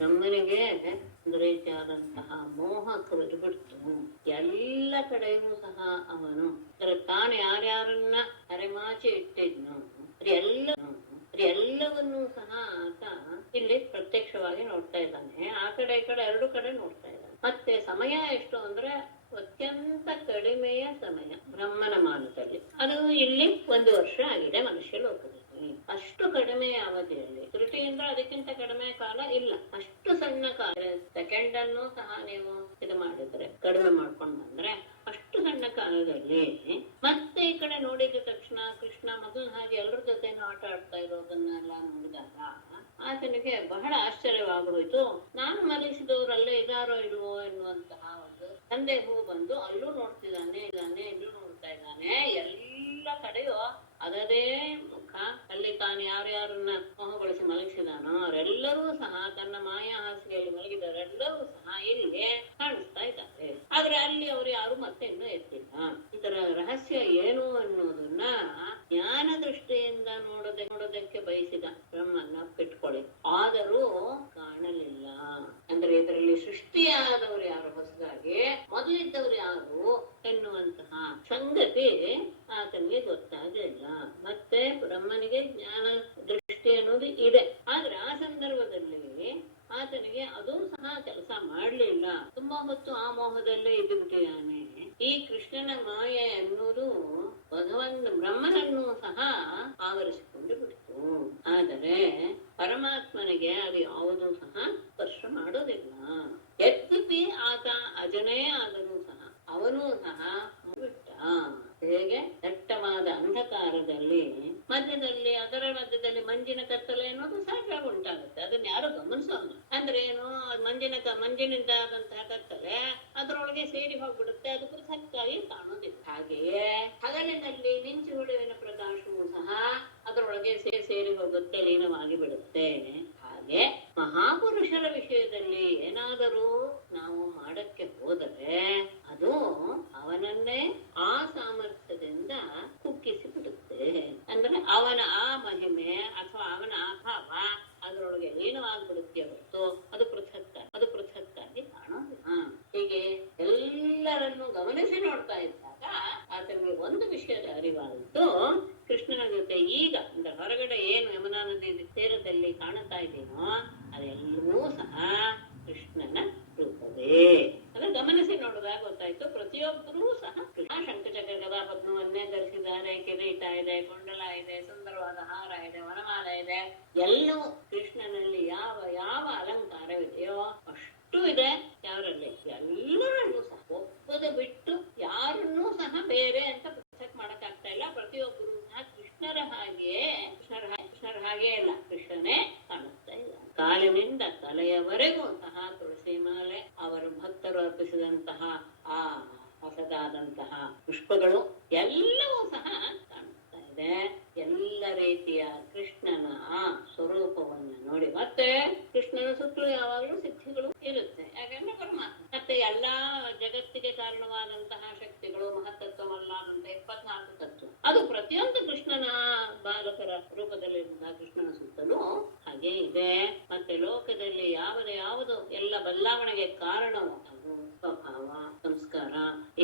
ಬ್ರಹ್ಮನಿಗೆ ಒಂದು ರೀತಿಯಾದಂತಹ ಮೋಹ ಕವಿದುಬಿಡ್ತು. ಎಲ್ಲ ಕಡೆಯೂ ಸಹ ಅವನು ತಾನು ಯಾರ್ಯಾರನ್ನ ಅರೆಮಾಚಿ ಇಟ್ಟಿದ್ನು ಅದೆಲ್ಲವನ್ನೂ ಸಹ ಆತ ಇಲ್ಲಿ ಪ್ರತ್ಯಕ್ಷವಾಗಿ ನೋಡ್ತಾ ಇದ್ದಾನೆ. ಆ ಕಡೆ ಈ ಕಡೆ ಎರಡು ಕಡೆ ನೋಡ್ತಾ ಇದ್ದಾನೆ. ಮತ್ತೆ ಸಮಯ ಎಷ್ಟು ಅಂದ್ರೆ ಅತ್ಯಂತ ಕಡಿಮೆಯ ಸಮಯ ಬ್ರಹ್ಮನ ಮಾನದಲ್ಲಿ. ಅದು ಇಲ್ಲಿ 1 ವರ್ಷ ಆಗಿದೆ ಮನುಷ್ಯ ಲೋಕದಲ್ಲಿ. ಅಷ್ಟು ಕಡಿಮೆ ಅವಧಿಯಲ್ಲಿ ತ್ರುಟಿಯಿಂದ ಅದಕ್ಕಿಂತ ಕಡಿಮೆ ಕಾಲ ಇಲ್ಲ. ಅಷ್ಟು ಸಣ್ಣ ಕಾಲ, ಸೆಕೆಂಡ್ ಅನ್ನು ಸಹ ನೀವು ಇದು ಮಾಡಿದ್ರೆ, ಕಡಿಮೆ ಮಾಡ್ಕೊಂಡು ಬಂದ್ರೆ ಅಷ್ಟು ಸಣ್ಣ ಕಾಲದಲ್ಲಿ ಮತ್ತೆ ಈ ಕಡೆ ನೋಡಿದ ತಕ್ಷಣ ಕೃಷ್ಣ ಮೊದಲು ಹಾಗೆ ಎಲ್ಲರ ಜೊತೆನೂ ಆಟ ಆಡ್ತಾ ಇರೋದನ್ನೆಲ್ಲ ನೋಡಿದಾಗ ಆತನಿಗೆ ಬಹಳ ಆಶ್ಚರ್ಯವಾಗೋಯ್ತು. ನಾನು ಮಲಗಿಸಿದವರಲ್ಲೇ ಇದಾರೋ ಇಲ್ವೋ ಎನ್ನುವಂತಹ ಒಂದು ಸಂದೇಹವು ಬಂದು ಅಲ್ಲೂ ನೋಡ್ತಿದ್ದಾನೆ, ಇಲ್ಲೂ ನೋಡ್ತಾ ಇದ್ದಾನೆ. ಎಲ್ಲ ಕಡೆಯೂ ಅದದೇ ಮುಖ. ಅಲ್ಲಿ ತಾನು ಯಾರ್ಯಾರನ್ನ ಮೋಹಗೊಳಿಸಿ ಮಲಗಿಸಿದಾನೋ ಅವರೆಲ್ಲರೂ ಸಹ ತನ್ನ ಮಾಯಾ ಹಾಸಿಗೆಯಲ್ಲಿ ಮಲಗಿದವರೆಲ್ಲರೂ ಸಹ ಇಲ್ಲಿ ಕಾಣಿಸ್ತಾ ಇದ್ದಾರೆ. ಆದ್ರೆ ಅಲ್ಲಿ ಅವರು ಯಾರು ಮತ್ತೆ ಇನ್ನೂ ಎತ್ತಿಲ್ಲ. ಇದರ ರಹಸ್ಯ ಏನು ಅನ್ನೋದನ್ನ ಜ್ಞಾನ ದೃಷ್ಟಿಯಿಂದ ನೋಡೋದಕ್ಕೆ ಬಯಸಿದ ಬ್ರಹ್ಮನ್ನ ಬಿಟ್ಕೊಳ್ಳಿ, ಆದರೂ ಕಾಣಲಿಲ್ಲ. ಅಂದ್ರೆ ಇದರಲ್ಲಿ ಸೃಷ್ಟಿಯಾದವರು ಯಾರು, ಹೊಸದಾಗಿ ಮೊದಲಿದ್ದವರು ಯಾರು ಎನ್ನುವಂತಹ ಸಂಗತಿ ಆತನಿಗೆ ಗೊತ್ತಾಗಲಿಲ್ಲ. ಮತ್ತೆ ಬ್ರಹ್ಮನಿಗೆ ಜ್ಞಾನ ದೃಷ್ಟಿ ಅನ್ನೋದು ಇದೆ, ಆದ್ರೆ ಆ ಸಂದರ್ಭದಲ್ಲಿ ಆತನಿಗೆ ಅದು ಸಹ ಕೆಲಸ ಮಾಡ್ಲಿಲ್ಲ. ತುಂಬಾ ಹೊತ್ತು ಆ ಮೋಹದಲ್ಲೇ ಇದ್ದುಬಿಟ್ಟಿದ್ದಾನೆ. ಈ ಕೃಷ್ಣನ ಮಾಯೆ ಅನ್ನೋದು ಬ್ರಹ್ಮನನ್ನು ಸಹ ಆವರಿಸಿಕೊಂಡು ಬಿಡ್ತು. ಆದರೆ ಪರಮಾತ್ಮನಿಗೆ ಅದು ಯಾವುದೂ ಸಹ ಸ್ಪರ್ಶ ಮಾಡೋದಿಲ್ಲ. ಯದ್ಯಪಿ ಆತ ಅಜನೇ ಆದರೂ ಸಹ ಅವನೂ ಸಹ ಬಿಟ್ಟ. ಹೇಗೆ ದಟ್ಟವಾದ ಅಂಧಕಾರದಲ್ಲಿ ಅದರ ಮಧ್ಯದಲ್ಲಿ ಮಂಜಿನ ಕತ್ತಲೆ ಅನ್ನೋದು ಸಹಜವಾಗಿ ಉಂಟಾಗುತ್ತೆ. ಅದನ್ನ ಯಾರು ಗಮನಿಸೋಲ್ಲ. ಅಂದ್ರೆ ಏನು, ಮಂಜಿನಿಂದಾದಂತಹ ಕತ್ತಲೆ ಅದರೊಳಗೆ ಸೇರಿ ಹೋಗ್ಬಿಡುತ್ತೆ, ಅದು ಪೃಥಕ್ಕಾಗಿ ಕಾಣೋದಿಲ್ಲ. ಹಾಗೆಯೇ ಹಗಲಿನಲ್ಲಿ ಮಿಂಚು ಹುಳುವಿನ ಪ್ರಕಾಶವೂ ಸಹ ಅದರೊಳಗೆ ಸೇರಿ ಹೋಗುತ್ತೆ, ಲೀನವಾಗಿ ಬಿಡುತ್ತೆ. ಹಾಗೆ ಮಹಾಪುರುಷರ ವಿಷಯದಲ್ಲಿ ಏನಾದರೂ ನಾವು ಮಾಡಕ್ಕೆ ಹೋದರೆ ಅದು ಅವನನ್ನೇ ಆ ಸಾಮರ್ಥ್ಯದಿಂದ ಕುಕ್ಕಿಸಿ ಬಿಡುತ್ತೆ. ಅಂದ್ರೆ ಅವನ ಆ ಮಹಿಮೆ ಅಥವಾ ಅವನ ಅಭಾವ ಅದರೊಳಗೆ ಲೀನವಾಗ್ಬಿಡುತ್ತೆ ಹೊರತು ಅದು ಪೃಥಕ್ಕಾಗಿ ಕಾಣೋದಿಲ್ಲ. ಹೀಗೆ ಎಲ್ಲರನ್ನು ಗಮನಿಸಿ ನೋಡ್ತಾ ಇದ್ದಾಗ ಆತನಿಗೆ ಒಂದು ವಿಷಯದ ಅರಿವಾಯಿತು. ಕೃಷ್ಣನ ಜೊತೆ ಈಗ ಅಂದ್ರೆ ಹೊರಗಡೆ ಏನು ಯಮುನಾ ನದಿ ತೀರದಲ್ಲಿ ಕಾಣುತ್ತಾ ಇದ್ದೀನೋ ಅದೆಲ್ಲವೂ ಸಹ ಕೃಷ್ಣನ ರೂಪವೇ. ಅಂದ್ರೆ ಗಮನಿಸಿ ನೋಡಿದಾಗ ಗೊತ್ತಾಯ್ತು. ಪ್ರತಿಯೊಬ್ಬರೂ ಸಹ ಶಂಖಚಕ್ರ ಗದಾ ಪದ್ಮವನ್ನೇ ಧರಿಸಿದ್ದಾರೆ, ಕಿರೀಟ ಇದೆ, ಕುಂಡಲ ಇದೆ, ಸುಂದರವಾದ ಹಾರ ಇದೆ, ವನಮಾಲ ಇದೆ. ಎಲ್ಲವೂ ಕೃಷ್ಣನಲ್ಲಿ ಯಾವ ಅಲಂಕಾರವಿದೆಯೋ ಅಷ್ಟು ಇದೆ. ಯಾರಲ್ಲಿ ಎಲ್ಲರನ್ನೂ ಸಹ ಒಬ್ಬದ ಬಿಟ್ಟು ಯಾರನ್ನೂ ಸಹ ಬೇರೆ ಅಂತ ಪೃಥಕ್ ಮಾಡಕ್ಕಾಗ್ತಾ ಇಲ್ಲ. ಪ್ರತಿಯೊಬ್ಬರು ಸಹ ಕೃಷ್ಣರ ಹಾಗೆ ಇಲ್ಲ, ಕೃಷ್ಣನೇ ಕಾಣಿಸ್ತಾ ಇಲ್ಲ. ಕಾಲಿನಿಂದ ತಲೆಯವರೆಗೂ ಸಹ ತುಳಸಿ ಮಾಲೆ, ಅವರು ಭಕ್ತರು ಅರ್ಪಿಸಿದಂತಹ ಆ ಹೊಸದಾದಂತಹ ಪುಷ್ಪಗಳು ಎಲ್ಲವೂ ಸಹ ಕಾಣಿಸ್ತಾ ಇದೆ. ಎಲ್ಲ ರೀತಿಯ ಕೃಷ್ಣನ ಆ ಸ್ವರೂಪವನ್ನು ನೋಡಿ ಮತ್ತೆ ಕೃಷ್ಣನ ಸುತ್ತಲೂ ಯಾವಾಗಲೂ ಸಿದ್ಧಿಗಳು ಇರುತ್ತೆ. ಯಾಕಂದ್ರೆ ಪರಮಾತ್ಮ ಮತ್ತೆ ಎಲ್ಲಾ ಜಗತ್ತಿಗೆ ಕಾರಣವಾದಂತಹ ಶಕ್ತಿಗಳು, ಮಹತ್ತತ್ವವಲ್ಲಾದಂತಹ 24 ತತ್ವ, ಅದು ಪ್ರತಿಯೊಂದು ಕೃಷ್ಣನ ಬಾಲಕರ ರೂಪದಲ್ಲಿರುವಂತಹ ಕೃಷ್ಣನ ಸುತ್ತಲೂ ಹಾಗೆ ಇದೆ. ಮತ್ತೆ ಲೋಕದಲ್ಲಿ ಯಾವುದು ಎಲ್ಲ ಬದಲಾವಣೆಗೆ ಕಾರಣವು ಅದು ಸ್ವಭಾವ, ಸಂಸ್ಕಾರ,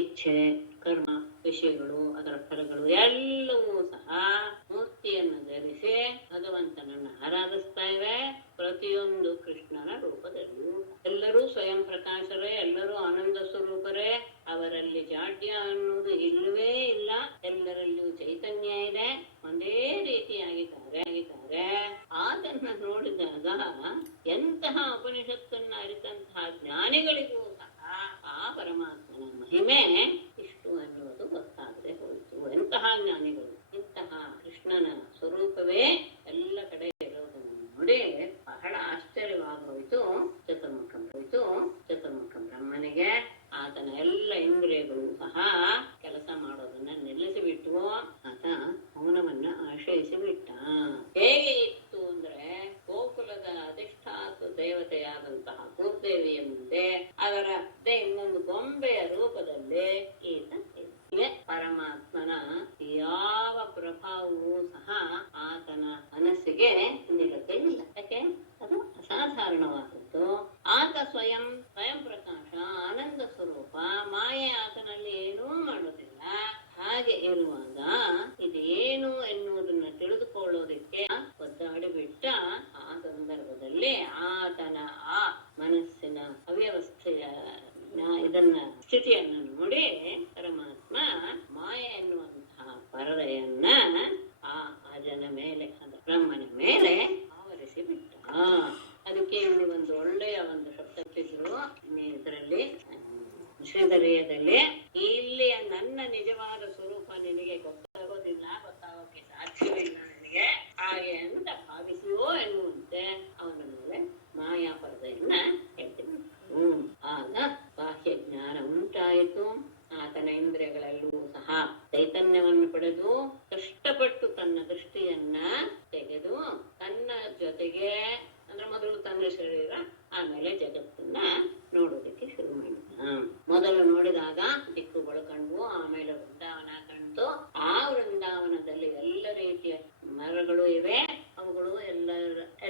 ಇಚ್ಛೆ, ಕರ್ಮ, ವಿಷಯಗಳು, ಅದರ ಫಲಗಳು ಎಲ್ಲವೂ ಸಹ ಮೂರ್ತಿಯನ್ನು ಧರಿಸಿ ಭಗವಂತನನ್ನು ಆರಾಧಿಸ್ತಾ ಇವೆ. ಪ್ರತಿಯೊಂದು ಕೃಷ್ಣನ ರೂಪದಲ್ಲಿಯೂ ಎಲ್ಲರೂ ಸ್ವಯಂ ಪ್ರಕಾಶರೇ, ಎಲ್ಲರೂ ಆನಂದ ಸ್ವರೂಪರೇ. ಅವರಲ್ಲಿ ಜಾಡ್ಯ ಅನ್ನೋದು ಇಲ್ಲವೇ ಇಲ್ಲ. ಎಲ್ಲರಲ್ಲಿಯೂ ಚೈತನ್ಯ ಇದೆ, ಒಂದೇ ರೀತಿಯಾಗಿದ್ದಾರೆ. ಅದನ್ನ ನೋಡಿದಾಗ ಎಂತಹ ಉಪನಿಷತ್ತನ್ನ ಅರಿತಂತಹ ಜ್ಞಾನಿಗಳಿಗೂ ಸಹ ಆ ಪರಮಾತ್ಮನ ಮಹಿಮೆ ಇಷ್ಟು ಅನ್ನೋದು ಗೊತ್ತಾಗದೆ ಹೋಯಿತು. ಎಂತಹ ಜ್ಞಾನಿಗಳು! ಇಂತಹ ಕೃಷ್ಣನ ಸ್ವರೂಪವೇ ಎಲ್ಲ ಕಡೆ ಇರೋದನ್ನು ನೋಡಿ ಬಹಳ ಆಶ್ಚರ್ಯವಾಗೋಯ್ತು ಚತುರ್ಮುಖ ಬ್ರಹ್ಮನಿಗೆ. ಆತನ ಎಲ್ಲ ಇಂದ್ರಿಯಗಳು ಸಹ ಕೆಲಸ ಮಾಡೋದನ್ನ ನಿಲ್ಲಿಸಿಬಿಟ್ಟು ಆತ ಮೌನವನ್ನ ಆಶ್ರಯಿಸಿ ಬಿಟ್ಟ. ಹೇಗೆ ಇತ್ತು ಅಂದ್ರೆ ಗೋಕುಲದ ಅಧಿಷ್ಠಾತ ದೇವತೆಯಾದಂತಹ ಭೂದೇವಿಯ ಮುಂದೆ ಅದರ ಇನ್ನೊಂದು ಗೊಂಬೆಯ ರೂಪದಲ್ಲಿ ಈತ ಪರಮಾತ್ಮನ ಯಾವ ಪ್ರಭಾವವೂ ಸಹ ಆತನ ಮನಸ್ಸಿಗೆ ನಿಲ್ಲುತ್ತೆ ಇಲ್ಲ. ಯಾಕೆ? ಅದು ಅಸಾಧಾರಣವಾದದ್ದು. ಹೊರತು ಆತ ಸ್ವಯಂ ಪ್ರಕಾಶ ಆನಂದ ಸ್ವರೂಪ, ಮಾಯೆ ಆತನಲ್ಲಿ ಏನೂ ಮಾಡುವುದಿಲ್ಲ. ಹಾಗೆ ಇರುವಾಗ ಇದೇನು ಎನ್ನುವುದನ್ನ ತಿಳಿದುಕೊಳ್ಳೋದಕ್ಕೆ ಒದ್ದಾಡಿ ಬಿಟ್ಟ ಆ ಸಂದರ್ಭದಲ್ಲಿ ಆತನ ಆ ಮನಸ್ಸಿನ ಅವ್ಯವಸ್ಥೆಯ ಇದನ್ನ ಸ್ಥಿತಿಯನ್ನು ನೋಡಿ ಪರಮಾತ್ಮ ಮಾಯೆ ಎನ್ನುವಂತಹ ಪರದೆಯನ್ನ ಆ ಅಜನ ಮೇಲೆ, ಬ್ರಹ್ಮನ ಮೇಲೆ ಆವರಿಸಿ ಬಿಟ್ಟ. ಅದಕ್ಕೆ ಇಲ್ಲಿ ಒಂದು ಒಳ್ಳೆಯ ಒಂದು ಶಬ್ದ ಇಟ್ಟಿದ್ರು ಇದರಲ್ಲಿ ಶ್ರೀಧರ್ಯದಲ್ಲಿ, ಇಲ್ಲಿಯ ನನ್ನ ನಿಜವಾದ ಸ್ವರೂಪ ನಿನಗೆ ಗೊತ್ತಾಗೋದಿಲ್ಲ, ಗೊತ್ತಾಗೋಕೆ ಸಾಧ್ಯವಿಲ್ಲ ನಿನಗೆ, ಹಾಗೆ ಅಂತ ಭಾವಿಸುವೋ ಎನ್ನುವಂತೆ ಅವನ ಮೇಲೆ ಮಾಯಾ ಪರದೆಯನ್ನ ಹೇಳ್ತೀನಿ. ಆಗ ಬಾಹ್ಯ ಜ್ಞಾನ ಉಂಟಾಯಿತು. ಆತನ ಇಂದ್ರಿಯಗಳಲ್ಲೂ ಸಹ ಚೈತನ್ಯವನ್ನು ಪಡೆದು ಕಷ್ಟಪಟ್ಟು ತನ್ನ ದೃಷ್ಟಿಯನ್ನ ತೆಗೆದು ತನ್ನ ಜೊತೆಗೆ, ಅಂದ್ರೆ ಮೊದಲು ತನ್ನ ಶರೀರ ಆಮೇಲೆ ಜಗತ್ತನ್ನ ನೋಡೋದಕ್ಕೆ ಶುರು ಮಾಡಿದ. ಮೊದಲು ನೋಡಿದಾಗ ದಿಕ್ಕುಗಳು ಕಂಡು, ಆಮೇಲೆ ವೃಂದಾವನ ಕಂಡು. ಆ ವೃಂದಾವನದಲ್ಲಿ ಎಲ್ಲ ರೀತಿಯ ಮರಗಳು ಇವೆ, ಅವುಗಳು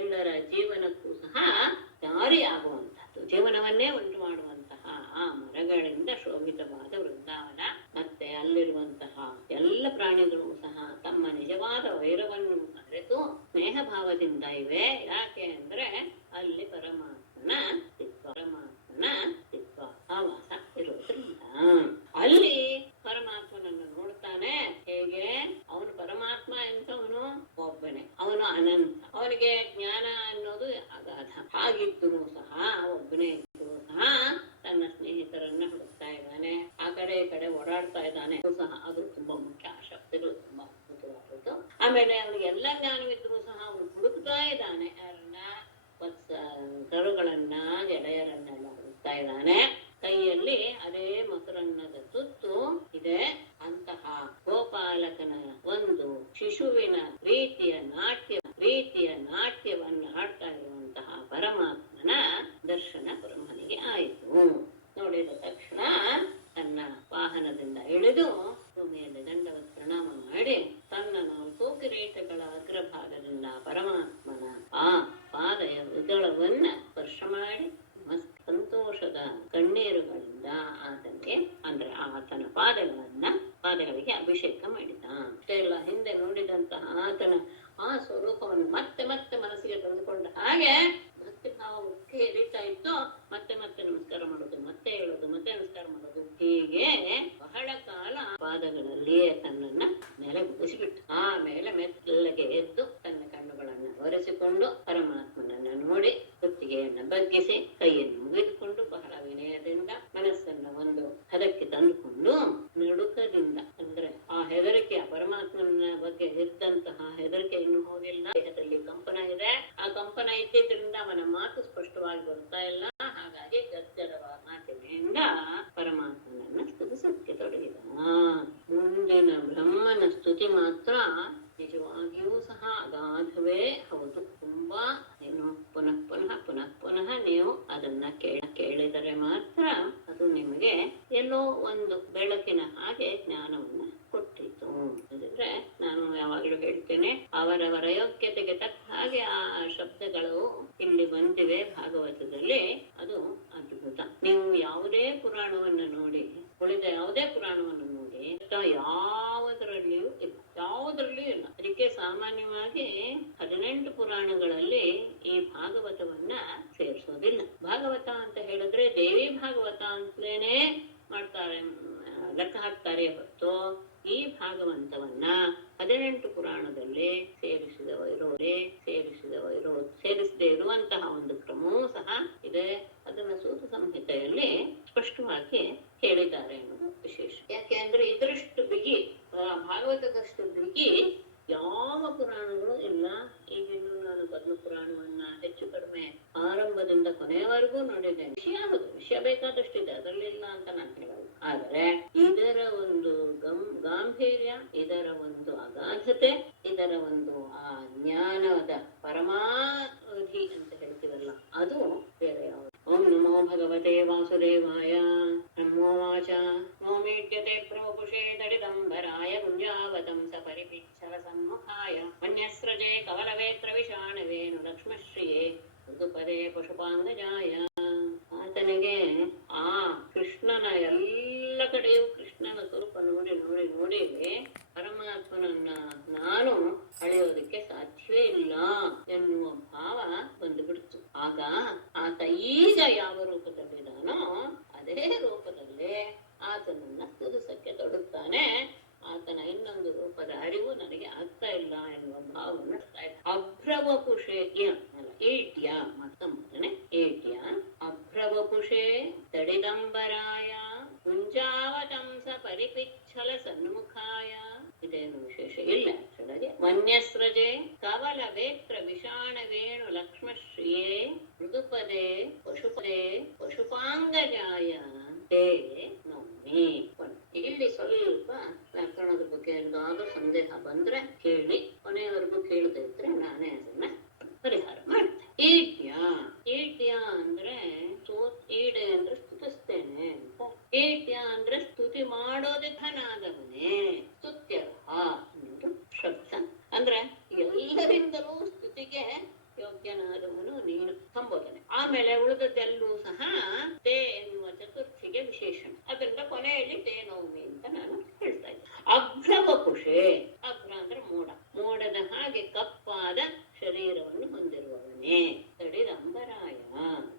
ಎಲ್ಲರ ಜೀವನಕ್ಕೂ ಸಹ ದಾರಿಯಾಗುವಂತಹದ್ದು, ಜೀವನವನ್ನೇ ಉಂಟು ಮಾಡುವಂತಹ ಆ ಮರಗಳಿಂದ ಶೋಭಿತವಾದ ವೃಂದಾವನ. ಮತ್ತೆ ಅಲ್ಲಿರುವಂತಹ ಎಲ್ಲ ಪ್ರಾಣಿಗಳು ಸಹ ತಮ್ಮ ನಿಜವಾದ ವೈರವನ್ನು ಅರಿತು ಸ್ನೇಹ ಭಾವದಿಂದ ಇವೆ. ಯಾಕೆ ಅಂದ್ರೆ ಅಲ್ಲಿ ಪರಮಾತ್ಮನ ಆವಾಸ ಇರೋದ್ರಿಂದ. ಅಲ್ಲಿ ಪರಮಾತ್ಮನನ್ನು ನೋಡ್ತಾನೆ. ಹೇಗೆ? ಅವನು ಪರಮಾತ್ಮ ಎಂತವನು ಒಬ್ಬನೇ, ಅವನು ಅನಂತ, ಅವನಿಗೆ ಜ್ಞಾನ ಅನ್ನೋದು ಅಗಾಧ. ಹಾಗಿದ್ದರೂ ಸಹ ಒಬ್ಬನೇ ಇದ್ದರೂ ಸಹ ತನ್ನ ಸ್ನೇಹಿತರನ್ನ ಹುಡುಕ್ತಾ ಇದ್ದಾನೆ, ಆ ಕಡೆ ಈ ಕಡೆ ಓಡಾಡ್ತಾ ಇದ್ದಾನೆ ಸಹ. ಅದು ತುಂಬಾ ಮುಖ್ಯ, ಆ ಶಬ್ದಗಳು ತುಂಬಾ ಅದ್ಭುತವಾದದ್ದು. ಆಮೇಲೆ ಅವನಿಗೆ ಎಲ್ಲ ಜ್ಞಾನವಿದ್ರೂ ಸಹ ಅವನು ಹುಡುಕ್ತಾ ಇದ್ದಾನೆ ಯಾರನ್ನ? ಕರುಗಳನ್ನ, ಗೆಳೆಯರನ್ನೆಲ್ಲ ಹುಡುಕ್ತಾ ಇದ್ದಾನೆ. ಕೈಯಲ್ಲಿ ಅದೇ ಮೊಸರನ್ನದ ತುತ್ತು ಇದೆ. ಅಂತಹ ಗೋಪಾಲಕನ ಒಂದು ಶಿಶುವಿನ ರೀತಿಯ ನಾಟ್ಯವನ್ನು ಆಡ್ತಾ ಇರುವಂತಹ ಪರಮಾತ್ಮನ ದರ್ಶನ ಬ್ರಹ್ಮನಿಗೆ ಆಯಿತು. ನೋಡಿದ ತಕ್ಷಣ ತನ್ನ ವಾಹನದಿಂದ ಇಳಿದು ಭೂಮಿಯಲ್ಲಿ ದಂಡವತ್ ಪ್ರಣಾಮ ಮಾಡಿ ತನ್ನ 4 ಕಿರೀಟಗಳ ಅಗ್ರಭಾಗದಿಂದ ಪರಮಾತ್ಮನ ಆ ಪಾದಯ ಉದಳವನ್ನ ಸ್ಪರ್ಶ ಮಾಡಿ ಸಂತೋಷದ ಕಣ್ಣೀರುಗಳಿಂದ ಆತನಿಗೆ, ಅಂದ್ರೆ ಆತನ ಪಾದಗಳಿಗೆ ಅಭಿಷೇಕ ಮಾಡಿದ. ಅಷ್ಟೇ ಅಲ್ಲ, ಹಿಂದೆ ನೋಡಿದಂತಹ ಆತನ ಆ ಸ್ವರೂಪವನ್ನು ಮತ್ತೆ ಮನಸ್ಸಿಗೆ ತಂದುಕೊಂಡ ಹಾಗೆ ಭಕ್ತಿ ಭಾವ ಏರಿತಾ ಇತ್ತು. ಮತ್ತೆ ನಮಸ್ಕಾರ ಮಾಡೋದು, ಮತ್ತೆ ಹೇಳೋದು, ಮತ್ತೆ ನಮಸ್ಕಾರ ಮಾಡೋದು. ಹೀಗೆ ಬಹಳ ಕಾಲ ಪಾದಗಳಲ್ಲಿಯೇ ತನ್ನನ್ನ ಮೇಲೆ ಮುಗಿಸಿಬಿಟ್ಟು ಆಮೇಲೆ ಮೆಲ್ಲಗೆ ಎದ್ದು ತನ್ನ ಕಣ್ಣುಗಳನ್ನ ಒರೆಸಿಕೊಂಡು ಪರಮಾತ್ಮನನ್ನ ನೋಡಿ ಕುತ್ತಿಗೆಯನ್ನ ಬಗ್ಗಿಸಿ ಕೈಯನ್ನು ಮುಗಿದುಕೊಂಡು ಬಹಳ ವಿನಯದಿಂದ ಮನಸ್ಸನ್ನ ಒಂದು ಹದಕ್ಕೆ ತಂದುಕೊಂಡು ನಡುಕದಿಂದ, ಅಂದ್ರೆ ಆ ಹೆದರಿಕೆ, ಪರಮಾತ್ಮನ ಬಗ್ಗೆ ಇದ್ದಂತಹ ಹೆದರಿಕೆ ಇನ್ನೂ ಹೋಗಿಲ್ಲ. ದೇಹದಲ್ಲಿ ಕಂಪನ ಇದೆ. ಆ ಕಂಪನ ಇದ್ದಿದ್ರಿಂದ ಅವನ ಮಾತು ಸ್ಪಷ್ಟವಾಗಿ ಬರ್ತಾ ಇಲ್ಲ. ಹಾಗಾಗಿ ಗದ್ದರವಾದ ಮಾತಿನಿಂದ ಪರಮಾತ್ಮನನ್ನ ಸ್ತುತಿಸಕ್ಕೆ ತೊಡಗಿದ. ಮುಂದಿನ ಬ್ರಹ್ಮನ ಸ್ತುತಿ ಮಾತ್ರ ನಿಜವಾಗಿಯೂ ಸಹ ಅಗಾಧವೇ ಹೌದು. ತುಂಬಾ ಏನು ಪುನಃ ನೀವು ಅದನ್ನ ಕೇಳಿದರೆ ಮಾತ್ರ ಅದು ನಿಮಗೆ ಎಲ್ಲೋ ಒಂದು ಬೆಳಕಿನ ಹಾಗೆ ಜ್ಞಾನವನ್ನ ಕೊಟ್ಟಿತು. ಅಂದ್ರೆ ನಾನು ಯಾವಾಗಲೂ ಹೇಳ್ತೇನೆ, ಅವರವರ ಯೋಗ್ಯತೆಗೆ ತಕ್ಕ ಹಾಗೆ ಆ ಶಬ್ದಗಳು ಇಲ್ಲಿ ಬಂದಿವೆ ಭಾಗವತದಲ್ಲಿ. ಅದು ಅದ್ಭುತ. ನೀವು ಯಾವುದೇ ಪುರಾಣವನ್ನು ನೋಡಿ, ಉಳಿದ ಯಾವುದೇ ಪುರಾಣವನ್ನು ನೋಡಿ, ಯಾವುದರಲ್ಲಿಯೂ ಇಲ್ಲ. ಅದಕ್ಕೆ ಸಾಮಾನ್ಯವಾಗಿ 18 ಪುರಾಣಗಳಲ್ಲಿ ಈ ಭಾಗವತವನ್ನ ಸೇರಿಸೋದಿಲ್ಲ. ಭಾಗವತ ಅಂತ ಹೇಳಿದ್ರೆ ದೇವಿ ಭಾಗವತ ಅಂತಲೇನೆ ಮಾಡ್ತಾರೆ, ಲೆಕ್ಕ ಹಾಕ್ತಾರೆ ಹೊರತು ಈ ಭಾಗವಂತವನ್ನ 18 ಪುರಾಣದಲ್ಲಿ ಸೇರಿಸದೇ ಇರುವಂತಹ ಒಂದು ಕ್ರಮವೂ ಸಹ ಇದೆ. ಅದನ್ನ ಸೂತ ಸಂಹಿತೆಯಲ್ಲಿ ಸ್ಪಷ್ಟವಾಗಿ ಹೇಳಿದ್ದಾರೆ ಅನ್ನೋದು ವಿಶೇಷ. ಯಾಕೆ ಅಂದ್ರೆ ಇದರಷ್ಟು ಬಿಗಿ, ಭಾಗವತದಷ್ಟು ಬಿಗಿ ಯಾವ ಪುರಾಣಗಳು ಇಲ್ಲ. ಈಗಿನ್ನು ನಾನು ಪದ್ಮ ಪುರಾಣವನ್ನ ಹೆಚ್ಚು ಕಡಿಮೆ ಆರಂಭದಿಂದ ಕೊನೆಯವರೆಗೂ ನೋಡಿದ್ದೇನೆ. ವಿಷಯ ಬೇಕಾದಷ್ಟಿದೆ, ಅದರಲ್ಲಿಲ್ಲ ಅಂತ ನಾನು ಹೇಳೋದು. ಆದರೆ ಇದರ ಒಂದು ಗಾಂಭೀರ್ಯ, ಇದರ ಒಂದು ಅಗಾಧತೆ, ಇದರ ಒಂದು ಆ ಜ್ಞಾನದ ಪರಮಾವಧಿ ಅಂತ ಹೇಳ್ತೀವಲ್ಲ, ಅದು ಬೇರೆ ಯಾವುದು. ಓಂ ನಮೋ ಭಗವತೆ ವಾಸುದೇವಾಯ. ನಮೋ ವಾಚ ಮೋಮೀಡ್ಯತೆ ಪ್ರೋಪುಷೇ ದಡಿದಂಬರಾಯ ಗುಂಜಾವತಂ ಸ ಪರಿಪಿಚ್ಛಲ ಸನ್ಮುಖಾಯ ಮನ್ಯಸ್ರಜೆ ಕವಲವೇತ್ರ ವಿಷಾಣವೇನು ಲಕ್ಷ್ಮಶ್ರಿಯೇ ಋತುಪದೇ ಪಶುಪಾಂಗಜಾಯ. ಆತನಿಗೆ ಆ ಕೃಷ್ಣನ ಎಲ್ಲ ಕಡೆಯೂ ಕೃಷ್ಣನ ಸ್ವರೂಪ ನೋಡಿ ನೋಡಿ ನೋಡಿ ಪರಮಾತ್ಮನನ್ನ ನಾನು ಅಳೆಯೋದಕ್ಕೆ ಸಾಧ್ಯವೇ ಇಲ್ಲ ಎನ್ನುವ ಭಾವ ಬಂದುಬಿಡ್ತು. ಆಗ ಆತ ಈಗ ಯಾವ ರೂಪದಲ್ಲಿದ್ದಾನೋ ಅದೇ ರೂಪದಲ್ಲೇ ಆತನನ್ನ ಸ್ತುತಿಸಕ್ಕೆ ತೊಡಗುತ್ತಾನೆ. ಆತನ ಇನ್ನೊಂದು ರೂಪದ ಅರಿವು ನನಗೆ ಆಗ್ತಾ ಇಲ್ಲ ಎನ್ನುವ ಭಾವವನ್ನು ಅಭ್ರವಪುಷೆ ಏಟ್ಯ ಮತ್ತೊಮ್ಮೆ ಏಟ್ಯ ಅಭ್ರವಪುಷೆ ತಡಿದಂಬರಾಯ ಕುಂಜಾವತಂಸ ಪರಿಪಿಚ್ಛಲ ಸನ್ಮುಖಾಯ. ಇದೇನು ವಿಶೇಷ ಇಲ್ಲ ಕೆಳಗೆ. ವನ್ಯಸ್ರಜೆ ಕವಲ ವೇತ್ರ ವಿಷಾಣ ವೇಣು ಲಕ್ಷ್ಮಶ್ರಿಯೇ ಮೃದುಪದೇ ಪಶುಪದೇ ಪಶುಪಾಂಗಜಾಯ ತೇ ನೌಮಿ. ಇಲ್ಲಿ ಸ್ವಲ್ಪ ವ್ಯಾಕರಣದ ಬಗ್ಗೆ ಏನಾದ್ರೂ ಸಂದೇಹ ಬಂದ್ರೆ ಕೇಳಿ, ಕೊನೆಯವರೆಗೂ ಕೇಳದೆ ಇದ್ರೆ ನಾನೇ ಅದನ್ನ ಪರಿಹಾರ ಮಾಡ್ತೇನೆ. ಈಟ್ಯ ಈಟ್ಯ ಅಂದ್ರೆ ಈಡೆ ಅಂದ್ರೆ ಸ್ತುತಿಸ್ತೇನೆ ಅಂತ. ಈಟ್ಯ ಅಂದ್ರೆ ಸ್ತುತಿ ಮಾಡೋದಕ್ಕನಾದವನೇ ಸ್ತುತ್ಯರ್ಹ ಅನ್ನೋದು ಶಬ್ದ. ಅಂದ್ರೆ ಎಲ್ಲರಿಂದಲೂ ಸ್ತುತಿಗೆ ಯೋಗ್ಯನಾದವನು ನೀನು ಸಂಬೋಧನೆ. ಆಮೇಲೆ ಉಳಿದದ್ದೆಲ್ಲೂ ಸಹ ತೇ ಎನ್ನುವ ಚತುರ್ಥಿಗೆ ವಿಶೇಷಣ. ಅದರಿಂದ ಕೊನೆಯಲ್ಲಿ ತೇ ನೌಮಿ ಅಂತ ನಾನು ಹೇಳ್ತಾ ಇದ್ದೆ. ಅಭ್ರವಪುಷೆ, ಅಭ್ರ ಅಂದ್ರೆ ಮೋಡ, ಮೋಡದ ಹಾಗೆ ಕಪ್ಪಾದ ಶರೀರವನ್ನು ಹೊಂದಿರುವವನೇ. ತಡಿದಂಬರಾಯ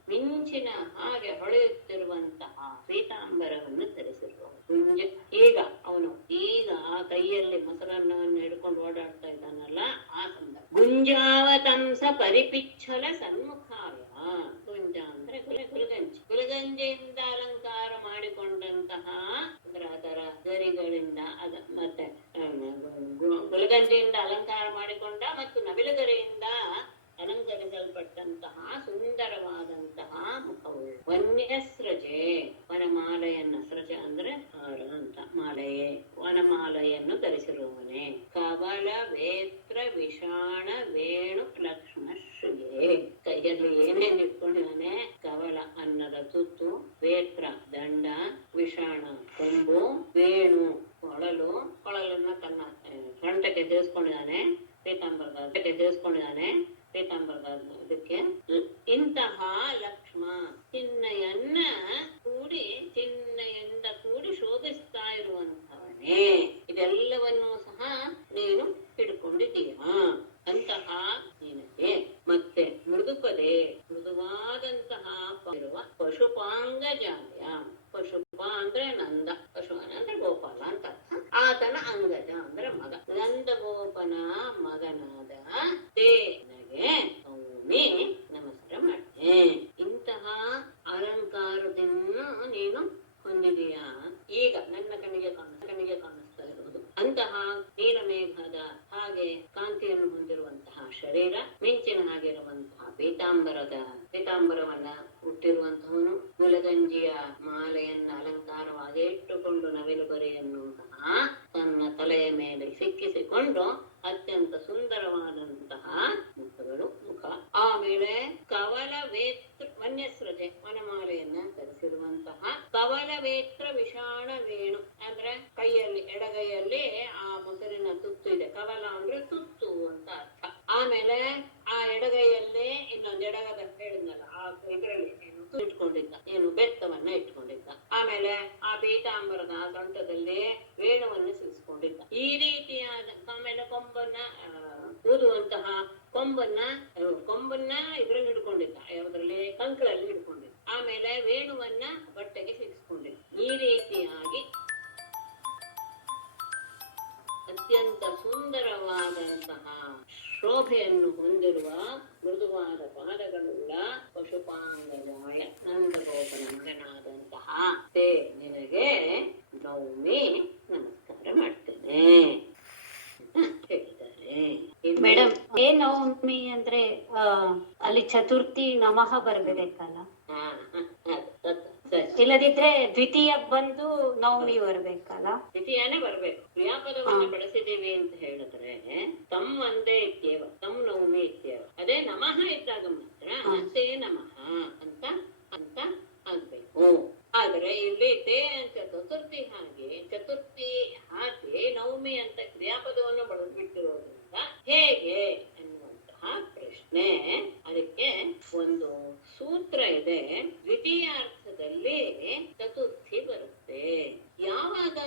ಮಿಂಚಿನ ಹಾಗೆ ಹೊಳೆಯುತ್ತಿರುವಂತಹ ಪೀತಾಂಬರವನ್ನು ಧರಿಸಿರುವವನು. ಈಗ ಅವನು ಈಗ ಆ ಕೈಯಲ್ಲಿ ಮೊಸರನ್ನವನ್ನು ಹಿಡ್ಕೊಂಡು ಓಡಾಡ್ತಾ ಇದ್ದಾನಲ್ಲ, ಆ ಸಂದರ್ಭ. ಗುಂಜಾವತಂಸ ಪರಿಪಿಚ್ಛಲ ಸನ್ಮುಖಾಯ. ಗುಂಜ ಅಂದ್ರೆ ಗುಲಗಂಜಿ, ಗುಲಗಂಜಿಯಿಂದ ಅಲಂಕಾರ ಮಾಡಿಕೊಂಡಂತಹ ಅದರ ಗರಿಗಳಿಂದ ಮತ್ತೆ ಗುಲಗಂಜಿಯಿಂದ ಅಲಂಕಾರ ಮಾಡಿಕೊಂಡ ಮತ್ತು ನವಿಲುಗರಿಯಿಂದ ಅಲಂಕರಿಸಲ್ಪಟ್ಟಂತಹ ಸುಂದರವಾದಂತಹ ಮುಖವು. ವನ್ಯಸ್ರಜೆ ವನಮಾಲೆಯನ್ನ, ಸ್ರಜ ಅಂದ್ರೆ ಹಾರ ಅಂತ, ಮಾಲೆಯೇ ವನಮಾಲೆಯನ್ನು ಧರಿಸಿರುವವನೇ. ಕವಲ ವೇತ್ರ ವಿಷಾಣ ವೇಣು ಲಕ್ಷ್ಮಶ್ರೀಯೇ. ಕೈಯಲ್ಲಿ ಏನೇನು ಇಟ್ಕೊಂಡಿದ್ದಾನೆ? ಕವಲ ಅನ್ನದ ತುತ್ತು, ವೇತ್ರ ದಂಡ, ವಿಷಾಣ ಕೊಂಬು, ವೇಣು ಕೊಳಲು, ಕೊಳಲನ್ನ ತನ್ನ ಸೊಂಟಕ್ಕೆ ಸೇರಿಸ್ಕೊಂಡಿದ್ದಾನೆ, ಸೇರಿಸ್ಕೊಂಡಿದ್ದಾನೆ ಪೀತಾಂಬರದ ಇದಕ್ಕೆ. ಇಂತಹ ಲಕ್ಷ್ಮ ಚಿನ್ನಯನ್ನ ಚಿನ್ನಯಿಂದ ಕೂಡಿ ಶೋಭಿಸ್ತಾ ಇರುವಂತವನೇ. ಇದೆಲ್ಲವನ್ನೂ ಸಹ ನೀನು ಹಿಡ್ಕೊಂಡಿದ್ದೀಯ. ಅಂತಹ ನಿನಗೆ ಮತ್ತೆ ಮೃದುಪದೇ ಮೃದುವಾದಂತಹ ಇರುವ ಪಶುಪಾಂಗಜಾಯ. ಪಶುಪ ಅಂದ್ರೆ ನಂದ, ಪಶು ಅಂದ್ರೆ ಗೋಪಾಲ ಅಂತ ಅರ್ಥ. ಆತನ ಅಂಗಜ ಅಂದ್ರೆ ಮಗ, ನಂದ ಗೋಪನ ಮಗನಾದ ತೇ ನೌಮಿ ನಮಸ್ಕಾರ ಮಾಡ್ತೇನೆ. ಇಂತಹ ಅಲಂಕಾರದಿಂದ ನೀನು ಹೊಂದಿದೀಯಾ. ಈಗ ನನ್ನ ಕಣ್ಣಿಗೆ ಕಾಣಿಸ್ತಾ ಇರುವುದು ಅಂತಹ ನೀಲಮೇಘದ ಹಾಗೆ ಕಾಂತಿಯನ್ನು ಹೊಂದಿರುವಂತಹ ಶರೀರ, ಮಿಂಚಿನ ಹಾಗಿರುವಂತಹ ಪೀತಾಂಬರವನ್ನ ಹುಟ್ಟಿರುವಂತಹವನು, ಗುಲಗಂಜಿಯ ಮಾಲೆಯನ್ನ ಅಲಂಕಾರವಾಗಿ ಇಟ್ಟುಕೊಂಡು ನವಿಲುಗರಿಯನ್ನು ಸಹ ತನ್ನ ತಲೆಯ ಮೇಲೆ ಸಿಕ್ಕಿಸಿಕೊಂಡು ಅತ್ಯಂತ ಸುಂದರವಾದಂತಹ ಮುಖ. ಆಮೇಲೆ ಕವಲ ವೇತ್ರ ವನ್ಯಸ್ರಜೆ ವನಮಾಲೆಯನ್ನ ಧರಿಸಿರುವಂತಹ ಕವಲ ವೇತ್ರ ವಿಷಾಣ ವೇಣು ಅಂದ್ರೆ ಕೈಯಲ್ಲಿ ಎಡಗೈಯಲ್ಲಿ ಆ ಮೊಸರಿನ ತುತ್ತು ಇದೆ. ಕವಲ ಅಂದ್ರೆ ತುತ್ತು ಅಂತ ಅರ್ಥ. ಆಮೇಲೆ ಆ ಎಡಗೈಯಲ್ಲಿ ಇನ್ನೊಂದು ಎಡಗದ ಹೇಳಿದ್ನಲ್ಲ, ಆ ಇದರಲ್ಲಿ ಇಟ್ಕೊಂಡಿದ್ದ, ಏನು ಬೆತ್ತವನ್ನ ಇಟ್ಕೊಂಡಿದ್ದ. ಆಮೇಲೆ ಆ ಪೀತಾಂಬರದ ಸೊಂಟದಲ್ಲಿ ವೇಣುವನ್ನು ಸಿಗಿಸ್ಕೊಂಡಿದ್ದ. ಈ ರೀತಿಯಾದ ಆಮೇಲೆ ಕೊಂಬನ್ನ ಊದುವಂತಹ ಕೊಂಬನ್ನ ಇದ್ರಲ್ಲಿ ಹಿಡ್ಕೊಂಡಿದ್ದ, ಯಾವುದ್ರಲ್ಲಿ ಕಂಕಳಲ್ಲಿ ಹಿಡ್ಕೊಂಡಿದ್ದ. ಆಮೇಲೆ ವೇಣುವನ್ನ ಬಟ್ಟೆಗೆ ಸಿಗಿಸ್ಕೊಂಡಿದ್ದ. ಈ ರೀತಿಯಾಗಿ ಅತ್ಯಂತ ಸುಂದರವಾದಂತಹ ಶೋಭೆಯನ್ನು ಹೊಂದಿರುವ ಮೃದುವಾದ ಪಾದಗಳುಳ್ಳ ಪಶುಪಾಂಗಜಾಯ ನಂದಗೋಪನ ಮಗನಾದಂತಹ ತೇ ನಿನಗೆ ನೌಮಿ ನಮಸ್ಕಾರ ಮಾಡ್ತೇನೆ ಹೇಳ್ತಾರೆ. ಮೇಡಮ್, ನವಮಿ ಅಂದ್ರೆ ಅಲ್ಲಿ ಚತುರ್ಥಿ ನಮಃ ಬರ್ಬೇಕಲ್ಲ, ಇಲ್ಲದಿದ್ರೆ ದ್ವಿತೀಯ ಬಂದು ನವಮಿ ಬರ್ಬೇಕಲ್ಲ? ದ್ವಿತೀಯನೇ ಬರ್ಬೇಕು. ಕ್ರಿಯಾಪದವನ್ನು ಬಳಸಿದೀವಿ ಅಂತ ಹೇಳಿದ್ರೆ ತಮ್ ಒಂದೇ ಇತ್ಯೇವ, ತಮ್ ನವಮಿ ಇತ್ಯೇವ. ಅದೇ ನಮಃ ಇದ್ದಾಗ ಮಾತ್ರ ತೇ ನಮಃ ಅಂತ ಆಗ್ಬೇಕು. ಆದ್ರೆ ಇಲ್ಲಿ ತೇ ಅಂತ ಚತುರ್ಥಿ ಹಾಕಿ ನವಮಿ ಅಂತ ಕ್ರಿಯಾಪದವನ್ನು ಬಳಸ್ಬಿಟ್ಟಿರೋದ್ರಿಂದ ಹೇಗೆ ಎನ್ನುವಂತಹ ಪ್ರಶ್ನೆ. ಅದಕ್ಕೆ ಸೂತ್ರ ಇದೆ, ದ್ವಿತೀಯಾರ್ಥದಲ್ಲಿ ಚತುರ್ಥಿ ಬರುತ್ತೆ. ಯಾವಾಗ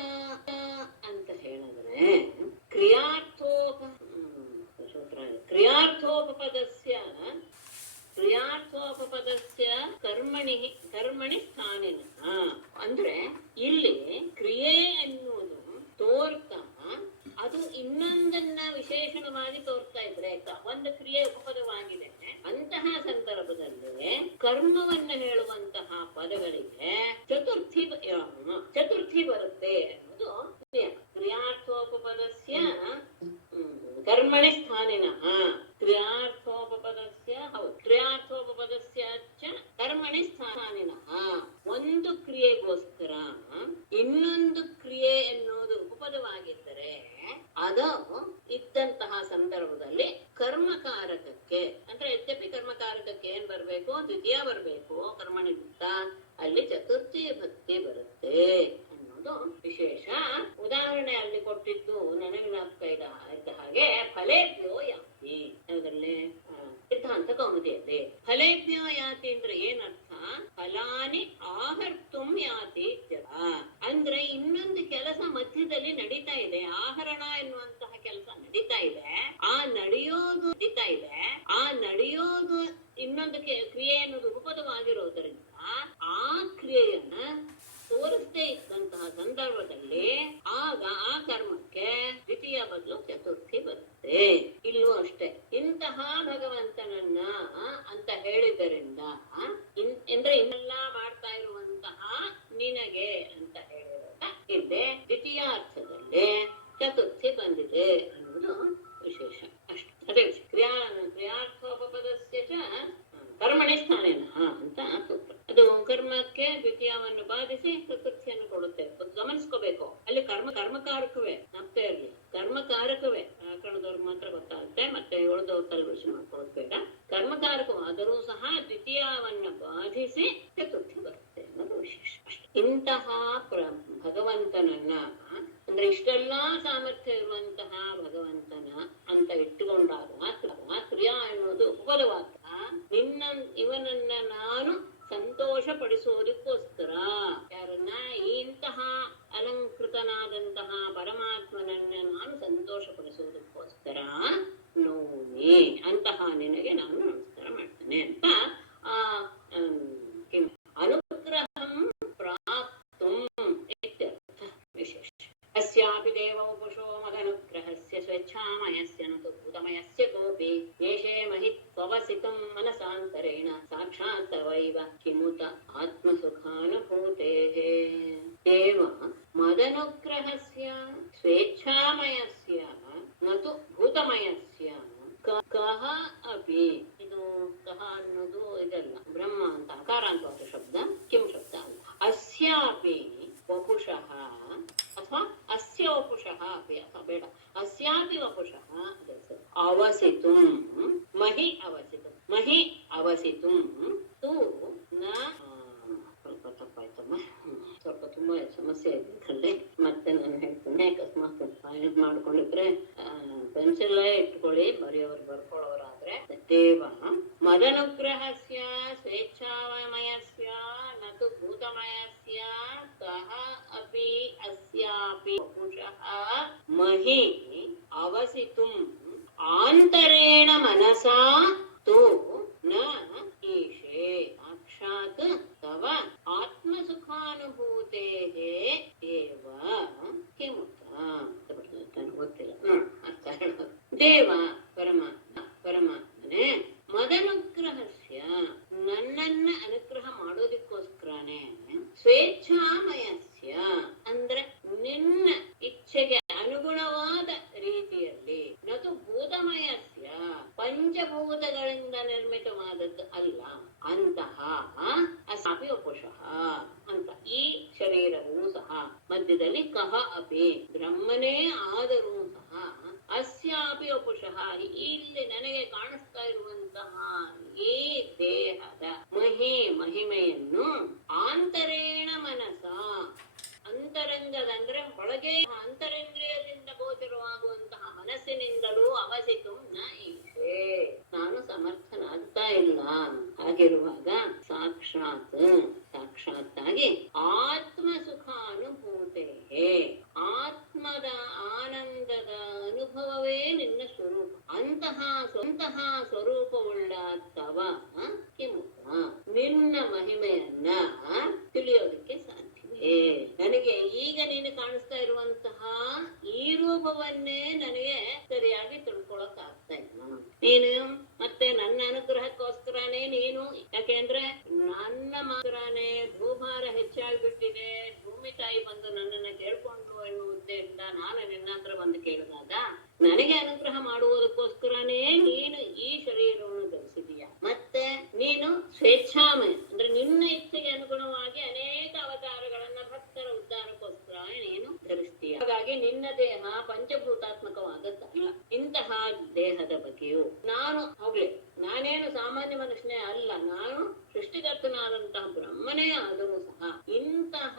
ಅಂತ ಹೇಳಿದ್ರೆ ಸೂತ್ರ ಇದೆ. ಕ್ರಿಯಾರ್ಥೋಪಪದಸ್ಯ ಕರ್ಮಣಿ ಸ್ಥಾನಿನಃ. ಅಂದ್ರೆ ಇಲ್ಲಿ ಕ್ರಿಯೆ ಎನ್ನುವುದು ತೋರ್ತಾ ಅದು ಇನ್ನೊಂದನ್ನ ವಿಶೇಷಣವಾಗಿ ತೋರ್ತಾ ಇದ್ರೆ ಒಂದು ಕ್ರಿಯೆ ಉಪಪದವಾಗಿದೆ. ಅಂತಹ ಸಂದರ್ಭದಲ್ಲಿ ಕರ್ಮವನ್ನು ಹೇಳುವಂತಹ ಪದಗಳಿಗೆ ಚತುರ್ಥಿ ಬರುತ್ತೆ ಅನ್ನೋದು ಕ್ರಿಯಾರ್ಥೋಪಪದಸ್ಯ ಕರ್ಮಣಿ ಸ್ಥಾನಿನಃ. ಕ್ರಿಯಾರ್ಥೋಪಪದಸ್ಯ ಚ ಕರ್ಮಣಿ ಸ್ಥಾನಿನಃ. ಒಂದು ಕ್ರಿಯೆಗೋಸ್ಕರ ಇನ್ನೊಂದು ಕ್ರಿಯೆ ಎನ್ನುವುದು ಉಪಪದವಾಗಿದ್ದರೆ ಅದು ಇದ್ದಂತಹ ಸಂದರ್ಭದಲ್ಲಿ ಕರ್ಮಕಾರಕಕ್ಕೆ ಅಂದ್ರೆ ಯದ್ಯಪಿ ಕರ್ಮಕಾರಕಕ್ಕೆ ಏನ್ ಬರ್ಬೇಕು, ದ್ವಿತೀಯ ಬರ್ಬೇಕು ಕರ್ಮಣಿ ಬಿಟ್ಟ, ಅಲ್ಲಿ ಚತುರ್ಥಿ ಭಕ್ತಿ ಬರುತ್ತೆ ಅನ್ನೋದು ವಿಶೇಷ. ಉದಾಹರಣೆ ಅಲ್ಲಿ ಕೊಟ್ಟಿದ್ದು ನನಗೆ ಜ್ಞಾಪಕ ಇದ್ದ ಹಾಗೆ ಫಲೇಭ್ಯೋ ಯಾತಿ ಅದರಲ್ಲಿ ಸಿದ್ಧಾಂತ ಕೌಮುದಿಯಲ್ಲಿ. ಫಲೇಭ್ಯೋ ಯಾತಿ ಅಂದ್ರೆ ಏನರ್ಥ? ಫಲಾನಿ ಆಹರ್ತುಂ ಯಾತಿ ಅಂದ್ರೆ ಇನ್ನೊಂದು ಕೆಲಸ ಮಧ್ಯದಲ್ಲಿ ನಡೀತಾ ಇದೆ, ಆಹರಣ ಎನ್ನುವಂತಹ ಕೆಲಸ ನಡೀತಾ ಇದೆ. ಆ ನಡೆಯೋದು ಇನ್ನೊಂದು ಕ್ರಿಯೆ ಅನ್ನೋದು ಉಪಪದವಾಗಿರೋದ್ರಿಂದ ಆ ಕ್ರಿಯೆಯನ್ನ ತೋರಿಸದೇ ಇದ್ದಂತಹ ಸಂದರ್ಭದಲ್ಲಿ ಆಗ ಆ ಕರ್ಮಕ್ಕೆ ದ್ವಿತೀಯ ಬದಲು ಚತುರ್ಥಿ ಬರುತ್ತೆ. ಇಲ್ಲೂ ಅಷ್ಟೇ, ಇಂತಹ ಭಗವಂತನನ್ನ ಅಂತ ಹೇಳಿದ್ದರಿಂದ ಅಂದ್ರೆ ಇನ್ನೆಲ್ಲ ಮಾಡ್ತಾ ಇರುವಂತಹ ನಿನಗೆ ಅಂತ ಹೇಳಿದಾಗ ಇಲ್ಲಿ ದ್ವಿತೀಯ ಅರ್ಥದಲ್ಲಿ ಚತುರ್ಥಿ ಬಂದಿದೆ ಅನ್ನೋದು ವಿಶೇಷ. ಅಷ್ಟೇ, ಅದೇ ಕ್ರಿಯಾರ್ಥೋಪಪದಸ್ಯ ಚ ಕರ್ಮಣಿ ಸ್ಥಾನಿನಃ ಅಂತ ಸೂತ್ರ. ಅದು ಕರ್ಮಕ್ಕೆ ದ್ವಿತೀಯವನ್ನು ಬಾಧಿಸಿ ಚತುರ್ಥಿಯನ್ನು ಕೊಡುತ್ತೆ. ಗಮನಿಸ್ಕೋಬೇಕು, ಅಲ್ಲಿ ಕರ್ಮಕಾರಕವೇ ನಪ್ತೇ ಇರಲಿ, ಕರ್ಮಕಾರಕವೇ ವ್ಯಾಕರಣದವ್ರಿಗೆ ಮಾತ್ರ ಗೊತ್ತಾಗುತ್ತೆ, ಮತ್ತೆ ಉಳಿದವ್ರು ತಲೆಬಿಸಿ ಮಾಡ್ಕೊಳ್ಳೋದು ಬೇಡ. ಕರ್ಮಕಾರಕವಾದರೂ ಸಹ ದ್ವಿತೀಯವನ್ನ ಬಾಧಿಸಿ ಚತುರ್ಥಿ ಬರುತ್ತೆ ಅನ್ನೋದು ವಿಶೇಷ. ಇಂತಹ ಭಗವಂತನನ್ನ ಅಂದ್ರೆ ಇಷ್ಟೆಲ್ಲಾ ಸಾಮರ್ಥ್ಯ ಇರುವಂತಹ ಭಗವಂತನ ಅಂತ ಇಟ್ಟುಕೊಂಡಾಗ ಕ್ರಿಯಾ ಎನ್ನುವುದು ಉಪಪದವಾದ ಇವನನ್ನ ನಾನು ಸಂತೋಷ ಪಡಿಸೋದಕ್ಕೋಸ್ಕರ, ಯಾರನ್ನ ಇಂತಹ ಅಲಂಕೃತನಾದಂತಹ ಪರಮಾತ್ಮನನ್ನ ನಾನು ಸಂತೋಷ ಪಡಿಸೋದಕ್ಕೋಸ್ಕರ ನೋಮಿ ಅಂತಹ ನಿನಗೆ ನಾನು ನಮಸ್ಕಾರ ಮಾಡ್ತೇನೆ ಅಂತ ಅನುಗ್ರಹಂ ಪ್ರಾಪ್ತುಂ ಇತ್ಯರ್ಥ ವಿಶೇಷ. ಅಸ್ಯಾಪಿ ದೇವೌಪುಷೋ ಮದನುಗ್ರಹಸ್ಯ ಸ್ವೇಚ್ಛಾಮಯಸ್ಯ ನ ತು ಭೂತಮಯಸ್ಯ ಕೋಪಿ ಯೇಷೇ ಮಹಿ ತ್ವವಸಿತಂ ಮನಸಾಂತರೇಣ ಸಾಕ್ಷಾತ್ ತವೈವ ಕಿಮುತ ಆತ್ಮಸುಖಾನುಭೂತೇಃ. ದೇವ ಮದನುಗ್ರಹಸ್ಯ ಸ್ವೇಚ್ಛಾಮಯಸ್ಯ ನ ತು ಭೂತಮಯಸ್ಯ ಕಹ ಅಪಿ. ಇದು ಕಹ ಅನ್ನೋದು ಇದಲ್ಲ, ಬ್ರಹ್ಮ ಅಂತ ಅಕಾರ ಅಂತ ಶಬ್ದ, ಕಿಂ ಶಬ್ದ ಅಲ್ಲ. ಅಸ್ಯಾಪಿ ವಪುಷಃ ಅಥವಾ ಅಸ್ಯ ವಪುಷಃ ಅಪಿ ಅಥವಾ ಬೇಡ, ಅಸ್ಯಾಪಿ ವಪುಷಃ ಅವಸಿತು ಮಹಿ ಅವಸಿತು ತು ನ. ಸ್ವಲ್ಪ ತಪ್ಪಾಯ್ತಮ್ಮ, ಸ್ವಲ್ಪ ತುಂಬಾ ಸಮಸ್ಯೆ ಇದೆ. ಮತ್ತೆ ನಾನು ಹೇಳ್ತೇನೆ, ಅಕಸ್ಮಾತ್ ಇದು ಮಾಡ್ಕೊಂಡಿದ್ರೆ ಪೆನ್ಸಿಲ್ ಇಟ್ಕೊಳ್ಳಿ, ಬರೆಯೋರು ಬರ್ಕೊಳ್ಳೋರಾದ್ರೆ. ದೇವ ಮದನುಗ್ರಹಸ್ಯ ಸ್ವೇಚ್ಛಾಮಯಸ್ಯ ನ ತು ಭೂತಮಯಸ್ಯ ಕಹ ಅಪಿ ಅಸ್ಯಾಪಿ ವಪುಷಃ ಮಹಿ ಅವಸಿತುಂ ಆಂತರೇಣ ಮನಸಾ ತು ನ ಈಶೇ ಸಾಕ್ಷಾತ್ ತವ ಆತ್ಮಸುಖಾನುಭೂತೇಃ ಏವ ಕಿಮುತ. ಗೊತ್ತಿಲ್ಲ, ಅರ್ಥ ಹೇಳೋದು. ದೇವ ಪರಮಾತ್ಮನೇ ಮದನುಗ್ರಹಸ್ಯ ನನ್ನನ್ನ ಅನುಗ್ರಹ ಮಾಡೋದಕ್ಕೋಸ್ಕರನೇ, ಸ್ವೇಚ್ಛಾಮಯಸ್ಯ ಅಂದ್ರೆ ನಿನ್ನ ಇಚ್ಛೆಗೆ ಅನುಗುಣವಾದ ರೀತಿಯಲ್ಲಿ, ನತು ಭೂತಮಯಸ್ಯ ಪಂಚಭೂತಗಳಿಂದ ನಿರ್ಮಿತವಾದದ್ದು ಅಲ್ಲ ಅಂತಹ ಅಸ್ಯಾಪಿ ವಪುಷಃ ಅಂತ ಈ ಶರೀರವೂ ಸಹ ಮಧ್ಯದಲ್ಲಿ ಕಹ ಅಪಿ ಬ್ರಹ್ಮನೇ ಆದರೂ ಸಹ ಅಸ್ಯಾಪಿ ವಪುಷಃ ಇಲ್ಲಿ ನನಗೆ ಕಾಣಿಸ್ತಾ ಇರುವಂತಹ ಈ ದೇಹದ ಮಹಿಮೆಯನ್ನು ಆಂತರೇಣ ಮನಸ, ಅಂತರಂಗದ ಅಂದ್ರೆ ಒಳಗೆ ಅಂತರೇಂದ್ರಿಯದಿಂದ ಗೋಚರವಾಗುವಂತಹ ಮನಸ್ಸಿನಿಂದಲೂ ಅವಸಿತು ನ ಈಶೆ, ನಾನು ಸಮರ್ಥನಾಗ್ತಾ ಇಲ್ಲ. ಹಾಗಿರುವಾಗ ಸಾಕ್ಷಾತ್ತಾಗಿ ಆತ್ಮ ಸುಖಾನುಭೂತೆ, ಆತ್ಮದ ಆನಂದದ ಅನುಭವವೇ ನಿನ್ನ ಸ್ವರೂಪ. ಅಂತಹ ಸ್ವರೂಪವುಳ್ಳ ತವ ಕಿಮುಖ, ನಿನ್ನ ಮಹಿಮೆಯನ್ನ ತಿಳಿಯೋದಕ್ಕೆ ಸಾಧ್ಯವೇ? ನನಗೆ ಈಗ ನೀನು ಕಾಣಿಸ್ತಾ ಇರುವಂತಹ ಈ ರೂಪವನ್ನೇ ನನಗೆ ಸರಿಯಾಗಿ ತಿಳ್ಕೊಳಕ್ ಆಗ್ತಾ ಇಲ್ಲ. ನೀನು ಮತ್ತೆ ನನ್ನ ಅನುಗ್ರಹಕ್ಕೋಸ್ಕರನೇ ನೀನು, ಯಾಕೆಂದ್ರೆ ನನ್ನ ಮಾತ್ರನೇ ಭೂಭಾರ ಹೆಚ್ಚಾಗ್ಬಿಟ್ಟಿದೆ, ಭೂಮಿ ತಾಯಿ ಬಂದು ನನ್ನನ್ನ ಕೇಳ್ಕೊಂಡು ಎನ್ನುವ ಉದ್ದೇಶದಿಂದ ನಾನು ನಿನ್ನ ಹತ್ರ ಬಂದು ಕೇಳಿದಾಗ ನನಗೆ ಅನುಗ್ರಹ ಮಾಡುವುದಕ್ಕೋಸ್ಕರನೇ ನೀನು ಈ ಶರೀರವನ್ನು ಧರಿಸಿದೀಯ. ಮತ್ತೆ ನೀನು ಸ್ವೇಚ್ಛಾಮಯ ಅಂದ್ರೆ ನಿನ್ನ ಇಚ್ಛೆಗೆ ಅನುಗುಣವಾಗಿ ಅನೇಕ ಅವತಾರಗಳನ್ನ ಭಕ್ತರ ಉದ್ಧಾರಕ್ಕೋಸ್ಕರ ನೀನು ಧರಿಸ್ತೀಯ. ಹಾಗಾಗಿ ನಿನ್ನ ದೇಹ ಪಂಚಭೂತಾತ್ಮಕವಾದದ್ದಲ್ಲ. ಇಂತಹ ದೇಹದ ಬಗ್ಗೆಯೂ ನಾನೇನು ಸಾಮಾನ್ಯ ಮನುಷ್ಯನೇ ಅಲ್ಲ, ನಾನು ಸೃಷ್ಟಿಕರ್ತನಾದಂತಹ ಬ್ರಹ್ಮನೇ ಆದರೂ ಸಹ ಇಂತಹ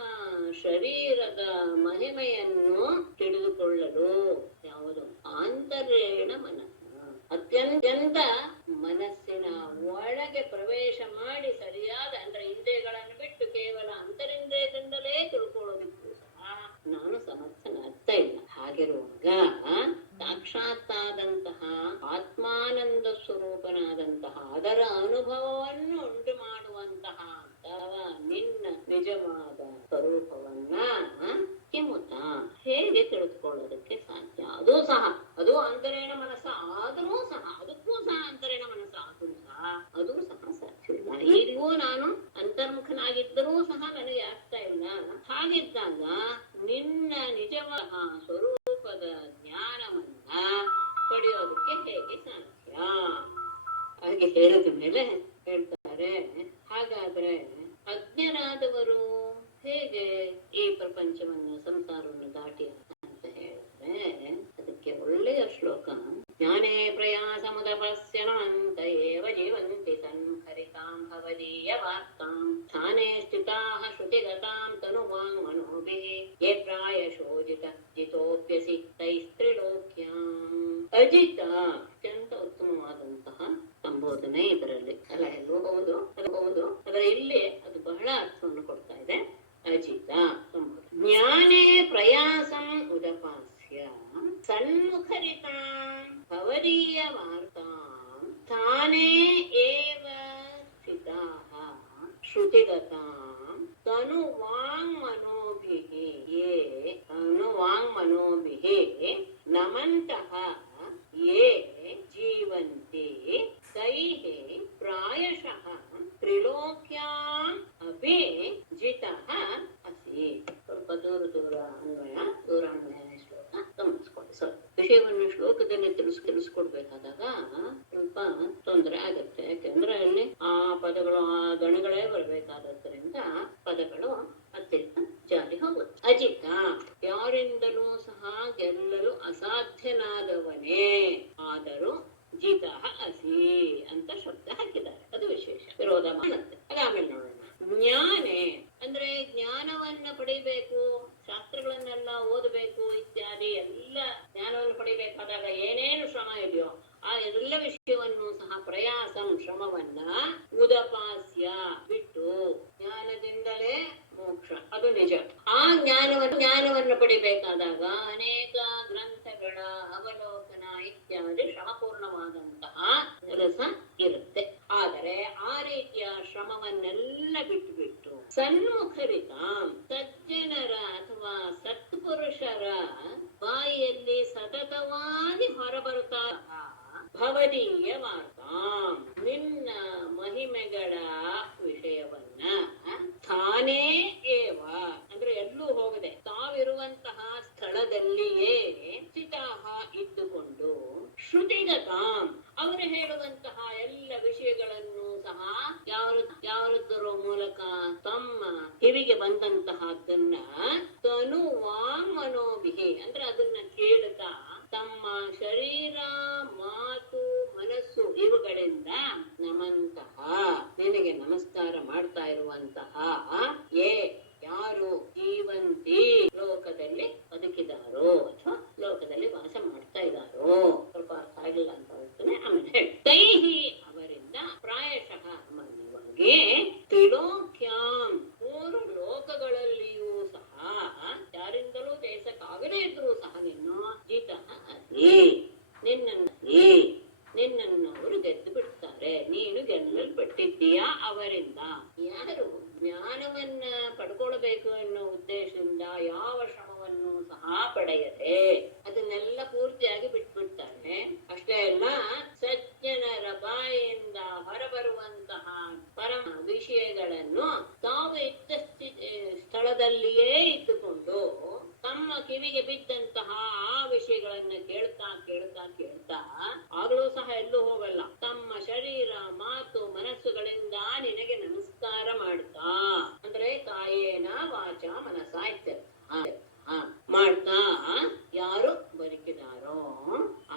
ಶರೀರದ ಮಹಿಮೆಯನ್ನು ತಿಳಿದುಕೊಳ್ಳಲು ಯಾವುದು ಆಂತರೇಣ ಮನಃ, ಅತ್ಯಂತ ಮನಸ್ಸಿನ ಒಳಗೆ ಪ್ರವೇಶ ಮಾಡಿ ಸರಿಯಾದ ಅಂದ್ರೆ ಇಂದ್ರಿಯಗಳನ್ನು ಬಿಟ್ಟು ಕೇವಲ ಅಂತರಿಂದ್ರಿಯದಿಂದಲೇ ತಿಳ್ಕೊಳ್ಳೋದಿಕ್ಕೂ ಸಹ ನಾನು ಸಮರ್ಥನಾಗ್ತಾ ಇಲ್ಲ. ಹಾಗಿರುವಾಗ ಸಾಕ್ಷಾತ್ತಾದಂತಹ ಆತ್ಮಾನಂದ ಸ್ವರೂಪನಾದಂತಹ ಅದರ ಅನುಭವವನ್ನು ಉಂಟು ಮಾಡುವಂತಹ ನಿನ್ನ ನಿಜವಾದ ಸ್ವರೂಪವನ್ನ ಕಿಮುತ ಹೇಗೆ ತಿಳಿದುಕೊಳ್ಳೋದಕ್ಕೆ ಸಾಧ್ಯ? ಅದು ಅಂತರೇಣ ಮನಸ್ಸ ಆದರೂ ಸಹ, ಅದಕ್ಕೂ ಸಹ ಅಂತರೇಣ ಮನಸ್ಸ ಆದರೂ ಸಹ ಅದು ಸಹ ಸಾಧ್ಯವಿಲ್ಲ. ಈಗೂ ನಾನು ಅಂತರ್ಮುಖನಾಗಿದ್ದರೂ ಸಹ ನನಗೆ ಆಗ್ತಾ ಇಲ್ಲ. ಹಾಗಿದ್ದಾಗ ನಿನ್ನ ನಿಜವಾದ ಸ್ವರೂಪದ ಜ್ಞಾನವನ್ನ ಪಡೆಯೋದಕ್ಕೆ ಹೇಗೆ ಸಾಧ್ಯ? ಹಾಗೆ ಹೇಳಿದ ಮೇಲೆ ಹೇಳ್ತಾರೆ, ಹಾಗಾದ್ರೆ ಅಜ್ಞರಾದವರು ಹೇಗೆ ಈ ಪ್ರಪಂಚವನ್ನು ಸಂಸಾರವನ್ನು ದಾಟಿ ಅಂತ ಹೇಳಿದ್ರೆ ಅದಕ್ಕೆ ಒಳ್ಳೆಯ ಶ್ಲೋಕ. ಜ್ಞಾನೇ ಪ್ರಯಾಸ ಮುದಪಸ್ಯನಂತ ಏವ ಜೀವಂತಿ ಸಂಹರಿತಾಂ ಭವದೀಯ ವಾರ್ತಾಂ ಸ್ಥಾನೇ ಸ್ಥಿತಾಃ ಶ್ರುತಿಗತಾಂ ತನುವಾಂ ಮನೋಭಿಃ ಯೇ ಪ್ರಾಯಶೋಜಿತ ಜಿತೋಪ್ಯಸಿ ತೈಸ್ತ್ರಿಲೋಕ್ಯಾಂ. ಅಜಿತ ಅತ್ಯಂತ ಉತ್ತಮವಾದಂತಹ ಸಂಬೋಧನೆ ಇದರಲ್ಲಿ ಅಲ್ಲ, ಎಲ್ಲೂ ಹೌದು ಅದರ ಇಲ್ಲಿ ಅದು ಬಹಳ ಅರ್ಥವನ್ನು ಕೊಡ್ತಾ ಇದೆ. ಅಜಿತ ಸಂಬೋಧನೆ. ಜ್ಞಾನೇ ಪ್ರಯಾಸಂ ಉದಪಾಸ್ಯ ಸನ್ಮುಖರಿತಾಂ ಭವದೀಯ ವಾರ್ತಾಂ ಸ್ಥಾನೇ ಏವ ಸ್ಥಿತಾಃ ಶ್ರುತಿಗತಾಂ ತನುವಾಂಗ್ ಮನೋಭಿಃ ನಮಂತಃ ಯೇ ಜೀವಂತಿ ತೈಃ ಪ್ರಾಯಶಃ ತ್ರಿಲೋಕ್ಯಾಂ ಅಪಿ ಜಿತಃ ಅಸಿ. ಸ್ವಲ್ಪ ದೂರ ಅನ್ವಯ ಶ್ಲೋಕ ಗಮನಿಸ್ಕೊಳ್ಳಿ. ಸ್ವಲ್ಪ ವಿಷಯವನ್ನು ಶ್ಲೋಕದಲ್ಲಿ ತಿಳಿಸ್ಕೊಡ್ಬೇಕಾದಾಗ ಸ್ವಲ್ಪ ತೊಂದರೆ ಆಗತ್ತೆ. ಯಾಕೆಂದ್ರೆ ಅಲ್ಲಿ ಆ ಪದಗಳು ಆ ಗಣಗಳೇ ಬರಬೇಕಾದದ್ದರಿಂದ ಪದಗಳು ಅತ್ಯಂತ ಜಾರಿ ಹೋಗುತ್ತೆ. ಅಜಿತ ಯಾರಿಂದಲೂ ಸಹ ಗೆಲ್ಲಲು ಅಸಾಧ್ಯನಾದವನೇ, ಆದರೂ ಜಿತ ಅಸಿ ಅಂತ ಶಬ್ದ ಹಾಕಿದ್ದಾರೆ. ಅದು ವಿಶೇಷ, ವಿರೋಧ ಮಾಡುತ್ತೆ. ಅದಾದ್ಮೇಲೆ ನೋಡೋಣ. ಜ್ಞಾನೇ ಅಂದ್ರೆ ಜ್ಞಾನವನ್ನ ಪಡಿಬೇಕು, ಶಾಸ್ತ್ರಗಳನ್ನೆಲ್ಲ ಓದಬೇಕು ಇತ್ಯಾದಿ ಎಲ್ಲ ಜ್ಞಾನವನ್ನು ಪಡಿಬೇಕಾದಾಗ ಏನೇನು ಶ್ರಮ ಇದೆಯೋ ಆ ಎಲ್ಲ ವಿಷಯವನ್ನು ಸಹ ಪ್ರಯಾಸಂ ಶ್ರಮವನ್ನ ಉದಪಾಸ್ಯ ಬಿಟ್ಟು ಜ್ಞಾನದಿಂದಲೇ ಮೋಕ್ಷ, ಅದು ನಿಜ. ಆ ಜ್ಞಾನವನ್ನು ಪಡಿಬೇಕಾದಾಗ ಅನೇಕ ಗ್ರಂಥಗಳ ಅವಲೋಕನ ಇತ್ಯಾದಿ ಶ್ರಮಪೂರ್ಣವಾದಂತಹ ಕೆಲಸ ಇರುತ್ತೆ. ಆದರೆ ಆ ರೀತಿಯ ಶ್ರಮವನ್ನೆಲ್ಲ ಬಿಟ್ಟು ಸನ್ಮುಖರಿತ ಸಜ್ಜನರ ಅಥವಾ ಸತ್ಪುರುಷರ ಬಾಯಿಯಲ್ಲಿ ಸತತವಾಗಿ ಹೊರಬರುತ್ತಾ ಭವದೀಯ ವಾರ್ತಾಂ ನಿನ್ನ ಮಹಿಮೆಗಳ ವಿಷಯವನ್ನ ತಾನೇ ಏವ ಅಂದ್ರೆ ಎಲ್ಲೂ ಹೋಗದೆ ತಾವಿರುವಂತಹ ಸ್ಥಳದಲ್ಲಿಯೇ ಸ್ಥಿತಾಃ ಇದ್ದುಕೊಂಡು ಶ್ರುತಿಗತಾಂ ಅವರು ಹೇಳುವಂತಹ ಎಲ್ಲ ವಿಷಯಗಳನ್ನು ಸಹ ಯಾರದ್ದರ ಮೂಲಕ ತಮ್ಮ ಕಿವಿಗೆ ಬಂದಂತಹದ್ದನ್ನ ತನುವಾಂಗ್ ಮನೋಭಿಃ ಅಂದ್ರೆ ಅದನ್ನ ಕೇಳುತ್ತಾ ತಮ್ಮ ಶರೀರ ಮಾತು ಮನಸ್ಸು ಇವುಗಳಿಂದ ನಮಂತಹ ನಿನಗೆ ನಮಸ್ಕಾರ ಮಾಡ್ತಾ ಇರುವಂತಹ ಯಾರು ಜೀವಂತಿ ಲೋಕದಲ್ಲಿ ಬದುಕಿದಾರೋ ಅಥವಾ ಲೋಕದಲ್ಲಿ ವಾಸ ಮಾಡ್ತಾ ಇದ್ದಾರೋ, ಸ್ವಲ್ಪ ಅರ್ಥ ಆಗಿಲ್ಲ ಅಂತ ಹೇಳ್ತೇನೆ. ಆಮೇಲೆ ತೈಹಿ ಅವರಿಂದ ಪ್ರಾಯಶಃ ಸಾಮಾನ್ಯವಾಗಿ ತ್ರಿಲೋಕ್ಯಾಂ ಮೂರು ಲೋಕಗಳಲ್ಲಿಯೂ ಸಹ ಯಾರಿಂದಲೂ ಜಯಿಸಕ್ಕಾಗದೇ ಇದ್ರು ಸಹ ನೀನು ಜಿತಃ ಅಸಿ ನಿನ್ನನ್ನು ಅವರು ಗೆದ್ದು ಬಿಡ್ತಾರೆ. ನೀನು ಗೆಲ್ಲಲ್ಪಟ್ಟಿದ್ದೀಯಾ ಅವರಿಂದ. ಯಾರು ಜ್ಞಾನವನ್ನ ಪಡ್ಕೊಳ್ಬೇಕು ಅನ್ನೋ ಉದ್ದೇಶದಿಂದ ಯಾವ ಶ್ರಮವನ್ನು ಸಹ ಪಡೆಯದೆ ಅದನ್ನೆಲ್ಲ ಪೂರ್ತಿಯಾಗಿ ಬಿಟ್ಬಿಡ್ತಾರೆ. ಅಷ್ಟೇ ಅಲ್ಲ, ಸಜ್ಜನರ ಬಾಯಿಂದ ಹೊರಬರುವಂತಹ ಪರಮ ವಿಷಯಗಳನ್ನು ತಾವು ಇದ್ದ ಸ್ಥಳದಲ್ಲಿಯೇ ಇದ್ದುಕೊಂಡು ತಮ್ಮ ಕಿವಿಗೆ ಬಿದ್ದಂತಹ ಆ ವಿಷಯಗಳನ್ನ ಕೇಳ್ತಾ ಕೇಳ್ತಾ ಕೇಳ್ತಾ ಆಗಲೂ ಸಹ ಎಲ್ಲೂ ಹೋಗಲ್ಲ. ತಮ್ಮ ಶರೀರ ಮಾತು ಮನಸ್ಸುಗಳಿಂದ ನಿನಗೆ ನಮಸ್ಕಾರ ಮಾಡ್ತಾ, ಅಂದ್ರೆ ಕಾಯೇನ ವಾಚ ಮನಸ ಮಾಡ್ತಾ ಯಾರು ಬದುಕಿದಾರೋ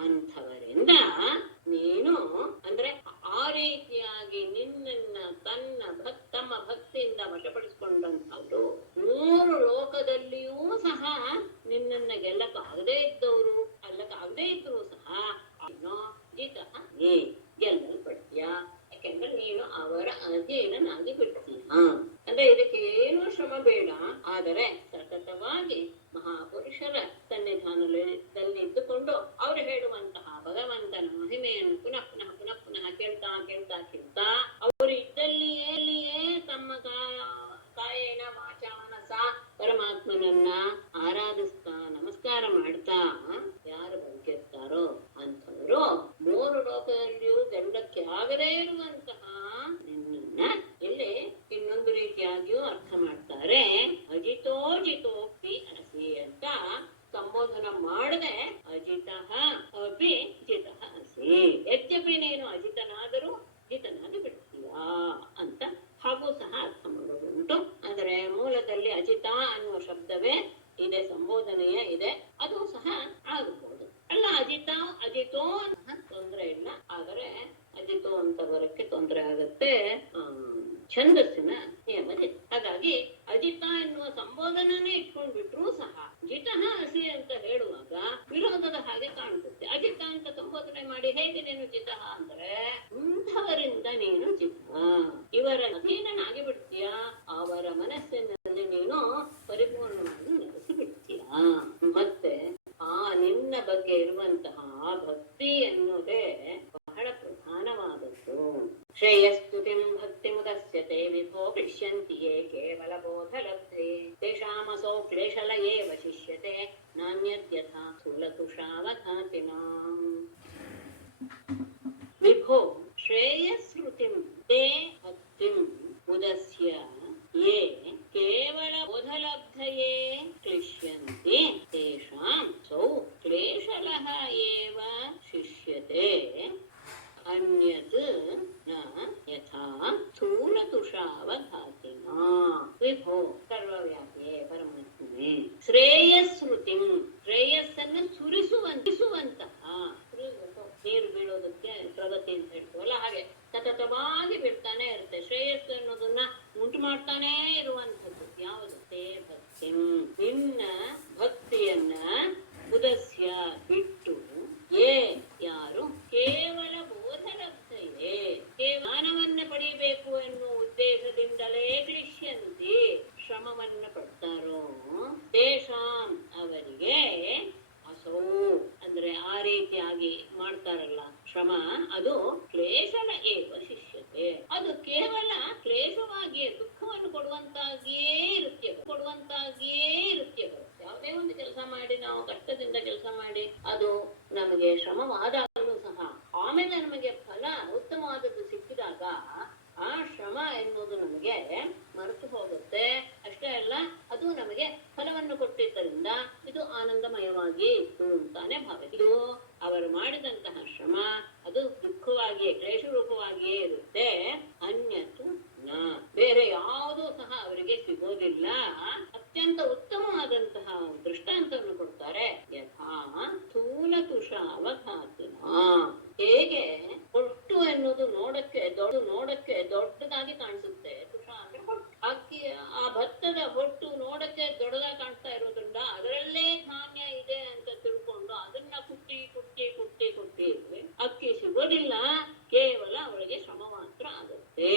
ಅಂಥವರಿಂದ ನೀನು ಅಂದ್ರೆ ಆ ರೀತಿಯಾಗಿ ನಿನ್ನನ್ನ ತಮ್ಮ ಭಕ್ತಿಯಿಂದ ವಶಪಡಿಸಿಕೊಂಡಂಥವ್ರು ಮೂರು ಲೋಕದಲ್ಲಿಯೂ ಸಹ ನಿನ್ನನ್ನ ಗೆಲ್ಲಕ್ಕಾಗದೇ ಇದ್ರು ಸಹ ಜಿತಃ ನೀ ಗೆಲ್ಲಲ್ಪಡ್ತೀಯ. ಯಾಕೆಂದ್ರೆ ನೀನು ಅವರ ಅಧೀನನಾಗಿ ಬಿಡ್ತೀಯ. ಅಂದ್ರೆ ಇದಕ್ಕೆ ಏನೂ ಶ್ರಮ ಬೇಡ. ಆದರೆ ಸತತವಾಗಿ ಮಹಾಪುರುಷರ ಸನ್ನಿಧಾನದಲ್ಲಿ ಇದ್ದುಕೊಂಡು ಅವರು ಹೇಳುವಂತಹ ಭಗವಂತನ ಮಹಿಮೆಯನ್ನು ಪುನಃ ಪುನಃ ಪುನಃ ಪುನಃ ಕೇಳ್ತಾ ಕೇಳ್ತಾ ಕೇಳ್ತಾ ಅವರು ಇದ್ದಲ್ಲಿಯೇ ತಮ್ಮ ಕಾಯೇನ ವಾಚ ಮನಸ ಪರಮಾತ್ಮನನ್ನ ಆರಾಧಿಸ್ತಾ ನಮಸ್ಕಾರ ಮಾಡ್ತಾ ಯಾರು ಬದುಕಿರ್ತಾರೋ ಅಂಥವರು ಮೂರು ಲೋಕದಲ್ಲಿಯೂ ಗೆಲ್ಲಕ್ಕೆ ಆಗದೇ ಇರುವಂತಹ ನಿನ್ನನ್ನ ಇಲ್ಲಿ ಇನ್ನೊಂದು ರೀತಿಯಾಗಿಯೂ ಅರ್ಥ ಮಾಡ್ತಾರೆ. ಅಜಿತೋಜಿತೋಪಿ ಅಸಿ ಅಂತ ಸಂಬೋಧನ ಮಾಡದೆ ಅಜಿತಃ ಅಪಿ ಜಿತಃ ಅಸಿ, ಯದ್ಯಪಿ ನೀನು ಅಜಿತನಾದರೂ ಜಿತನಾಗಿ ಬಿಡ್ತೀಯಾ ಅಂತ ಹಾಗೂ ಸಹ ಅರ್ಥ ಮಾಡೋದುಂಟು. ಆದರೆ ಮೂಲದಲ್ಲಿ ಅಜಿತ ಅನ್ನುವ ಶಬ್ದವೇ ಇದೆ, ಸಂಬೋಧನೆಯ ಇದೆ, ಅದು ಸಹ ಆಗಬಹುದು. ಅಲ್ಲ ಅಜಿತೋ ತೊಂದರೆ ಇಲ್ಲ, ಆದರೆ ಅಜಿತೋ ಅಂತ ಬರಕ್ಕೆ ತೊಂದರೆ ಆಗತ್ತೆ ಛಂದಸ್ಸಿನ ನಿಯಮದಲ್ಲಿ. ಹಾಗಾಗಿ ಅಜಿತ ಎನ್ನುವ ಸಂಬೋಧನನೇ ಇಟ್ಕೊಂಡ್ಬಿಟ್ರು ಸಹ ಜಿತಃ ಹಸಿ ಅಂತ ಹೇಳುವಾಗ ವಿರೋಧದ ಹಾಗೆ ಕಾಣಿಸುತ್ತೆ. ಅಜಿತ ಅಂತ ಸಂಬೋಧನೆ ಮಾಡಿ ಹೇಗೆ ನೀನು ಜಿತಃ ಅಂದ್ರೆ ಇಂಥವರಿಂದ ನೀನು ಜಿತ, ಇವರ ಅಧೀನನಾಗಿ ಬಿಡ್ತೀಯ, ಅವರ ಮನಸ್ಸಿನಲ್ಲಿ ನೀನು ಪರಿಪೂರ್ಣವಾಗಿ ನೆಲೆಸಿ ಬಿಡ್ತೀಯ. ಮತ್ತೆ ಆ ನಿನ್ನ ಬಗ್ಗೆ ಇರುವಂತಹ ಭಕ್ತಿ ಎನ್ನುವುದೇ ಬಹಳ ಪ್ರಧಾನವಾದದ್ದು. ಶ್ರೇಯಸ್ತುತಿಂ ಭಕ್ತಿ ಮುದಸ್ಯತೆ ವಿಭೋ ಪಶ್ಯಂತಿ ಯೇ ಕೇವಲ ಬೋಧಲಬ್ಧೆ ತೇಷಾಮಸೋ ಕ್ಲೇಶಲ ಏವ ಶಿಷ್ಯತೆ ನಾನ್ಯದ್ಯಥಾ ಸ್ಥೂಲತುಷಾವಘಾತಿನಾಂ. ವಿಭೋ ಶ್ರೇಯಸ್ಮೃತಿಂ ತೇ ಭಕ್ತಿಂ ಉದಸ್ಯ ಯೇ ಕೇವಲ ಬೋಧಲಬ್ಧಯೇ ಕ್ಲಿಶ್ಯಂತಿ ತೇಷಾಂ ಸೌ ಕ್ಲೇಶಲಃ ಏವ ಶಿಷ್ಯತೆ ಅನ್ಯತ್ ನ ಯಥಾ ಸ್ಥೂಲತುಷಾವಘಾತಿನಾ. ವಿಭೋ ಸರ್ವವ್ಯಾಪಿಯೇ ಪರಮಾತ್ಮನೇ ಶ್ರೇಯಸ್ಮೃತಿಂ, ಶ್ರೇಯಸ್ಸನ್ನು ಸುರಿಸುವಂತಹ, ನೀರು ಬೀಳೋದಕ್ಕೆ ಪ್ರಗತಿ ಅಂತ ಹೇಳ್ತೀವಲ್ಲ ಹಾಗೆ ಸತತವಾಗಿ ಬಿಡ್ತಾನೆ ಇರುತ್ತೆ. ಶ್ರೇಯಸ್ಸು ಅನ್ನೋದನ್ನ ಉಂಟು ಮಾಡ್ತಾನೇ ಇರುವಂಥದ್ದು ಯಾವುದು? ತೇ ಭಕ್ತಿ, ನಿನ್ನ ಭಕ್ತಿಯನ್ನ ಉದಸ್ಯ ಬಿಟ್ಟು, ಏ ಯಾರು ಕೇವಲ ಬೋಧಲಬ್ಧಯೇ ಜ್ಞಾನವನ್ನ ಪಡಿಬೇಕು ಎನ್ನುವ ಉದ್ದೇಶದಿಂದಲೇ ಕ್ಲಿಶ್ಯಂತಿ ಶ್ರಮವನ್ನ ಪಡ್ತಾರೋ, ತೇಷಾಂ ಅವರಿಗೆ ಅಸೌ ಅಂದ್ರೆ ಆ ರೀತಿಯಾಗಿ ಮಾಡ್ತಾರಲ್ಲ ಶ್ರಮ, ಅದು ಕ್ಲೇಶಲ ಏವ ಶಿಷ್ಯತೆ, ಅದು ಕೇವಲ ಕ್ಲೇಶವಾಗಿಯೇ ದುಃಖವನ್ನು ಕೊಡುವಂತಾಗಿಯೇ ಇರುತ್ತೆ. ಯಾವುದೇ ಒಂದು ಕೆಲಸ ಮಾಡಿ ನಾವು ಕಷ್ಟದಿಂದ ಕೆಲಸ ಮಾಡಿ ಅದು ನಮಗೆ ಶ್ರಮವಾದಾಗಲೂ ಸಹ ಆಮೇಲೆ ನಮಗೆ ಫಲ ಉತ್ತಮವಾದದ್ದು ಸಿಕ್ಕಿದಾಗ ಆ ಶ್ರಮ ಎನ್ನುವುದು ನಮಗೆ ಮರೆತು ಹೋಗುತ್ತೆ. ಅಷ್ಟೇ ಅಲ್ಲ, ಅದು ನಮಗೆ ಫಲವನ್ನು ಕೊಟ್ಟಿದ್ದರಿಂದ ಇದು ಆನಂದಮಯವಾಗಿಯೇ ಇತ್ತು ಅಂತಾನೆ ಭಾವ. ಇದು ಅವರು ಮಾಡಿದಂತಹ ಶ್ರಮ ಅದು ದುಃಖವಾಗಿಯೇ ಕ್ಲೇಶ ರೂಪವಾಗಿಯೇ ಇರುತ್ತೆ. ಅನ್ಯತು ನ, ಬೇರೆ ಯಾವುದೂ ಸಹ ಅವರಿಗೆ ಸಿಗೋದಿಲ್ಲ. ಅತ್ಯಂತ ಉತ್ತಮವಾದಂತಹ ದೃಷ್ಟಾಂತವನ್ನು ಕೊಡ್ತಾರೆ. ಯಥಾ ಸ್ಥೂಲತುಷಾವಘಾತಿನ, ಹೇಗೆ ಹೊಟ್ಟು ಎನ್ನುವುದು ನೋಡಕ್ಕೆ ದೊಡ್ಡದಾಗಿ ಕಾಣಿಸುತ್ತೆ. ತುಷ ಅಂದ್ರೆ ಅಕ್ಕಿ, ಆ ಭತ್ತದ ಹೊಟ್ಟು ನೋಡಕ್ಕೆ ದೊಡ್ಡದಾಗಿ ಕಾಣಿಸ್ತಾ ಇರೋದ್ರಿಂದ ಅದರಲ್ಲೇ ಧಾನ್ಯ ಇದೆ ಅಂತ ತಿಳ್ಕೊಂಡು ಅದನ್ನ ಕುಟ್ಟಿ ಅಕ್ಕಿ ಸಿಗೋದಿಲ್ಲ, ಕೇವಲ ಅವಳಿಗೆ ಶ್ರಮ ಮಾತ್ರ ಆಗುತ್ತೆ.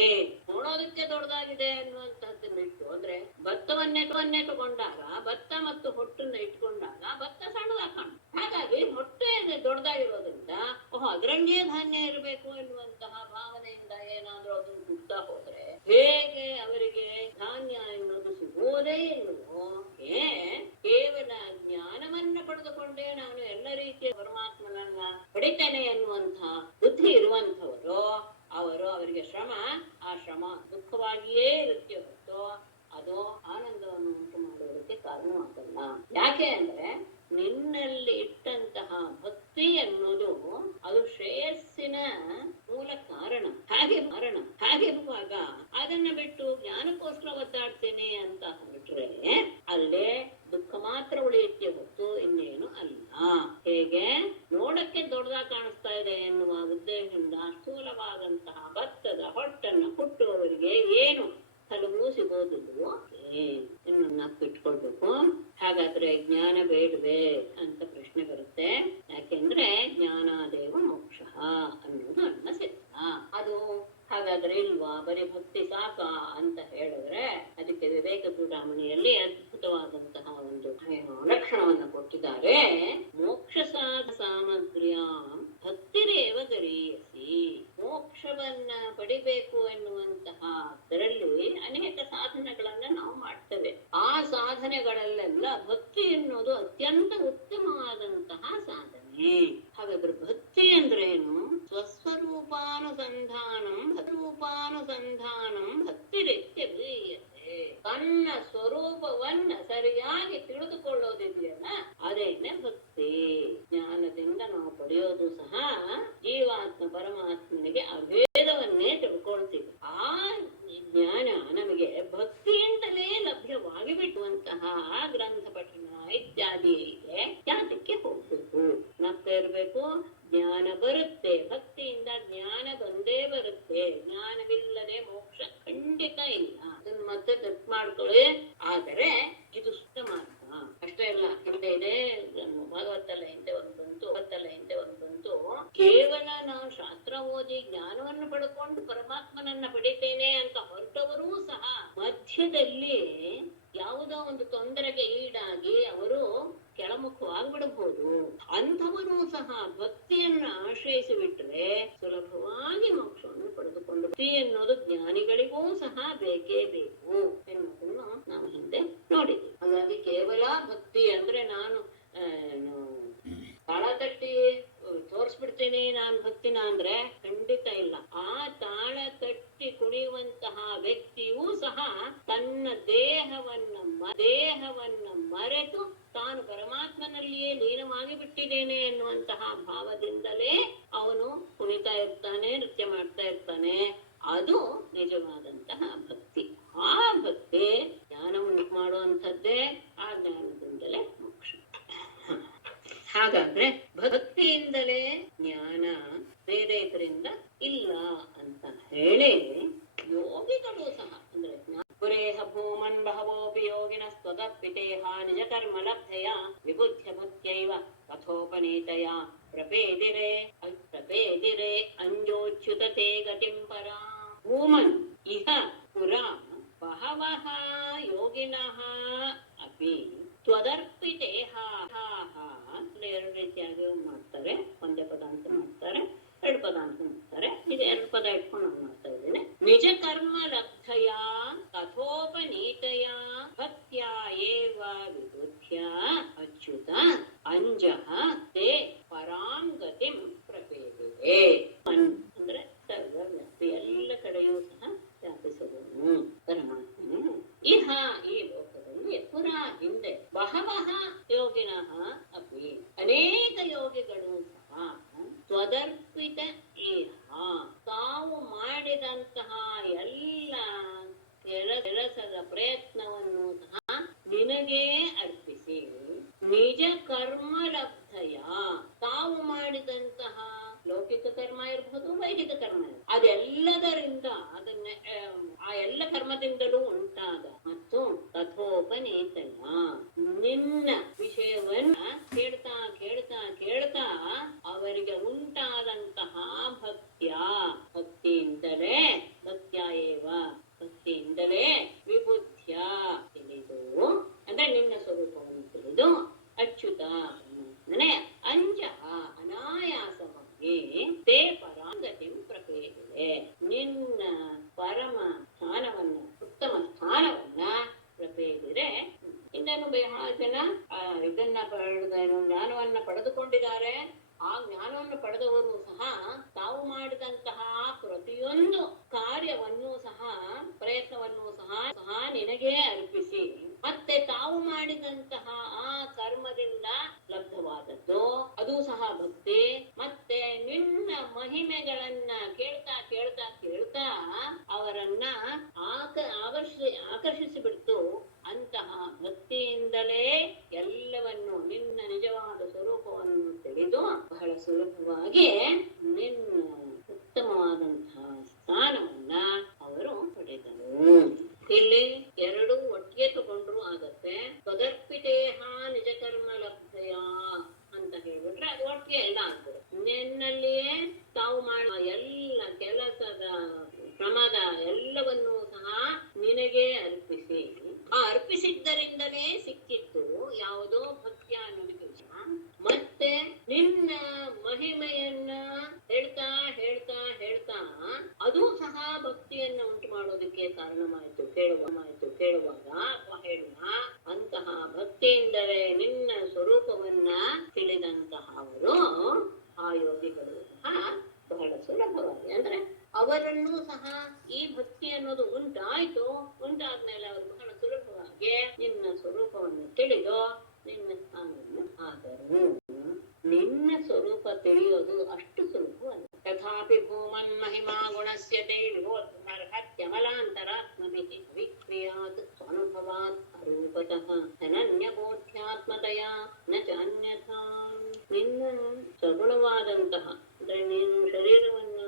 ನೋಡೋದಕ್ಕೆ ದೊಡ್ಡದಾಗಿ ದೊಡ್ಡದಾಗಿದೆ ಅನ್ನುವಂತಹದ್ದನ್ನ ಇಟ್ಟು ಅಂದ್ರೆ ಭತ್ತವನ್ನೇ ತಗೊಂಡಾಗ ಭತ್ತ ಮತ್ತು ಹೊಟ್ಟನ್ನ ಇಟ್ಕೊಂಡಾಗ ಭತ್ತ ಸಣ್ಣದಾಗಿ ಕಾಣುತ್ತೆ. ಹಾಗಾಗಿ ಹೊಟ್ಟೆ ದೊಡ್ಡದಾಗಿರೋದ್ರಿಂದ ಅದರಂಗೇ ಧಾನ್ಯ ಇರಬೇಕು ಎನ್ನುವಂತಹ ಭಾವನೆಯಿಂದ ಏನಾದ್ರೂ ಅದನ್ನು ಹುಡ್ತಾ ಹೋದ್ರೆ ಹೇಗೆ ಅವರಿಗೆ ಧಾನ್ಯ ಎನ್ನುವುದು ಸಿಗೋದೇ ಇಲ್ವೋ, ಕೇವಲ ಜ್ಞಾನವನ್ನ ಪಡೆದುಕೊಂಡೇ ನಾನು ಎಲ್ಲ ರೀತಿಯ ಪರಮಾತ್ಮನನ್ನ ಪಡಿತೇನೆ ಎನ್ನುವಂತಹ ಬುದ್ಧಿ ಇರುವಂತವರು ಅವರಿಗೆ ಆ ಶ್ರಮ ದುಃಖವಾಗಿಯೇ ಇರುತ್ತೆ ಹೊರತು ಅದು ಆನಂದವನ್ನು ಉಂಟು ಮಾಡುವುದಕ್ಕೆ ಕಾರಣವಾಗಲ್ಲ. ಯಾಕೆ ಅಂದ್ರೆ ನಿನ್ನಲ್ಲಿ ಇಟ್ಟಂತಹ ಭಕ್ತಿ ಅನ್ನೋದು ಅದು ಶ್ರೇಯಸ್ಸಿನ ಮೂಲ ಕಾರಣ. ಹಾಗಿರುವಾಗ ಅದನ್ನ ಬಿಟ್ಟು ಜ್ಞಾನಕ್ಕೋಸ್ಕರ ಒದ್ದಾಡ್ತೇನೆ ಅಂತ ಹೊರಟ್ರೆ ಅಲ್ಲೇ ದುಃಖ ಮಾತ್ರ ಉಳಿಯುತ್ತೆ ಹೊತ್ತು ಇನ್ನೇನು ಅಲ್ಲ. ಹೇಗೆ ನೋಡಕ್ಕೆ ದೊಡ್ಡದಾಗಿ ಕಾಣಿಸ್ತಾ ಇದೆ ಎನ್ನುವ ಉದ್ದೇಶದಿಂದ ಸ್ಥೂಲವಾದಂತಹ ಭತ್ತದ ಹೊಟ್ಟನ್ನು ಹುಟ್ಟುವವರಿಗೆ ಏನು ಹಲವು ಸಿಗೋದಿಲ್ವೋ ಇನ್ನು ನೆನಪಿಟ್ಕೊಳ್ಬೇಕು. ಹಾಗಾದ್ರೆ ಜ್ಞಾನ ಬೇಡವೇ ಅಂತ ಪ್ರಶ್ನೆ ಬರುತ್ತೆ. ಯಾಕೆಂದ್ರೆ ಜ್ಞಾನಾದೇವ ಮೋಕ್ಷ ಅನ್ನೋದು ನನ್ನ ಸಿದ್ಧ. ಅದು ಹಾಗಾದ್ರೆ ಇಲ್ವಾ, ಬರೀ ಭಕ್ತಿ ಸಾಕ ಅಂತ ಹೇಳಿದ್ರೆ ಅದಕ್ಕೆ ವಿವೇಕ ಚೂಡಾಮಣಿಯಲ್ಲಿ ಅದ್ಭುತವಾದಂತಹ ಒಂದು ಲಕ್ಷಣವನ್ನ ಕೊಟ್ಟಿದ್ದಾರೆ. ಮೋಕ್ಷ ಸಾಮಗ್ರಿಯ ಭಕ್ತಿರೇವ ಗರೀಯಸಿ. ಮೋಕ್ಷವನ್ನ ಪಡಿಬೇಕು ಎನ್ನುವಂತಹ ಅದರಲ್ಲಿ ಅನೇಕ ಸಾಧನೆಗಳನ್ನ ನಾವು ಮಾಡ್ತೇವೆ. ಆ ಸಾಧನೆಗಳಲ್ಲೆಲ್ಲ ಭಕ್ತಿ ಎನ್ನುವುದು ಅತ್ಯಂತ ಉತ್ತಮವಾದಂತಹ ಸಾಧನೆ. ಹಾಗಾದ್ರೆ ಭಕ್ತಿ ಅಂದ್ರೇನು? ಸ್ವಸ್ವರೂಪಾನುಸಂಧಾನಂ ಭಕ್ತಿರಿತ್ಯಭಿಧೀಯತೆ. ತನ್ನ ಸ್ವರೂಪವನ್ನ ಸರಿಯಾಗಿ ತಿಳಿದುಕೊಳ್ಳೋದಿದೆಯಲ್ಲ ಅದೇನೆ ಭಕ್ತಿ. ಜ್ಞಾನದಿಂದ ನಾವು ಪಡೆಯೋದು ಸಹ ಜೀವಾತ್ಮ ಪರಮಾತ್ಮನಿಗೆ ಅಭೇದವನ್ನೇ ತಿಳ್ಕೊಳ್ತೀವಿ. ಆ ಜ್ಞಾನ ನಮಗೆ ಭಕ್ತಿಯಿಂದಲೇ ಲಭ್ಯವಾಗಿ ಬಿಟ್ಟುವಂತಹ ಗ್ರಂಥ ಪಠಣ ಇತ್ಯಾದಿಗೆ ಜಾತಕ್ಕೆ ಹೋಗ್ಬೇಕು, ನಗ್ತಾ ಇರ್ಬೇಕು. ಜ್ಞಾನ ಬರುತ್ತೆ, ಭಕ್ತಿಯಿಂದ ಜ್ಞಾನ ಬಂದೇ ಬರುತ್ತೆ. ಜ್ಞಾನವಿಲ್ಲದೆ ಮೋಕ್ಷ ಖಂಡಿತ ಇಲ್ಲ. ಅದನ್ನ ಮತ್ತೆ ತಪ್ಪು ಮಾಡ್ಕೊಳ್ಳಿ. ಆದರೆ ಇದು ಸುತ್ತ ಮಾರ್ಗ ಅಷ್ಟೇ ಇಲ್ಲ. ಹಿಂದೆ ಇದೆ ಭಾಗವತಲ್ಲ ಹಿಂದೆ ಒಂದು ಬಂತು. ಕೇವಲ ನಾವು ಶಾಸ್ತ್ರ ಓದಿ ಜ್ಞಾನವನ್ನು ಪಡ್ಕೊಂಡು ಪರಮಾತ್ಮನನ್ನ ಪಡಿತೇನೆ ಅಂತ ಹೊರಟವರೂ ಸಹ ಮಧ್ಯದಲ್ಲಿ ಯಾವುದೋ ಒಂದು ತೊಂದರೆಗೆ ಈಡಾಗಿ ಅವರು ಕೆಳಮುಖವಾಗ್ಬಿಡಬಹುದು. ಅಂಥವರೂ ಸಹ ಭಕ್ತಿಯನ್ನ ಆಶ್ರಯಿಸಿ ಬಿಟ್ರೆ ಸುಲಭವಾಗಿ ಮೋಕ್ಷವನ್ನು ಪಡೆದುಕೊಂಡು. ಭಕ್ತಿ ಎನ್ನುವುದು ಜ್ಞಾನಿಗಳಿಗೂ ಸಹ ಬೇಕೇ ಬೇಕು ಎನ್ನುವುದನ್ನು ನಾವು ಹಿಂದೆ ನೋಡಿದ್ವಿ. ಹಾಗಾಗಿ ಕೇವಲ ಭಕ್ತಿ ಅಂದ್ರೆ ನಾನು ತಾಳ ತಟ್ಟಿ ತೋರ್ಸ್ಬಿಡ್ತೇನೆ ನಾನು ಭಕ್ತಿನ ಅಂದ್ರೆ ಖಂಡಿತ ಇಲ್ಲ. ಆ ತಾಳ ತಟ್ಟಿ ಕುಣಿಯುವಂತಹ ವ್ಯಕ್ತಿಯೂ ಸಹ ತನ್ನ ದೇಹವನ್ನ ಮರೆತು ತಾನು ಪರಮಾತ್ಮನಲ್ಲಿಯೇ ಲೀನವಾಗಿ ಬಿಟ್ಟಿದ್ದೇನೆ ಎನ್ನುವಂತಹ ಭಾವದಿಂದಲೇ ಅವನು ಕುಣಿತಾ ಇರ್ತಾನೆ, ನೃತ್ಯ ಮಾಡ್ತಾ ಇರ್ತಾನೆ. ಅದು ನಿಜವಾದಂತಹ ಭಕ್ತಿ. ಆ ಭಕ್ತಿ ಜ್ಞಾನವನ್ನು ಮಾಡುವಂಥದ್ದೇ. ಆ ಜ್ಞಾನದಿಂದಲೇ ಮೋಕ್ಷ. ಹಾಗಾದ್ರೆ ಭಕ್ತಿಯಿಂದಲೇ ಜ್ಞಾನ, ಬೇರೆ ಇದರಿಂದ ಇಲ್ಲ ಅಂತ ಹೇಳಿ ಯೋಗಿಗಳು ಸಹ ಅಂದ್ರೆ ಪುರೇಹ ಭೂಮನ್ ಬಹವೋಪಿ ಯೋಗಿನ ಸ್ವದರ್ಪಿತೇಹ ನಿಜ ಕರ್ಮ ಲಬ್ಧಯ ವಿಬುದ್ಧ್ಯ ಭಕ್ತ್ಯೈವ ಕಥೋಪನೀತಯ ಪ್ರಪೇದಿರೆ ಅಂಜೋಚ್ಯುತತೆ ಗತಿಂ ಪರಾ. ಭೂಮನ್ ಇಹ ಪುರ ಬಹವಃ ಯೋಗಿನಃ ಅಪಿ ತ್ವದರ್ಪಿತೇಹ. ಎರಡು ರೀತಿಯಾಗಿ ಮಾಡ್ತಾರೆ. ಒಂದೇ ಪದ ಅಂತ ಮಾಡ್ತಾರೆ, ಎರಡು ಪದ ಅಂತ ಮಾಡ್ತಾರೆ. ಇದು ಎರಡು ಪದ ಇಟ್ಕೊಂಡು ನಾನು ಮಾಡ್ತಾ ಇದ್ದೇನೆ. ನಿಜ ಕರ್ಮ ಲಬ್ಧಯ ಕಥೋಪನೀತಯ ಭಕ್ತ್ಯ ಏವ ವಿಬುದ್ಧ್ಯ ಅಚ್ಯುತ ಅಂಜಃ ತೇ ಪರಾಂ ಗತಿಂ ಪ್ರಪೇದಿರೆ. ಅಂದ್ರೆ ಸರ್ವವ್ಯಾಪಿ, ಎಲ್ಲ ಕಡೆಯೂ ಸಹ ವ್ಯಾಪಿಸುವನು ಪರಮಾತ್ಮನು. ಇಹ ಈ ಲೋಕದಲ್ಲಿ ಪುರ ಹಿಂದೆ ಬಹವಃ ಯೋಗಿನಃ ಅಪಿ ಅನೇಕ ಯೋಗಿಗಳು ಸಹ ಸ್ವದರ್ಪಿತ ಇಹ ತಾವು ಮಾಡಿದಂತಹ ಎಲ್ಲ ಕೆಲಸದ ಪ್ರಯತ್ನವನ್ನು ಸಹ ನಿನಗೇ ಅರ್ಪಿಸಿ ನಿಜ ಕರ್ಮ ಲಬ್ಧಯ ತಾವು ಮಾಡಿದಂತಹ ಲೌಕಿಕ ಕರ್ಮ ಇರಬಹುದು, ವೈದಿಕ ಕರ್ಮ ಇರಬಹುದು, ಅದೆಲ್ಲದರಿಂದ ಅದನ್ನ ಆ ಎಲ್ಲ ಕರ್ಮದಿಂದಲೂ ಉಂಟಾದ ಮತ್ತು ತಥೋಪನೀತಯ ನಿನ್ನ ವಿಷಯವನ್ನ ಕೇಳ್ತಾ ಕೇಳ್ತಾ ಕೇಳ್ತಾ ಅವರಿಗೆ ಉಂಟಾದಂತಹ ಭಕ್ತಿಯಿಂದಲೇ ಭಕ್ತ್ಯ ಏವ ಭಕ್ತಿಯಿಂದ ಜ್ಞಾನವನ್ನ ಬೇರೆ ಇನ್ನೇನು ಬಹಳ ಜನ ಇದನ್ನ ಜ್ಞಾನವನ್ನ ಪಡೆದುಕೊಂಡಿದ್ದಾರೆ. ಆ ಜ್ಞಾನವನ್ನು ಪಡೆದವರು ಸಹ ತಾವು ಮಾಡಿದಂತಹ ಪ್ರತಿಯೊಂದು ಕಾರ್ಯವನ್ನು ಸಹ ಪ್ರಯತ್ನವನ್ನು ಸಹ ನಿನಗೇ ಅರ್ಪಿಸಿ, ಮತ್ತೆ ತಾವು ಮಾಡಿದಂತಹ ಆ ಕರ್ಮದಿಂದ ಲಬ್ಧವಾದದ್ದು ಅದು ಸಹ ಭಕ್ತಿ. ಮತ್ತೆ ನಿನ್ನ ಮಹಿಮೆಗಳನ್ನ ಕೇಳ್ತಾ ಕೇಳ್ತಾ ಕೇಳ್ತಾ ಅವರನ್ನ ಆಕರ್ಷಿಸಿ ಬಿಡ್ತು. ಅಂತಹ ಭಕ್ತಿಯಿಂದಲೇ ಎಲ್ಲವನ್ನು ನಿನ್ನ ನಿಜವಾದ ಸ್ವರೂಪವನ್ನು ತಿಳಿದು ಬಹಳ ಸುಲಭವಾಗಿ ನಿನ್ನ ಉತ್ತಮವಾದಂತಹ ಸ್ಥಾನವನ್ನ ಅವರು ಪಡೆದರು. ಇಲ್ಲಿ ಎರಡು ಒಟ್ಟಿಗೆ ತಗೊಂಡ್ರು ಆಗತ್ತೆ. ತದರ್ಪಿತೇಹ ನಿಜ ಕರ್ಮ ಲಬ್ಧಯ ಅಂತ ಹೇಳ್ಬಿಟ್ರೆ ಅದು ಒಟ್ಟಿಗೆ ಎಲ್ಲ ಆಗ್ತದೆ. ನಿನ್ನಲ್ಲಿಯೇ ತಾವು ಮಾಡುವ ಎಲ್ಲ ಕೆಲಸದ ಪ್ರಮಾದ ಎಲ್ಲವನ್ನೂ ಸಹ ನಿನಗೆ ಅರ್ಪಿಸಿ, ಆ ಅರ್ಪಿಸಿದ್ದರಿಂದಲೇ ಸಿಕ್ಕಿತ್ತು ಯಾವುದೋ ಭಕ್ತಿಯ ಅನುಭವ. ಮತ್ತೆ ನಿನ್ನ ಮಹಿಮೆಯನ್ನ ಹೇಳ್ತಾ ಹೇಳ್ತಾ ಹೇಳ್ತಾ ಅದು ಸಹ ಭಕ್ತಿಯನ್ನ ಉಂಟು ಮಾಡೋದಕ್ಕೆ ಕಾರಣವಾಯಿತು. ಕೇಳುವಾಗ ಹೇಳುವ ಅಂತಹ ಭಕ್ತಿಯಿಂದಲೇ ನಿನ್ನ ಸ್ವರೂಪವನ್ನ ತಿಳಿದಂತಹ ಅವರು ಆ ಯೋಗಿಗಳು ಸಹ ಬಹಳ ಸುಲಭವಾಗಿ, ಅಂದ್ರೆ ಅವರನ್ನೂ ಸಹ ಈ ಭಕ್ತಿ ಅನ್ನೋದು ಉಂಟಾದ್ಮೇಲೆ ಅವರು ಬಹಳ ಸುಲಭವಾಗಿ ನಿನ್ನ ಸ್ವರೂಪವನ್ನು ತಿಳಿದು ನಿನ್ನ ಸ್ಥಾನವನ್ನು ಆದರು. ನಿನ್ನ ಸ್ವರೂಪ ತಿಳಿಯೋದು ಅಷ್ಟು ಸುಲಭವಲ್ಲ. ತಥಾಪಿ ಭೂಮನ್ ಮಹಿಮಾ ಗುಣಸ್ಯತೆ ವಿಭೋತ್ಮಲಾಂತರಾತ್ಮಭಿಃ ವಿಕ್ರಿಯಾತ್ ಸ್ವಾನುಭವಾತ್ ಅರೂಪತಃ ಅನನ್ಯಬೋಧ್ಯಾತ್ಮತಯಾ ನ ಚ ಅನ್ಯಥಾ. ನಿನ್ನ ಸಗುಣವಾದಂತಹ ಅಂದ್ರೆ ನೀನು ಶರೀರವನ್ನ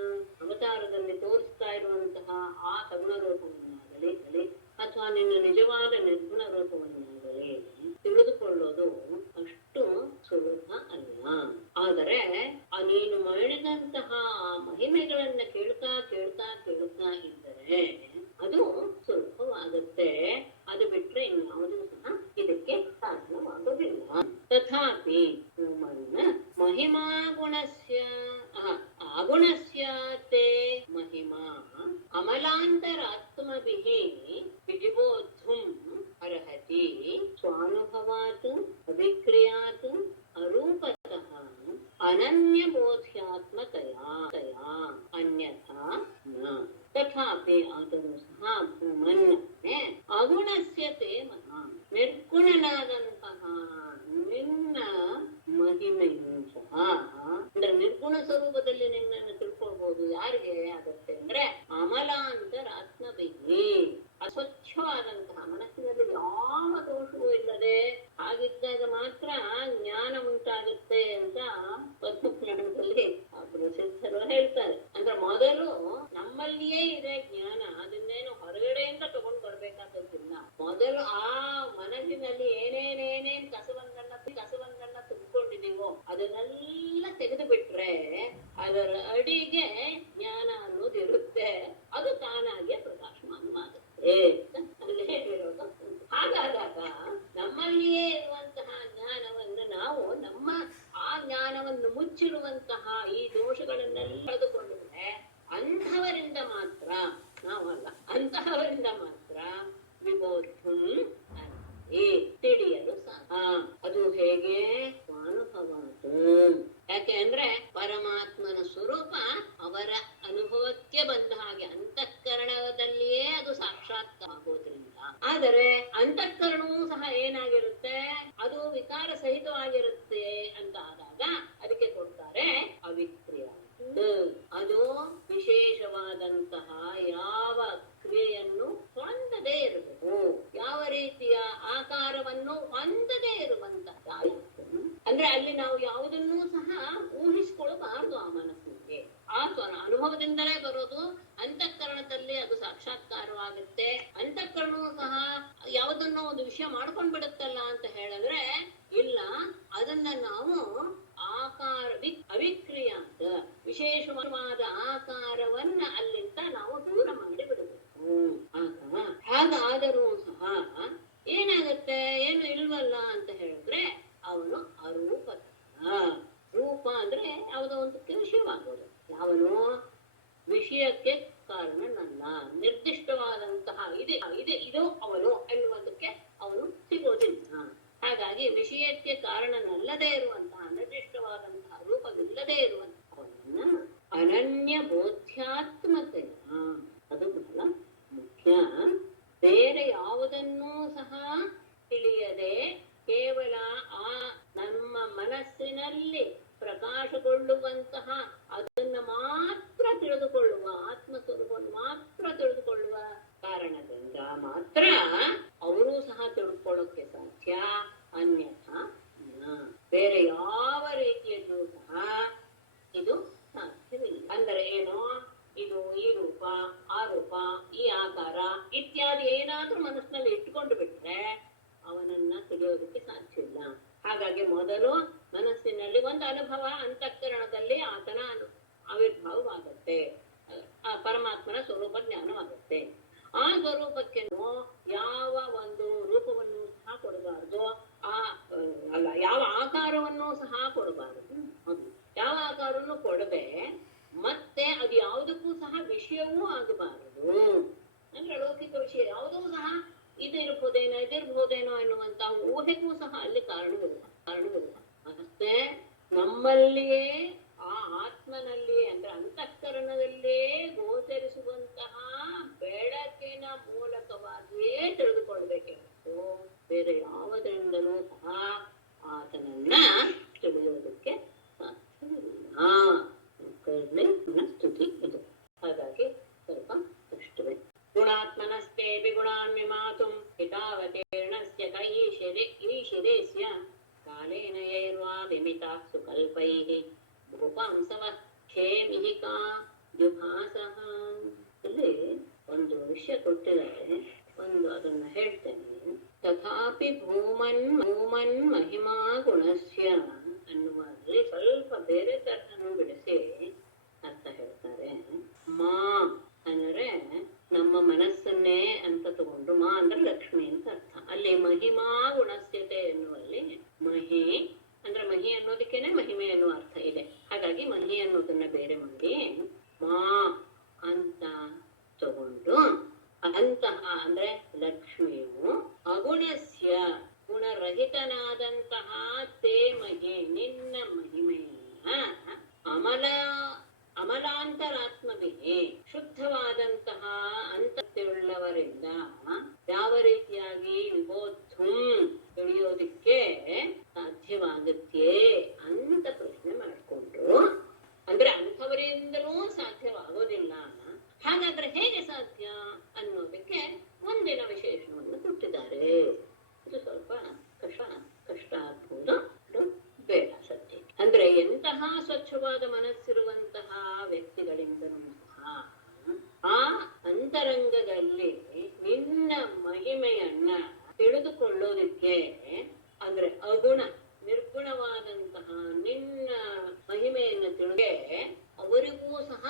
ಅವತಾರದಲ್ಲಿ ತೋರಿಸ್ತಾ ಇರುವಂತಹ ಆ ಸಗುಣ ರೂಪವನ್ನಾಗಲಿ ಅಥವಾ ನಿನ್ನ ನಿಜವಾದ ನಿರ್ಗುಣ ರೂಪವನ್ನಾಗಲಿ ತಿಳಿದುಕೊಳ್ಳೋದು ಅಷ್ಟು ಸುಲಭ ಅಲ್ಲ. ಆದರೆ ನೀನು ಮಾಡಿದಂತಹ ಆ ಮಹಿಮೆಗಳನ್ನ ಕೇಳ್ತಾ ಕೇಳ್ತಾ ಕೇಳ್ತಾ ಇದ್ದರೆ ಅದು ಸುಲಭವಾಗುತ್ತೆ. ಅದು ಬಿಟ್ರೆ ಇನ್ಯಾವುದೂ ಸಹ ಇದಕ್ಕೆ ಕಾರಣವಾಗುವುದಿಲ್ಲ. ತಥಾಪಿ ಮಹಿಮಾ ಗುಣಸ್ಯ ಆಗುಣಸ್ಯ ತೇ ಮಹಿಮಾ ಅಮಲಾಂತರಾತ್ಮಭಿಃ ವಿಧಿಬೋದ್ಧುಂ ಅರ್ಹತಿ ಸ್ವಾನುಭವಾತ್ ಅವಿಕ್ರಿಯಾತ್ ಅರೂಪತಃ ಅನನ್ಯಬೋಧ್ಯಾತ್ಮತಯಾ ಅನ್ಯಥಾ ನ. ತಥಾಪಿ ಆದರೂ ಸಹ ಭೂಮನ್ನೇ ಅಗುಣಸ್ಯ ತೇ ಮಹಾ, ನಿರ್ಗುಣನಾದಂತಹ ನಿನ್ನ ಮಹಿಮೆಯೂ ಸಹ ಅಂದ್ರೆ ನಿರ್ಗುಣ ಸ್ವರೂಪದಲ್ಲಿ ನಿನ್ನನ್ನು ತಿಳ್ಕೊಳ್ಬಹುದು. ಯಾರಿಗೆ ಆಗತ್ತೆ ಅಂದ್ರೆ ಅಮಲಾಂತರಾತ್ಮಭಿಃ, ಅಸ್ವಚ್ಛವಾದಂತಹ ಮನಸ್ಸಿನಲ್ಲಿ ಯಾವ ದೋಷವೂ ಇಲ್ಲದೆ ಹಾಗಿದ್ದಾಗ ಮಾತ್ರ ಜ್ಞಾನ ಉಂಟಾಗುತ್ತೆ ಅಂತ ಪದ್ಮಪುರಾಣದಲ್ಲಿ ಪ್ರಸಿದ್ಧರು ಹೇಳ್ತಾರೆ. ಅಂದ್ರೆ ಮೊದಲು ನಮ್ಮಲ್ಲಿಯೇ ಇದೆ ಜ್ಞಾನ, ಅದನ್ನೇನು ಹೊರಗಡೆಯಿಂದ ತಗೊಂಡು ಬರ್ಬೇಕಾದದ್ದಿಲ್ಲ. ಮೊದಲು ಆ ಮನಸ್ಸಿನಲ್ಲಿ ಏನೇನೇನೇನ್ ಕಸವನ್ನೆಲ್ಲ ತುಂಬಿಕೊಂಡಿದೀವೋ ಅದನ್ನೆಲ್ಲ ತೆಗೆದು ಬಿಟ್ರೆ ಅದರ ಅಡಿಗೆ ಜ್ಞಾನ ಅನ್ನೋದಿರುತ್ತೆ. ಅದು ತಾನಾಗಿಯೇ ಪ್ರಕಾಶಮಾನವಾಗುತ್ತೆ ಅಲ್ಲೇ ಹೇಳಿರೋದು. ಹಾಗಾದಾಗ ನಮ್ಮಲ್ಲಿಯೇ ಇರುವಂತಹ ಜ್ಞಾನವನ್ನು ನಾವು ನಮ್ಮ ಆ ಜ್ಞಾನವನ್ನು ಮುಚ್ಚಿರುವಂತಹ ಈ ದೋಷಗಳನ್ನೆಲ್ಲ ಕಳೆದುಕೊಂಡ್ರೆ ಅಂಥವರಿಂದ ಮಾತ್ರ, ನಾವಲ್ಲ, ಅಂತಹವರಿಂದ ಮಾತ್ರ ವಿಬೋಧಂ ತಿಳಿಯಲು ಸಾಧ್ಯ. ಅದು ಹೇಗೆ? ಸ್ವಾನುಭವಾತು. ಯಾಕೆ ಅಂದ್ರೆ ಪರಮಾತ್ಮನ ಸ್ವರೂಪ ಅವರ ಅನುಭವಕ್ಕೆ ಬಂದ ಹಾಗೆ ಅಂತಃಕರಣದಲ್ಲಿಯೇ ಅದು ಸಾಕ್ಷಾತ್ಕಾರವಾಗೋದ್ರಿಂದ. ಆದರೆ ಅಂತಃಕರಣವೂ ಸಹ ಏನಾಗಿರುತ್ತೆ? ಅದು ವಿಕಾರ ಸಹಿತವಾಗಿರುತ್ತೆ ಅಂತ ಆದಾಗ ಅದಕ್ಕೆ ಕೊಡ್ತಾರೆ ಅವಿಕ್ರಿಯ. ಅದು ವಿಶೇಷವಾದಂತಹ ಯಾವ ಕ್ರಿಯೆಯನ್ನು ಹೊಂದದೇ ಇರಬೇಕು, ಯಾವ ರೀತಿಯ ಆಕಾರವನ್ನು ಹೊಂದದೇ ಇರುವಂತಹದ್ದಾಯಿತು. ಅಂದ್ರೆ ಅಲ್ಲಿ ನಾವು ಯಾವುದನ್ನೂ ಸಹ ಊಹಿಸಿಕೊಳ್ಳಬಾರದು. ಆ ಮನಸ್ಸಿಗೆ ಆ ಅನುಭವದಿಂದಲೇ ಬರೋದು. ಅಂತಃಕರಣದಲ್ಲಿ ಅದು ಸಾಕ್ಷಾತ್ಕಾರವಾಗುತ್ತೆ. ಅಂತಃಕರಣವೂ ಸಹ ಯಾವುದನ್ನೋ ಒಂದು ವಿಷಯ ಮಾಡ್ಕೊಂಡ್ ಬಿಡುತ್ತಲ್ಲ ಅಂತ ಹೇಳಿದ್ರೆ ಇಲ್ಲ, ಅದನ್ನ ನಾವು ಅವಿಕ್ರಿಯ ಅಂತ ವಿಶೇಷವಾದ ಆಕಾರವನ್ನ ಅಲ್ಲಿಂದ ನಾವು ದೂರ ಮಾಡಿ ಬಿಡಬೇಕು. ಹಾಗಾದರೂ ಸಹ ಏನಾಗುತ್ತೆ? ಏನು ಇಲ್ವಲ್ಲ ಅಂತ ಹೇಳಿದ್ರೆ ಅವನು ಅರೂಪತಃ. ರೂಪ ಅಂದ್ರೆ ಯಾವುದೋ ಒಂದು ವಿಷಯವಾಗೋದು. ಯಾವನು ವಿಷಯಕ್ಕೆ ಕಾರಣನಲ್ಲ, ನಿರ್ದಿಷ್ಟವಾದಂತಹ ಇದೆ ಇದು ಅವನು ಎನ್ನುವುದಕ್ಕೆ ಅವನು ಸಿಗೋದಿಲ್ಲ. ಹಾಗಾಗಿ ವಿಷಯಕ್ಕೆ ಕಾರಣನಲ್ಲದೆ ಇರುವಂತಹ ಅನಿರ್ದಿಷ್ಟವಾದಂತಹ ರೂಪವಿಲ್ಲದೆ ಇರುವಂತಹ ಅವನನ್ನ ಅನನ್ಯ ಬೋಧ್ಯಾತ್ಮತೆಯ, ಅದು ಬಹಳ ಮುಖ್ಯ. ಬೇರೆ ಯಾವುದನ್ನೂ ಸಹ ತಿಳಿಯದೆ ಕೇವಲ ಆ ನಮ್ಮ ಮನಸ್ಸಿನಲ್ಲಿ ಪ್ರಕಾಶಗೊಳ್ಳುವಂತಹ ಅದನ್ನ ಮಾತ್ರ ತಿಳಿದುಕೊಳ್ಳುವ ಆತ್ಮಸ್ವರೂಪವನ್ನು ಮಾತ್ರ ತಿಳಿದುಕೊಳ್ಳುವ ಕಾರಣದಿಂದ ಮಾತ್ರ ಅವರೂ ಸಹ ತಿಳ್ಕೊಳ್ಳೋಕೆ ಸಾಧ್ಯ. ಅನ್ಯಥಾ ಬೇರೆ ಯಾವ ರೀತಿಯಲ್ಲೂ ಸಹ ಇದು ಸಾಧ್ಯವಿಲ್ಲ. ಅಂದರೆ ಏನು, ಇದು ಈ ರೂಪ, ಆ ರೂಪ, ಈ ಆಕಾರ ಇತ್ಯಾದಿ ಏನಾದ್ರೂ ಮನಸ್ಸಿನಲ್ಲಿ ಇಟ್ಕೊಂಡು ಬಿಟ್ರೆ ಅವನನ್ನ ತಿಳಿಯೋದಕ್ಕೆ ಸಾಧ್ಯ ಇಲ್ಲ. ಹಾಗಾಗಿ ಮೊದಲು ಮನಸ್ಸಿನಲ್ಲಿ ಒಂದು ಅನುಭವ, ಅಂತಃಕರಣದಲ್ಲಿ ಆತನ ಆವಿರ್ಭಾವವಾಗುತ್ತೆ, ಆ ಪರಮಾತ್ಮನ ಸ್ವರೂಪ ಜ್ಞಾನವಾಗುತ್ತೆ. ಆ ಸ್ವರೂಪಕ್ಕೆ ಯಾವ ಒಂದು ರೂಪವನ್ನು ಸಹ ಕೊಡಬಾರದು, ಯಾವ ಆಕಾರವನ್ನು ಸಹ ಕೊಡಬಾರದು. ಯಾವ ಆಕಾರವನ್ನು ಕೊಡದೆ ಮತ್ತೆ ಅದು ಯಾವುದಕ್ಕೂ ಸಹ ವಿಷಯವೂ ಆಗಬಾರದು. ಅಂದ್ರೆ ಲೌಕಿಕ ವಿಷಯ ಯಾವುದೂ ಸಹ ಇದಿರ್ಬೋದೇನೋ ಎನ್ನುವಂತ ಊಹೆಗೂ ಸಹ ಅಲ್ಲಿ ಕಾರಣವಿಲ್ಲ. ಮತ್ತೆ ನಮ್ಮಲ್ಲಿಯೇ ಆ ಆತ್ಮನಲ್ಲಿಯೇ ಅಂದ್ರೆ ಅಂತಃಕರಣದಲ್ಲೇ ಗೋಚರಿಸುವಂತಹ ಬೆಳಕಿನ ಮೂಲಕವಾಗಿಯೇ ತಿಳಿದುಕೊಳ್ಬೇಕೆ ಹೊರತು ಬೇರೆ ಯಾವುದರಿಂದಲೂ ಸಹ ಆತನನ್ನ ತಿಳಿಯೋದಕ್ಕೆ ಸಾಧ್ಯವಿಲ್ಲ. ಸ್ತುತಿ ಇದು. ಹಾಗಾಗಿ ಸ್ವಲ್ಪ ಕಷ್ಟವೇ. ಗುಣಾತ್ಮನಸ್ತೆ ವಿಗುಣಾನ್ ವಿಮಾತುಂ ಹಿತಾವತೀರ್ಣಸ್ಯ ಈಶಿರೇಸ್ಯ ಕಾಲೇನ ಯೈರ್ವಾ ವಿಮಿತಾಃ ಸುಕಲ್ಪೈಃ ಭೂಪಾಂಸವಃ ಖೇಮಿಹಿಕಾ ದ್ಯುಭಾಸಃ. ಇಲ್ಲಿ ಒಂದು ವಿಷಯ ಕೊಟ್ಟಿದ್ದಾರೆ, ಒಂದು ಅದನ್ನ ಹೇಳ್ತೇನೆ. ತಥಾಪಿ ಭೂಮನ್ ಮಹಿಮಾ ಗುಣಸ್ಯ ಅನ್ನುವಲ್ಲಿ ಸ್ವಲ್ಪ ಬೇರೆ ತರಹನು ಬಿಡಿಸಿ ಅರ್ಥ ಹೇಳ್ತಾರೆ. ಮಾ ಅಂದ್ರೆ ನಮ್ಮ ಮನಸ್ಸನ್ನೇ ಅಂತ ತಗೊಂಡು, ಮಾ ಅಂದ್ರೆ ಲಕ್ಷ್ಮಿ ಅಂತ ಅರ್ಥ. ಅಲ್ಲಿ ಮಹಿಮಾ ಗುಣಸ್ಯತೆ ಎನ್ನುವಲ್ಲಿ ಮಹಿ ಅಂದ್ರೆ ಮಹಿ ಅನ್ನೋದಕ್ಕೇನೆ ಮಹಿಮೆ ಅನ್ನುವ ಅರ್ಥ ಇದೆ. ಹಾಗಾಗಿ ಮಹಿ ಅನ್ನೋದನ್ನ ಬೇರೆ ಮಾಡಿ ಮಾ ಅಂತ ತಗೊಂಡು, ಅಂತಹ ಅಂದ್ರೆ ಲಕ್ಷ್ಮಿಯು ಅಗುಣಸ್ಯ ಗುಣರಹಿತನಾದಂತಹ ತೇ ಮಹಿ ನಿನ್ನ ಮಹಿಮೆಯನ್ನ ಅಮಲಾಂತರಾತ್ಮವಿಗೆ ಶುದ್ಧವಾದಂತಹ ಅಂತಃುಳ್ಳವರಿಂದ ಯಾವ ರೀತಿಯಾಗಿ ವಿಬೋಧುಂ ತಿಳಿಯೋದಿಕ್ಕೆ ಸಾಧ್ಯವಾಗುತ್ತೆ ಅಂತ ಪ್ರಶ್ನೆ ಮಾಡಿಕೊಂಡ್ರು. ಅಂದ್ರೆ ಅಂಥವರಿಂದಲೂ ಸಾಧ್ಯವಾಗೋದಿಲ್ಲ. ಹಾಗಾದ್ರೆ ಹೇಗೆ ಸಾಧ್ಯ ಅನ್ನೋದಕ್ಕೆ ಮುಂದಿನ ವಿಶೇಷವನ್ನು ಕೊಟ್ಟಿದ್ದಾರೆ. ಇದು ಸ್ವಲ್ಪ ಕಷ್ಟ ಆಗ್ಬೋದು, ಬೇಡ ಸತ್ಯ. ಅಂದ್ರೆ ಎಂತಹ ಸ್ವಚ್ಛವಾದ ಮನಸ್ಸಿರುವಂತಹ ವ್ಯಕ್ತಿಗಳಿಂದಲೂ ಸಹ ಆ ಅಂತರಂಗದಲ್ಲಿ ನಿನ್ನ ಮಹಿಮೆಯನ್ನ ತಿಳಿದುಕೊಳ್ಳೋದಿಕ್ಕೆ, ಅಂದ್ರೆ ಅಗುಣ ನಿರ್ಗುಣವಾದಂತಹ ನಿನ್ನ ಮಹಿಮೆಯನ್ನು ತಿಳಿಗೆ ಅವರಿಗೂ ಸಹ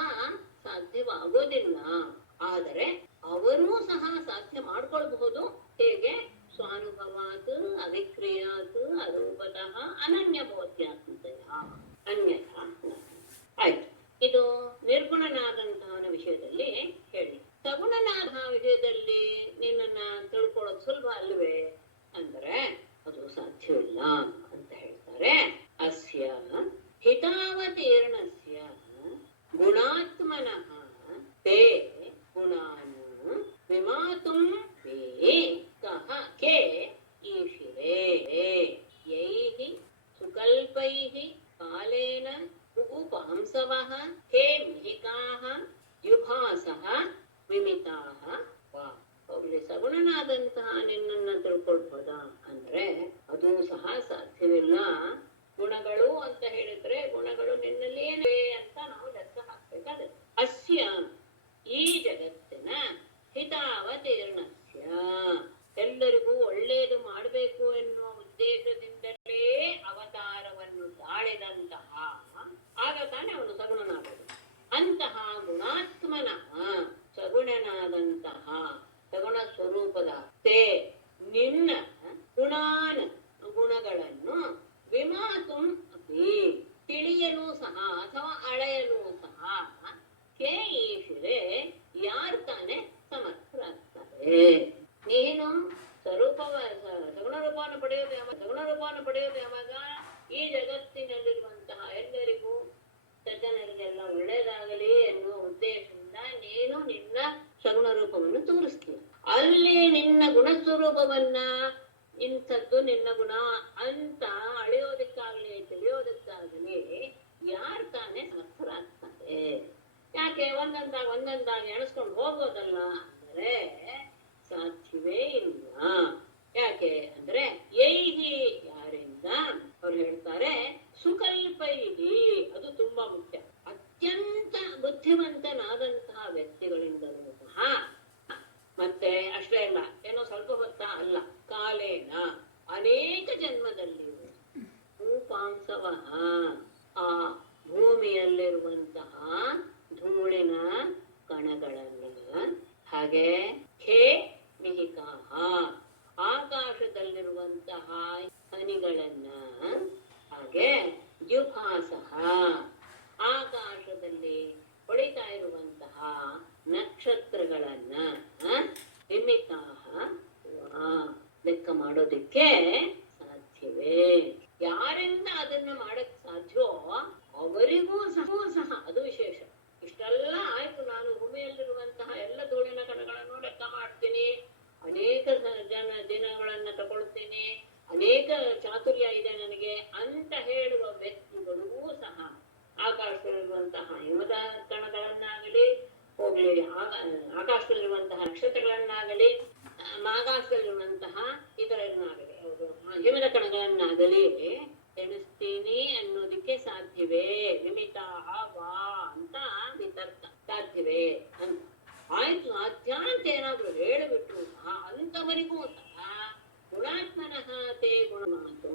ಸಾಧ್ಯವಾಗೋದಿಲ್ಲ. ಆದರೆ ಅವರೂ ಸಹ ಸಾಧ್ಯ ಮಾಡ್ಕೊಳ್ಬಹುದು. ಹೇಗೆ? ಸ್ವಾನುಭವಾತ್ ಅವಿಕ್ರಿಯಾತ್ ಅರೂಪತಃ ಅನನ್ಯ ಬೋಧ್ಯಾತ್ಮತೆಯ ಅನ್ಯಥಾ. ಆಯ್ತು, ಇದು ನಿರ್ಗುಣನಾದಂತಹ ವಿಷಯದಲ್ಲಿ ಹೇಳಿ. ಸಗುಣನಾದ ವಿಷಯದಲ್ಲಿ ನಿನ್ನನ್ನ ತಿಳ್ಕೊಳ್ಳೋದು ಸುಲಭ ಅಲ್ವೇ ಅಂದ್ರೆ ಅದು ಸಾಧ್ಯವಿಲ್ಲ ಅಂತ ಹೇಳ್ತಾರೆ. ಅಸ್ಯ ಹಿತಾವತೀರ್ಣಸ್ಯ ಗುಣಾತ್ಮನಃ ತೇ ಗುಣಾನ್ ವಿಮಾತುಂ ಕಹ ಕೆ ಈಶಿರೇ ಯೈಹಿ ಸುಕಲ್ಪೈಃ ಕಾಲೇನ ಉಪಾಂಸವಃ ಹೇ ಮಿಹಿಕಾಃ ಯುಭಾಸಃ ವಿಮಿತಾಃ ವಾ. ಹೋಗ್ಲಿ, ಸಗುಣನಾದಂತಹ ನಿನ್ನನ್ನ ತಿಳ್ಕೊಳ್ಬೋದಾ ಅಂದ್ರೆ ಅದು ಸಹ ಸಾಧ್ಯವಿಲ್ಲ. ಗುಣಗಳು ಅಂತ ಹೇಳಿದ್ರೆ ಗುಣಗಳು ನಿನ್ನಲ್ಲಿ ಏನೇ ಅಂತ ನಾವು ಲೆಕ್ಕ ಹಾಕ್ಬೇಕಾಗುತ್ತೆ. ಅಸ್ಯ ಈ ಜಗತ್ತಿನ ಹಿತಾವತೀರ್ಣಸ್ಯ ಎಲ್ಲರಿಗೂ ಒಳ್ಳೆಯದು ಮಾಡಬೇಕು ಎನ್ನುವ ಉದ್ದೇಶದಿಂದಲೇ ಅವತಾರವನ್ನು ತಾಳಿದಂತಹ, ಆಗ ತಾನೇ ಅವನು ಸಗುಣನಾಗದು. ಅಂತಹ ಗುಣಾತ್ಮನಃ ಸಗುಣನಾದಂತಹ ಸಗುಣ ಸ್ವರೂಪದ ತೇ ನಿನ್ನ ಗುಣಾನ್ ಗುಣಗಳನ್ನು ವಿಮಾತುಂ ಅಪಿ ತಿಳಿಯಲು ಸಹ ಅಥವಾ ಅಳೆಯಲು ಸಹ ಕೆ ಈಶಿರೆ ಯಾರು ತಾನೇ ಸಮರ್ಥರಾಗ್ತಾರೆ. ನೀ ಸುಖವನ್ನು ಪಡೆಯೋದು ಯಾವಾಗ? ಈ ಜಗತ್ತಿನಲ್ಲಿರುವಂತಹ ಎಲ್ಲರಿಗೂ ಸಜ್ಜನರಿಗೆಲ್ಲ ಒಳ್ಳೇದಾಗಲಿ ಎನ್ನುವ ಉದ್ದೇಶದಿಂದ ನೀನು ನಿನ್ನ ಸಗುಣ ರೂಪವನ್ನು ತೋರಿಸ್ತೀಯ. ಅಲ್ಲಿ ನಿನ್ನ ಗುಣಸ್ವರೂಪವನ್ನ ಇಂಥದ್ದು ನಿನ್ನ ಗುಣ ಅಂತ ಅಳೆಯೋದಕ್ಕಾಗ್ಲಿ ತಿಳಿಯೋದಕ್ಕಾಗಲಿ ಯಾರು ತಾನೇ ಸಮರ್ಥರಾಗ್ತಾರೆ? ಯಾಕೆ ಒಂದೊಂದಾಗಿ ಎಣಿಸ್ಕೊಂಡು ಹೋಗೋದಲ್ಲ ಅಂದರೆ ಸಾಧ್ಯವೇ ಇಲ್ಲ. ಯಾಕೆ ಅಂದ್ರೆ ಯೈಹಿ ಯಾರಿಂದ ಅವ್ರು ಹೇಳ್ತಾರೆ ಸುಕಲ್ಪೈಹಿ, ಅದು ತುಂಬಾ ಮುಖ್ಯ. ಅತ್ಯಂತ ಬುದ್ಧಿವಂತನಾದಂತಹ ವ್ಯಕ್ತಿಗಳಿಂದಲೂ ಸಹ, ಮತ್ತೆ ಅಷ್ಟೇ ಅಲ್ಲ, ಏನೋ ಸ್ವಲ್ಪ ಹೊತ್ತ ಅಲ್ಲ, ಕಾಲೇನ ಅನೇಕ ಜನ್ಮದಲ್ಲಿ ರೂಪಾಂಸವ ಆ ಭೂಮಿಯಲ್ಲಿರುವಂತಹ ಧೂಳಿನ ಕಣಗಳನ್ನ, ಹಾಗೆ ಖೇ ಮಿಹಿಕಾಹ ಆಕಾಶದಲ್ಲಿರುವಂತಹ ಹನಿಗಳನ್ನ, ಹಾಗೆ ದ್ಯುಭಾಸಃ ಆಕಾಶದಲ್ಲಿ ಹೊಳಿತಾ ಇರುವಂತಹ ನಕ್ಷತ್ರಗಳನ್ನ, ವಿಮಿತಾಹ ಲೆಕ್ಕ ಮಾಡೋದಿಕ್ಕೆ ಸಾಧ್ಯವೇ? ಯಾರಿಂದ ಅದನ್ನ ಮಾಡಕ್ ಸಾಧ್ಯವೋ ಅವರಿಗೂ ಸಹ ಅದು ವಿಶೇಷ. ಇಷ್ಟೆಲ್ಲ ಆಯ್ತು, ನಾನು ಭೂಮಿಯಲ್ಲಿರುವಂತಹ ಎಲ್ಲ ಧೂಳಿನ ಕಣಗಳನ್ನು ಲೆಕ್ಕ ಮಾಡ್ತೀನಿ, ಅನೇಕ ದಿನಗಳನ್ನ ತಗೊಳ್ತೀನಿ, ಅನೇಕ ಚಾತುರ್ಯ ಇದೆ ನನಗೆ ಅಂತ ಹೇಳುವ ವ್ಯಕ್ತಿಗಳಿಗೂ ಸಹ ಆಕಾಶದಲ್ಲಿರುವಂತಹ ಹಿಮದ ಕಣಗಳನ್ನಾಗಲಿ ಹೋಗ್ಲಿ, ಆಕಾಶದಲ್ಲಿರುವಂತಹ ನಕ್ಷತ್ರಗಳನ್ನಾಗಲಿ, ಆಕಾಶದಲ್ಲಿರುವಂತಹ ಇತರನ್ನಾಗಲಿ, ಹಿಮದ ಕಣಗಳನ್ನಾಗಲಿ ಎಣಿಸ್ತೀನಿ ಅನ್ನೋದಕ್ಕೆ ಸಾಧ್ಯವೇ? ನಿಮಿತಾಹ ವಾ ಅಂತ ವಿತರ್ಕ ಸಾಧ್ಯವೇ ಅಂತ ಆಯ್ತು. ಸಾಧ್ಯ ಅಂತ ಏನಾದ್ರು ಹೇಳಿಬಿಟ್ರು ಸಹ ಅಂತವರಿಗೂ ಸಹ ಗುಣಾತ್ಮನಃ ತೇ ಗುಣ ಮಾತು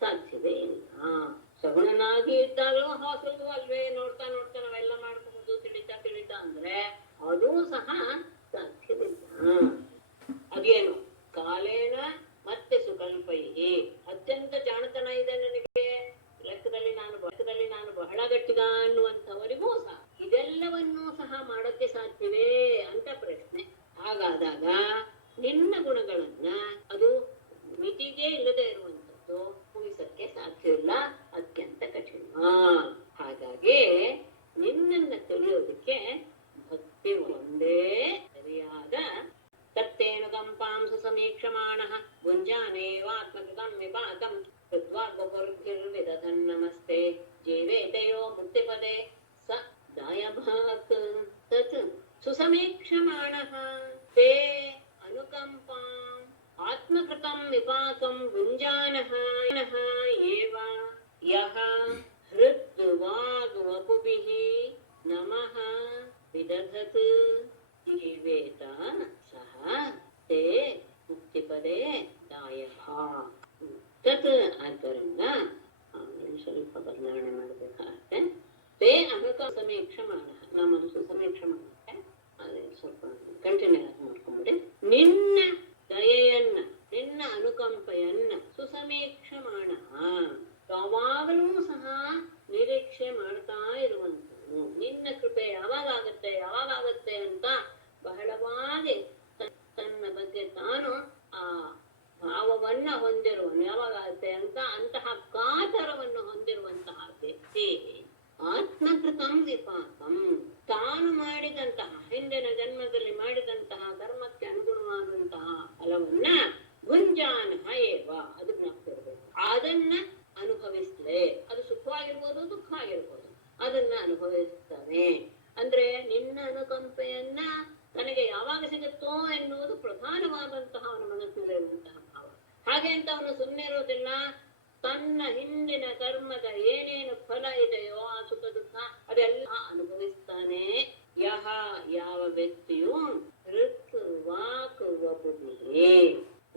ಸಾಧ್ಯವೇ ಇಲ್ಲ. ಸಗುಣನಾಗಿ ಇದ್ದಾಗಲೂ ಹಾಸಲು ಅಲ್ವೇ, ನೋಡ್ತಾ ನಾವೆಲ್ಲ ಮಾಡ್ಬಹುದು ತಿಳಿತಾ ಅಂದ್ರೆ ಅದೂ ಸಹ ಸಾಧ್ಯವಿಲ್ಲ. ಅದೇನು ಕಾಲೇನ ಮತ್ತೆ ಸುಕಲ್ಪೈಹಿ, ಅತ್ಯಂತ ಜಾಣತನ ಇದೆ ನನಗೆ, ಲೆಕ್ಕದಲ್ಲಿ ನಾನು ಬಹಳ ಗಟ್ಟಿಗ ಅನ್ನುವಂಥವರಿಗೂ ಸಹ ಇದೆಲ್ಲವನ್ನೂ ಸಹ ಮಾಡಕ್ಕೆ ಸಾಧ್ಯವೇ ಅಂತ ಪ್ರಶ್ನೆ. ಹಾಗಾದಾಗ ನಿನ್ನ ಗುಣಗಳನ್ನ ಅದು ಮಿತಿಗೆ ಇಲ್ಲದೆ ಇರುವಂಥದ್ದು ಊಹಿಸಕ್ಕೆ ಸಾಧ್ಯವಿಲ್ಲ, ಅತ್ಯಂತ ಕಠಿಣ. ಹಾಗಾಗಿ ನಿನ್ನನ್ನ ತಿಳಿಯೋದಕ್ಕೆ ಭಕ್ತಿ ಒಂದೇ ಸರಿಯಾದ. ತತ್ತೇನು ಕಂಪಾಂಸ ಸಮೀಕ್ಷಮಾಣಃ ಭುಂಜಾನೇವಾತ್ಮಕೃತಂ ವಿಪಾಕಂ ಕೃತ್ವಾ ಬಹುರ್ಭಿರ್ವಿದಧನ್ ನಮಸ್ತೆ ಜೀವೇತಯೋ ಮುಕ್ತಿಪದೇ ಸ ದಾಯಭಾಕ್ ತತ್ ಸುಸಮೀಕ್ಷಮಾಣಃ ತೇ ಅನುಕಂಪಾಂ ಆತ್ಮಕೃತಂ ವಿಪಾಕಂ ಭುಂಜಾನಃ ಏವ ಯಃ ಹೃದ್ ವಾಗ್ ವಪುಭಿಃ ನಮಃ ವಿದಧತ್ ಜೀವೇತ ಸಹ ತೇ ಮುಕ್ತಿಪದೇ ದಾಯಃ ತತ್. ಆದ್ದರಿಂದ ಸ್ವಲ್ಪ ಬದಲಾವಣೆ ಮಾಡಬೇಕಾಗತ್ತೆ. ತೇ ಅನುಕ ಸಮೀಕ್ಷಮಾಣ, ನಮ್ಮದು ಸುಸಮೀಕ್ಷ ಮಾಡುತ್ತೆ, ಅದೇ ಸ್ವಲ್ಪ ಕಂಟಿನ್ಯೂ ಆಗಿ ಮಾಡ್ಕೊಂಬಿಡಿ. ನಿನ್ನ ದಯೆಯನ್ನ, ನಿನ್ನ ಅನುಕಂಪೆಯನ್ನ ಸುಸಮೀಕ್ಷಮಾಣ, ಯಾವಾಗಲೂ ಸಹ ನಿರೀಕ್ಷೆ ಮಾಡ್ತಾ ಇರುವಂಥದ್ದು. ನಿನ್ನ ಕೃಪೆ ಯಾವಾಗಾಗತ್ತೆ ಅಂತ ಬಹಳವಾಗಿ ತನ್ನ ಬಗ್ಗೆ ತಾನು ಆ ಭಾವವನ್ನ ಹೊಂದಿರುವನು, ಯಾವಾಗತ್ತೆ ಅಂತ ಅಂತಹ ಕಾತರವನ್ನು ಹೊಂದಿರುವಂತಹ ವ್ಯಕ್ತಿ ಆತ್ಮಕೃತಂ ವಿಪಾಕಂ, ತಾನು ಮಾಡಿದಂತಹ ಹಿಂದಿನ ಜನ್ಮದಲ್ಲಿ ಮಾಡಿದಂತಹ ಧರ್ಮಕ್ಕೆ ಅನುಗುಣವಾದಂತಹ ಫಲವನ್ನ ಭುಂಜಾನಃ ಏವ, ಅದು ಜ್ಞಾಪಿಸಿರ್ಬೇಕು, ಅದನ್ನ ಅನುಭವಿಸ್ಲೇ, ಅದು ಸುಖವಾಗಿರ್ಬೋದು ದುಃಖ ಆಗಿರ್ಬೋದು, ಅದನ್ನ ಅನುಭವಿಸ್ತಾನೆ. ಅಂದ್ರೆ ನಿನ್ನ ಅನುಕಂಪೆಯನ್ನ ತನಗೆ ಯಾವಾಗ ಸಿಗುತ್ತೋ ಎನ್ನುವುದು ಪ್ರಧಾನವಾದಂತಹ ಅವನ ಮನಸ್ಸಿನಲ್ಲಿರುವಂತಹ ಭಾವ. ಹಾಗೆ ಅಂತ ಅವನು ಸುಮ್ಮನೆ ಇರೋದಿಲ್ಲ, ತನ್ನ ಹಿಂದಿನ ಕರ್ಮದ ಏನೇನು ಫಲ ಇದೆಯೋ ಆ ಸುಖ ದುಃಖ ಅದೆಲ್ಲ ಅನುಭವಿಸ್ತಾನೆ. ಯಾವ ವ್ಯಕ್ತಿಯು ಹೃತ್ ವಾಕ್ ವಪುಭಿಃ,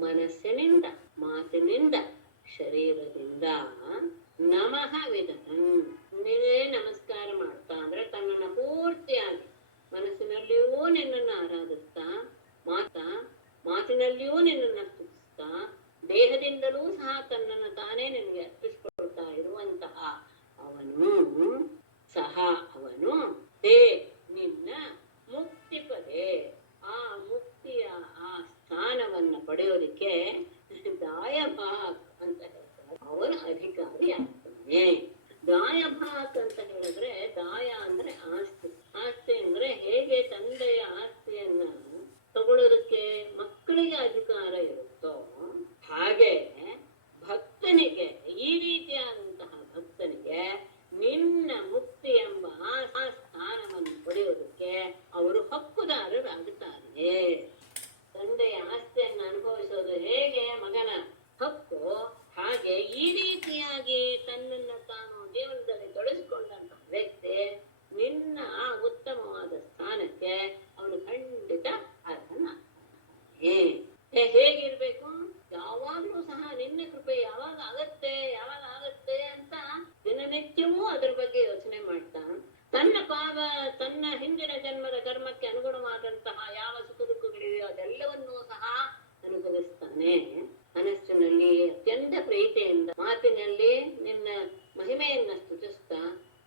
ಮನಸ್ಸಿನಿಂದ, ಮಾತಿನಿಂದ, ಶರೀರದಿಂದ ನಮಃ ವಿದಧನ್, ನೀವೇ ನಮಸ್ಕಾರ ಮಾಡ್ತಾ ಅಂದ್ರೆ ತನ್ನನ್ನ ಪೂರ್ತಿಯಾಗಿ ಮನಸ್ಸಿನಲ್ಲಿಯೂ ನಿನ್ನನ್ನು ಆರಾಧಿಸ್ತಾ, ಮಾತಿನಲ್ಲಿಯೂ ನಿನ್ನನ್ನು ಸ್ತುತಿಸ್ತಾ, ದೇಹದಿಂದಲೂ ಸಹ ತನ್ನನ್ನು ತಾನೇ ನಿನಗೆ ಅರ್ಪಿಸಿಕೊಳ್ತಾ ಇರುವಂತಹ ಅವನು ತೇ ನಿನ್ನ ಮುಕ್ತಿಪದೇ, ಆ ಮುಕ್ತಿಯ ಆ ಸ್ಥಾನವನ್ನ ಪಡೆಯೋದಿಕ್ಕೆ ದಾಯ ದಾಯಭಾಕ್ ಅಂತ ಹೇಳ್ತಾರೆ, ಅವನ ಅಧಿಕಾರಿ ಆಗ್ತಾನೆ. ದಾಯಭಾಕ್ ಅಂತ ಹೇಳಿದ್ರೆ, ದಾಯ ಅಂದ್ರೆ ಆಸ್ತಿ. ಆಸ್ತಿ ಅಂದ್ರೆ ಹೇಗೆ ತಂದೆಯ ಆಸ್ತಿಯನ್ನ ತಗೊಳ್ಳೋದಕ್ಕೆ ಮಕ್ಕಳಿಗೆ ಅಧಿಕಾರ ಇರುತ್ತೋ, ಹಾಗೆ ಭಕ್ತನಿಗೆ, ಈ ರೀತಿಯಾದಂತಹ ಭಕ್ತನಿಗೆ ನಿನ್ನ ಮುಕ್ತಿ ಎಂಬ ಆ ಸ್ಥಾನವನ್ನು ಪಡೆಯೋದಕ್ಕೆ ಅವರು ಹಕ್ಕುದಾರರಾಗುತ್ತಾರೆ. ತಂದೆಯ ಆಸ್ತಿಯನ್ನು ಅನುಭವಿಸೋದು ಹೇಗೆ ಮಗನ ಹಕ್ಕು, ಹಾಗೆ ಈ ರೀತಿಯಾಗಿ ತನ್ನನ್ನು ತಾನು ಜೀವನದಲ್ಲಿ ತೊಡಗಿಸಿಕೊಂಡಂತಹ ವ್ಯಕ್ತಿ ನಿನ್ನ ಆ ಉತ್ತಮವಾದ ಸ್ಥಾನಕ್ಕೆ ಅವನು ಖಂಡಿತ ಅರ್ಹನಾಗ್ತಾನೆ. ಹೇಗಿರ್ಬೇಕು? ಯಾವಾಗ್ಲೂ ಸಹ ನಿನ್ನ ಕೃಪೆ ಯಾವಾಗ ಆಗತ್ತೆ ಅಂತ ದಿನನಿತ್ಯವೂ ಅದ್ರ ಬಗ್ಗೆ ಯೋಚನೆ ಮಾಡ್ತಾ, ತನ್ನ ಹಿಂದಿನ ಜನ್ಮದ ಕರ್ಮಕ್ಕೆ ಅನುಗುಣವಾದಂತಹ ಯಾವ ಸುಖ ದುಃಖಗಳಿವೆಯೋ ಅದೆಲ್ಲವನ್ನೂ ಸಹ ಅನುಭವಿಸ್ತಾನೆ. ಮನಸ್ಸಿನಲ್ಲಿ ಅತ್ಯಂತ ಪ್ರೀತಿಯಿಂದ, ಮಾತಿನಲ್ಲಿ ನಿನ್ನ ಮಹಿಮೆಯನ್ನ ಸ್ತುತಿಸ್ತಾ,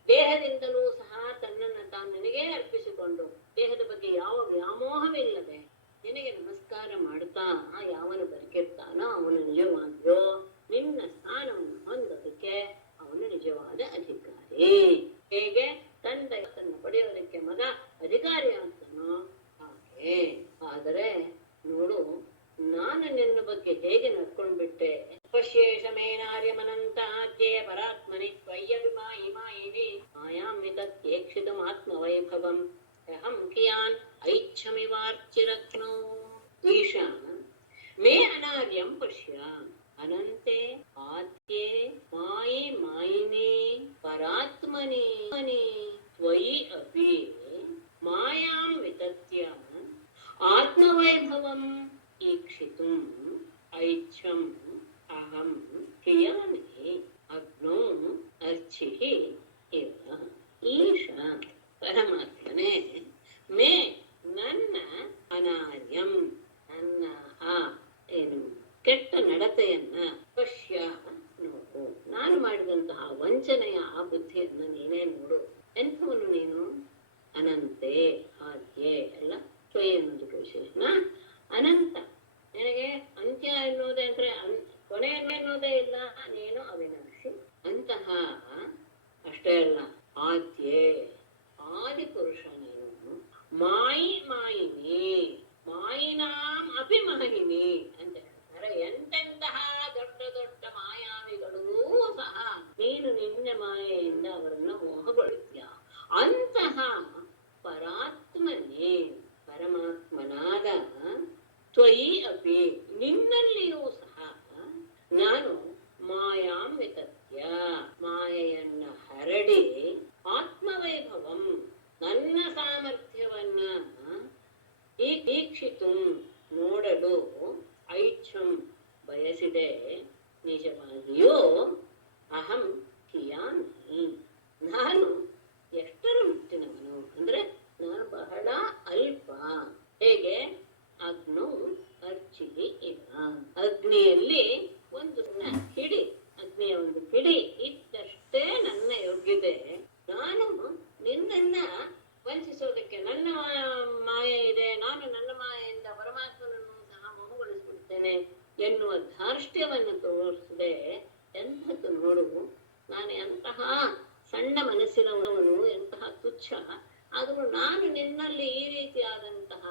ದೇಹದಿಂದಲೂ ಸಹ ತನ್ನನ್ನು ತಾನು ನಿನಗೇ ಅರ್ಪಿಸಿಕೊಂಡು, ದೇಹದ ಬಗ್ಗೆ ಯಾವ ವ್ಯಾಮೋಹವಿಲ್ಲದೆ ನಿನಗೆ ನಮಸ್ಕಾರ ಮಾಡ್ತಾ ಯಾವನು ಬದುಕಿರ್ತಾನೋ ಅವನು ನಿಜವಾಗಿಯೋ ನಿನ್ನ ಸ್ಥಾನವನ್ನು ಹೊಂದೋದಕ್ಕೆ ಅವನು ನಿಜವಾದ ಅಧಿಕಾರಿ. ಹೇಗೆ ತಂದೆಯನ್ನು ಪಡೆಯೋದಕ್ಕೆ ಮಗ ಅಧಿಕಾರಿ ಆಗ್ತಾನೋ ಹಾಗೆ. ಆದರೆ ನೋಡು, ನಾನು ನಿನ್ನ ಬಗ್ಗೆ ಹೇಗೆ ನಡ್ಕೊಂಡ್ಬಿಟ್ಟೆ. ಪಶ್ಯೇಷಮೇನಾರ್ಯಮನಂತ ಆದ್ಯೇಯ ಪರಾತ್ಮನಿ ತ್ವಯ್ಯಭಿಮಾಯಿಮಾಯಿನಿ ಮಾಯಾಮಿತೇಕ್ಷಿತಮಾತ್ಮವೈಭವಂ ಅಹಂ ಕಿಯಾನ್ ಐಚ್ಛಮಿವಾರ್ಚಿರತ್ನೋ ಈಶಾ ಮೇ ಅನಾರ್ಯಂ ಪಶ್ಯ ಅನಂತೆ ಆದ್ಯೆ ಮಾಯಿ ಮಾಯಿನೇ ಪರಾತ್ಮನಿ ತ್ವಯಿ ಅಪಿ ಮಾಯಾಂ ವಿತತ್ಯ ಆತ್ಮವೈಭವಂ ಈಕ್ಷಿತುಂ ಐಚ್ಛಂ ಅಹಂ ಕ್ರಿಯಾಮಿ ಅಗ್ನೋ ಅರ್ಚಿಹಿ ಇವ. ಈಶಾ ಪರಮಾತ್ಮನೇ, ಮೇ ನನ್ನ ಅನಾರ್ಯಂ, ನನ್ನ ಏನು ಕೆಟ್ಟ ನಡತೆಯನ್ನ ಪಶ್ಯ ನೋಡು. ನಾನು ಮಾಡಿದಂತಹ ವಂಚನೆಯ ಆ ಬುದ್ಧಿಯನ್ನ ನೀನೇ ನೋಡು. ಎಂಥವನು ನೀನು? ಅನಂತೆ ಆದ್ಯೆ ಅಲ್ಲ, ತ್ವಯಿ ಅನ್ನೋದಕ್ಕೆ ವಿಶೇಷಣ. ಅನಂತ, ನಿನಗೆ ಅಂತ್ಯ ಎನ್ನುವುದೇ ಅಂದ್ರೆ ಕೊನೆ ಎನ್ನುವುದೇ ಇಲ್ಲ, ನೀನು ಅವಿನಾಶಿ. ಅಂತಹ ಅಷ್ಟೇ ಅಲ್ಲ, ಆದ್ಯೆ ಆದಿಪುರುಷ ನೀನು. ಮಾಯಿನಿ ಮಾಯಿನಾಂ ಅಪಿ ಮಾಯಿನಿ ಅಂತ ಹೇಳ್ತಾರೆ. ಎಂತೆಂತಹ ದೊಡ್ಡ ದೊಡ್ಡ ಮಾಯಾವಿಗಳೂ ಸಹ ನೀನು ನಿನ್ನ ಮಾಯೆಯಿಂದ ಅವರನ್ನ ಮೋಹಗೊಳಿಸ್ತೀಯ. ಅಂತಹ ಪರಾತ್ಮನೇ, ಪರಮಾತ್ಮನಾದ ತ್ವಯಿ ಅಪಿ, ನಿನ್ನಲ್ಲಿಯೂ ಸಹ ನಾನು ಮಾಯಾಂ ವಿತತ್ಯ, ಮಾಯೆಯನ್ನ ಹರಡಿ, ಆತ್ಮವೈಭವಂ, ನನ್ನ ಸಾಮರ್ಥ್ಯವನ್ನ ಈಕ್ಷಿತು, ನೋಡಲು, ಐಚ್ಛಂ, ಬಯಸಿದೆ, ನಿಜವಾಗಿಯೂ ಅಹಂ ಕಿಯಾಮಿ, ನಾನು ಎಷ್ಟರ ಮಟ್ಟಿನವನು ಅಂದ್ರೆ ನಾನು ಬಹಳ ಅಲ್ಪ. ಹೇಗೆ? ಅಗ್ನೋ ಅರ್ಚಿಹಿ ಇವ, ಅಗ್ನಿಯಲ್ಲಿ ಒಂದು ಕಿಡಿ, ಅಗ್ನಿಯ ಒಂದು ಕಿಡಿ ಇದ್ದಷ್ಟೇ ನನ್ನ ಯೋಗ್ಯತೆ. ನಾನು ನಿನ್ನನ್ನ ವಂಚಿಸೋದಕ್ಕೆ ನನ್ನ ಮಾಯೆ ಇದೆ, ನಾನು ನನ್ನ ಮಾಯೆಯಿಂದ ಪರಮಾತ್ಮನನ್ನು ಸಹ ಮೋಹಗೊಳಿಸ್ಬಿಡ್ತೇನೆ ಎನ್ನುವ ಧಾರ್ಷ್ಟ್ಯವನ್ನು ತೋರಿಸದೆ, ಎಂಥದ್ದು ನೋಡು, ನಾನು ಎಂತಹ ಸಣ್ಣ ಮನಸ್ಸಿನವನು, ಎಂತಹ ತುಚ್ಛ, ಆದರೂ ನಾನು ನಿನ್ನಲ್ಲಿ ಈ ರೀತಿಯಾದಂತಹ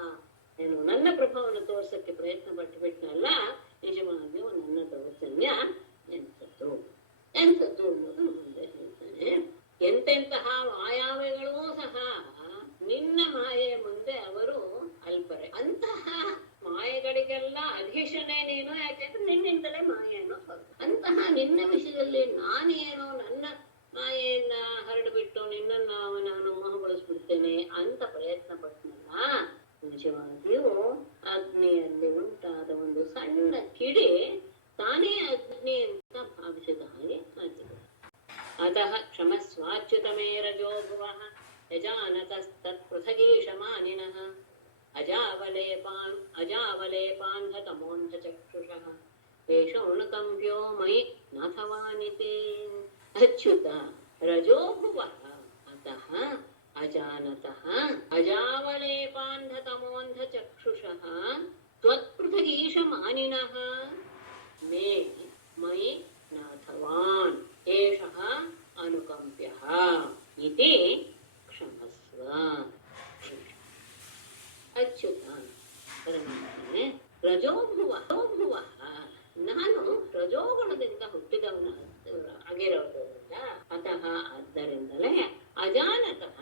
ನನ್ನ ಪ್ರಭಾವವನ್ನು ತೋರ್ಸಕ್ಕೆ ಪ್ರಯತ್ನ ಪಟ್ಟುಬಿಟ್ನಲ್ಲ, ನಿಜವಾಗಿಯೂ ನನ್ನ ದೌರ್ಜನ್ಯ ಎಂಥದ್ದು ಅನ್ನೋದು ಮುಂದೆ ಹೇಳ್ತಾನೆ. ಎಂತೆಂತಹ ಮಾಯಾವಿಗಳೂ ಸಹ ನಿನ್ನ ಮಾಯೆಯ ಮುಂದೆ ಅವರು ಅಲ್ಪರೆ. ಅಂತಹ ಮಾಯೆಗಳಿಗೆಲ್ಲ ಅಧೀಶನೇ ನೀನು, ಯಾಕೆಂದ್ರೆ ನಿನ್ನಿಂದಲೇ ಮಾಯೆಯನ್ನು ಅಂತಹ ನಿನ್ನ ವಿಷಯದಲ್ಲಿ ನಾನೇನೋ ನನ್ನ ಮಾಯೆಯನ್ನ ಹರಡ್ಬಿಟ್ಟು ನಿನ್ನನ್ನು ನಾನು ಮೋಹಗೊಳಿಸ್ಬಿಡ್ತೇನೆ ಅಂತ ಪ್ರಯತ್ನ ಪಟ್ಟನಲ್ಲ, ನಿಜವಾಗಿಯೂ ಅಗ್ನಿಯಲ್ಲಿ ಉಂಟಾದ ಒಂದು ಸಣ್ಣ ಕಿಡಿ ತಾನೇ ಅಗ್ನಿ ಅಂತ ಭಾವಿಸಿದ ಹಾಗೆ ಆಗಿದೆ. ಅತಃ ಕ್ಷಮಸ್ವಾಚ್ಯುತಮೇ ರಜೋ ಭುವಃ ಯಜಾನತಸ್ತತ್ಪೃಥಗೀಶಮಾನಿನಃ ಅಜಾವಲೇಪಾನ್ಹತಮೋನ್ಧಚಕ್ಷುಷಃ ಏಷೋನುಕಂಪ್ಯೋ ಮಯಿ ನಾಥವಾನಿತಿ. ಅಚ್ಯುತ ರಜೋ ಭುವಃ ಅತಃ ಅಜಾನತಃ ಅಜಾವಲೇಪಾನ್ಧತಮೋನ್ಧಚಕ್ಷುಷಃ ತ್ವತ್ಪೃಥಗೀಶಮಾನಿನಃ ಮೇ ಮಯಿ ನಾಥವಾನ್ ಏಷಃ ಅನುಕಂಪ್ಯಃ ಇತಿ ಕ್ಷಮಸ್ವ. ಅಚ್ಯುತ ಪರಮಾತ್ಮನೇ, ರಜೋಭುವ ನಾನು ರಜೋಗುಣದಿಂದ ಹುಟ್ಟಿದವನ ಆಗಿರೋದ್ರಿಂದ ಅತಃ ಆದ್ದರಿಂದಲೇ ಅಜಾನತಃ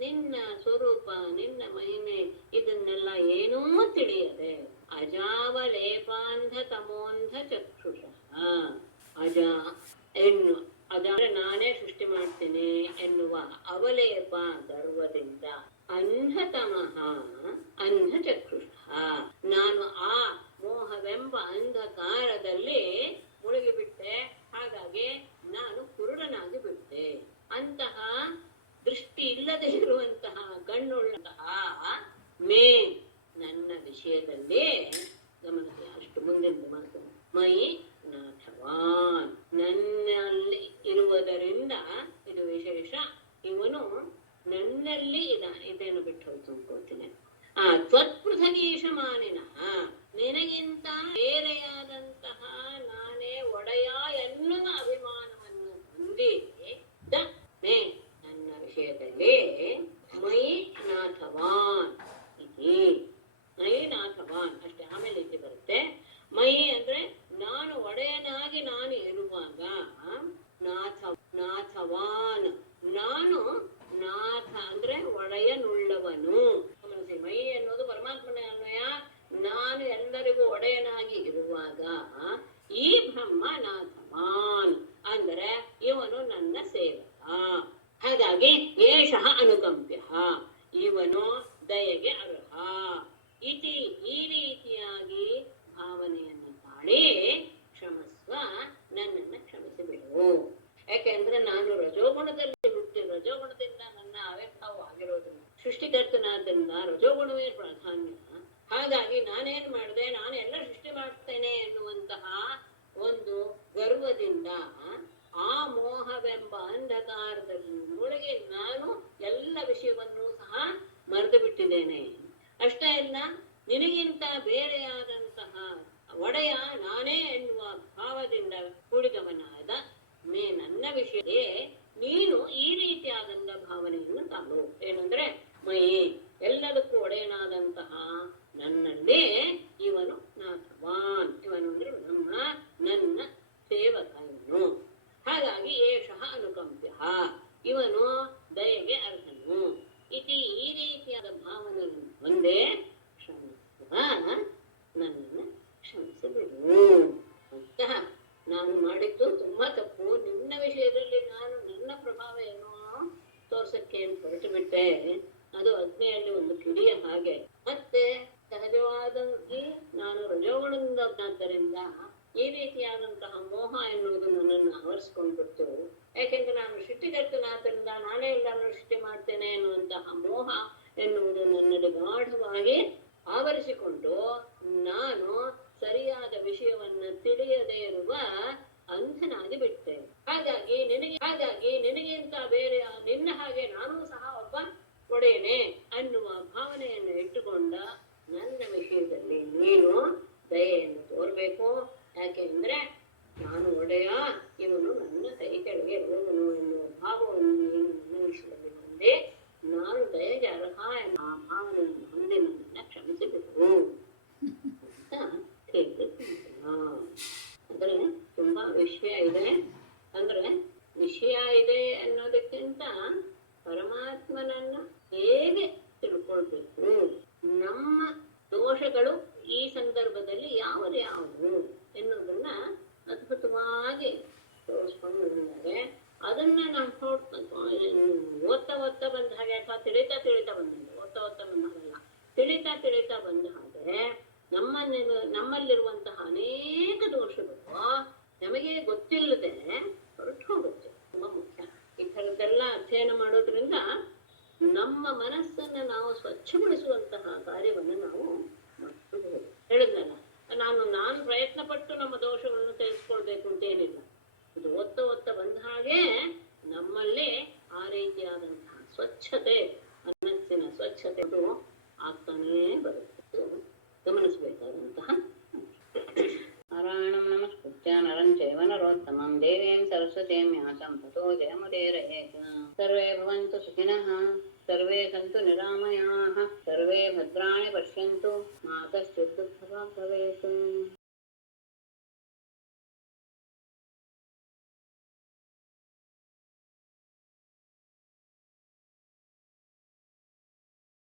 ನಿನ್ನ ಸ್ವರೂಪ ನಿನ್ನ ಮಹಿಮೆ ಇದನ್ನೆಲ್ಲ ಏನೂ ತಿಳಿಯದೆ ಅಜಾವಲೇಪಾಂಧ ತಮೋಂಧ ಚಕ್ಷುಷಃ ಅಜ ಅದಾದ್ರೆ ನಾನೇ ಸೃಷ್ಟಿ ಮಾಡ್ತೇನೆ ಎನ್ನುವ ಅವಲೇಪ ಗರ್ವದಿಂದ ಅಂಧತಮಃ ಅಂಧ ಚಕ್ಷುಷಃ ನಾನು ಆ ಮೋಹವೆಂಬ ಅಂಧಕಾರದಲ್ಲಿ ಮುಳುಗಿಬಿಟ್ಟೆ, ಹಾಗಾಗಿ ನಾನು ಕುರುಡನಾಗಿ ಬಿಟ್ಟೆ. ಅಂತಹ ದೃಷ್ಟಿ ಇಲ್ಲದೆ ಇರುವಂತಹ ಕಣ್ಣುಳ್ಳಂತಹ ಮೇ ನನ್ನ ವಿಷಯದಲ್ಲಿ ಗಮನಿಸಿ, ಅಷ್ಟು ಮುಂದಿನ ಮಾತು ಮಯಿ ನಾಥವಾನ್ ನನ್ನಲ್ಲಿ ಇರುವುದರಿಂದ ಇದು ವಿಶೇಷ. ಇವನು ನನ್ನಲ್ಲಿ ಇದೇನು ಬಿಟ್ಟು ಹೋಯ್ತು ಅನ್ಕೋತೀನಿ. ತ್ವತ್ಪೃಥಗೀಶ ಮಾನಿನಃ ನಿನಗಿಂತ ಬೇರೆಯಾದಂತಹ ನಾನೇ ಒಡೆಯ ಎನ್ನುವ ಅಭಿಮಾನವನ್ನು ಹೊಂದಿ ಮೇ ನನ್ನ ವಿಷಯದಲ್ಲಿ ಮಯಿ ನಾಥವಾನ್ ಇತಿ. ಮಯಿ ನಾಥವಾನ್ ಅಷ್ಟೇ, ಆಮೇಲೆ ಇಲ್ಲಿ ಬರುತ್ತೆ ಮಯಿ ಅಂದ್ರೆ ನಾನು ಒಡೆಯನಾಗಿ ನಾನು ಇರುವಾಗ ನಾಥವಾನ್ ನಾನು ನಾಥ ಅಂದ್ರೆ ಒಡೆಯನುಳ್ಳವನು. ಗಮನಿಸಿ, ಮೈ ಅನ್ನೋದು ಪರಮಾತ್ಮನ ಅನ್ವಯ. ನಾನು ಎಲ್ಲರಿಗೂ ಒಡೆಯನಾಗಿ ಇರುವಾಗ ಈ ಬ್ರಹ್ಮ ನಾಥವಾನ್ ಅಂದ್ರೆ ಇವನು ನನ್ನ ಸೇವಕ. ಹಾಗಾಗಿ ಏಷಃ ಅನುಕಂಪ್ಯ ಇವನು ದಯೆಗೆ ಅರ್ಹ ಇತಿ. ಈ ರೀತಿಯಾಗಿ ಭಾವನೆಯನ್ನು ತಾಳಿ ಕ್ಷಮಸ್ವ ನನ್ನನ್ನು ಕ್ಷಮಿಸಿಬಿಡು. ಯಾಕೆಂದ್ರೆ ನಾನು ರಜೋಗುಣದಲ್ಲಿ ಹುಟ್ಟಿ ರಜೋಗುಣದಿಂದ ನನ್ನ ಆವಿರ್ಭಾವ ಆಗಿರೋದ್ರಿಂದ ಸೃಷ್ಟಿಕರ್ತನಾದ್ರಿಂದ ರಜೋಗುಣವೇ ಪ್ರಾಧಾನ್ಯ. ಹಾಗಾಗಿ ನಾನೇನ್ ಮಾಡಿದೆ, ನಾನು ಎಲ್ಲ ಸೃಷ್ಟಿ ಮಾಡ್ತೇನೆ ಎನ್ನುವಂತಹ ಒಂದು ಗರ್ವದಿಂದ ಆ ಮೋಹವೆಂಬ ಅಂಧಕಾರದಲ್ಲಿ ಮುಳುಗಿ ನಾನು ಎಲ್ಲ ವಿಷಯವನ್ನು ಸಹ ಮರೆತು ಬಿಟ್ಟಿದ್ದೇನೆ. ಅಷ್ಟೇ ಅಲ್ಲ, ನಿನಗಿಂತ ಬೇರೆಯಾದಂತಹ ಒಡೆಯ ನಾನೇ ಎನ್ನುವ ಭಾವದಿಂದ ಕೂಡಿದವನಾದ ಮೇ ನನ್ನ ವಿಷಯ ನೀನು ಈ ರೀತಿಯಾದಂತಹ ಭಾವನೆಯನ್ನು ತಾಳು. ಏನಂದ್ರೆ ಮಯಿ ಎಲ್ಲದಕ್ಕೂ ಒಡೆಯನಾದಂತಹ ನನ್ನಲ್ಲಿ ಇವನು ನಾಥವಾನ್, ಇವನು ಅಂದ್ರೆ ಬ್ರಹ್ಮ ನನ್ನ ಸೇವಕ ಇವನು. ಹಾಗಾಗಿ ಏಷಃ ಅನುಕಂಪ್ಯ ಇವನು ದಯೆಗೆ ಅರ್ಹನು ಇತಿ. ಈ ರೀತಿಯಾದ ಭಾವನೆಯನ್ನು ಒಂದೇ ಕ್ಷಮಿಸುವ ನನ್ನನ್ನು ಕ್ಷಮಿಸಬಿಡು ಅಂತ. ನಾನು ಮಾಡಿದ್ದು ತುಂಬಾ ತಪ್ಪು, ನಿನ್ನ ವಿಷಯದಲ್ಲಿ ನಾನು ನನ್ನ ಪ್ರಭಾವ ಏನೋ ತೋರ್ಸಕ್ಕೆ ಅಂತ ಹೊರಟು ಬಿಟ್ಟೆ. ಅದು ಅಗ್ನಿಯಲ್ಲಿ ಒಂದು ಕಿಡಿಯ ಹಾಗೆ. ಮತ್ತೆ ಸಹಜವಾದಂತೆ ನಾನು ರಜೋಗುಣದಿಂದ ಈ ರೀತಿಯಾದಂತಹ ಮೋಹ ಎನ್ನುವುದು ನನ್ನನ್ನು ಆವರಿಸ್ಕೊಂಡ್ಬಿಡ್ತು. ಯಾಕೆಂದ್ರೆ ನಾನು ಸೃಷ್ಟಿಕರ್ತನಾದ್ದರಿಂದ ನಾನೇ ಎಲ್ಲಾನು ಸೃಷ್ಟಿ ಮಾಡ್ತೇನೆ ಎನ್ನುವಂತಹ ಮೋಹ ಎನ್ನುವುದು ನನ್ನಲ್ಲಿ ಗಾಢವಾಗಿ ಆವರಿಸಿಕೊಂಡು ನಾನು ಸರಿಯಾದ ವಿಷಯವನ್ನ ತಿಳಿಯದೇ ಇರುವ ಅಂಧನಾಗಿ ಬಿಟ್ಟೆ. ಹಾಗಾಗಿ ನಿನಗಿಂತ ಬೇರೆ ನಿನ್ನ ಹಾಗೆ ನಾನು ಸಹ ಒಬ್ಬ ಒಡೆಯನೆ ಅನ್ನುವ ಭಾವನೆಯನ್ನು ಇಟ್ಟುಕೊಂಡ ನನ್ನ ವಿಷಯದಲ್ಲಿ ನೀನು ದಯೆಯನ್ನು ತೋರ್ಬೇಕು. ಯಾಕೆಂದ್ರೆ ನಾನು ಒಡೆಯ, ಇವನು ನನ್ನ ಕೈ ಕೆಳಗೆ ಇರುವವನು ಎನ್ನುವ ಭಾವವನ್ನು ನೀನು ನನ್ನ ವಿಷಯದಲ್ಲಿ ಹೊಂದಿ ನಾನು ದಯೆಗೆ ಅರ್ಹ ಎನ್ನುವ ಆ ಭಾವನೆಯನ್ನು ಹೊಂದಿ ನನ್ನನ್ನ ಕ್ಷಮಿಸಬೇಕು ಅಂತ ಅಂದ್ರೆ ತುಂಬಾ ವಿಷಯ ಇದೆ. ಅಂದ್ರೆ ವಿಷಯ ಇದೆ ಅನ್ನೋದಕ್ಕಿಂತ ಪರಮಾತ್ಮನನ್ನ ಹೇಗೆ ತಿಳ್ಕೊಳ್ಬೇಕು, ನಮ್ಮ ದೋಷಗಳು ಈ ಸಂದರ್ಭದಲ್ಲಿ ಯಾವುವು ಎನ್ನುವುದನ್ನ ಅದ್ಭುತವಾಗಿ ತೋರಿಸ್ಕೊಂಡು ಬಂದರೆ ಅದನ್ನ ನಾವು ಓದ್ತಾ ಬಂದ ಹಾಗೆ ಅಥವಾ ತಿಳಿತಾ ಬಂದಂಗೆ ಓದ್ತಾ ಬಂದ ಹಾಗಲ್ಲ, ತಿಳಿತಾ ಬಂದ ಹಾಗೆ ನಮ್ಮಲ್ಲಿರುವಂತಹ ಅನೇಕ ದೋಷಗಳು ನಮಗೆ ಗೊತ್ತಿಲ್ಲದೆ ಹೊರಟು ಹೋಗುತ್ತೆ. ತುಂಬಾ ಮುಖ್ಯ. ಈ ಥರದ್ದೆಲ್ಲ ಅಧ್ಯಯನ ಮಾಡೋದ್ರಿಂದ ನಮ್ಮ ಮನಸ್ಸನ್ನ ನಾವು ಸ್ವಚ್ಛಗೊಳಿಸುವಂತಹ ಕಾರ್ಯವನ್ನು ನಾವು ಮಾಡಬಹುದು. ಹೇಳಿದ್ನಲ್ಲ, ನಾನು ಪ್ರಯತ್ನ ಪಟ್ಟು ನಮ್ಮ ದೋಷಗಳನ್ನು ತಿಳಿಸ್ಕೊಳ್ಬೇಕು ಅಂತ ಏನಿಲ್ಲ. ಇದು ಓದ್ತಾ ಬಂದ ಹಾಗೆ ನಮ್ಮಲ್ಲಿ ಆ ರೀತಿಯಾದಂತಹ ಸ್ವಚ್ಛತೆ, ಮನಸ್ಸಿನ ಸ್ವಚ್ಛತೆ ಆಗ್ತಾನೇ ಬರುತ್ತೆ. ಗಮನಿಸಬೇಕಾದಂತಹ ನಾರಾಯಣಂ ನಮಸ್ಕಾರ. तां देवीं सरस्वतीं व्यासं ततो जयमुदीरयेत्। सर्वे भवन्तु सुखिनः, सर्वे सन्तु निरामयाः, सर्वे भद्राणि पश्यन्तु, मा कश्चित् दुःखभाग् भवेत्।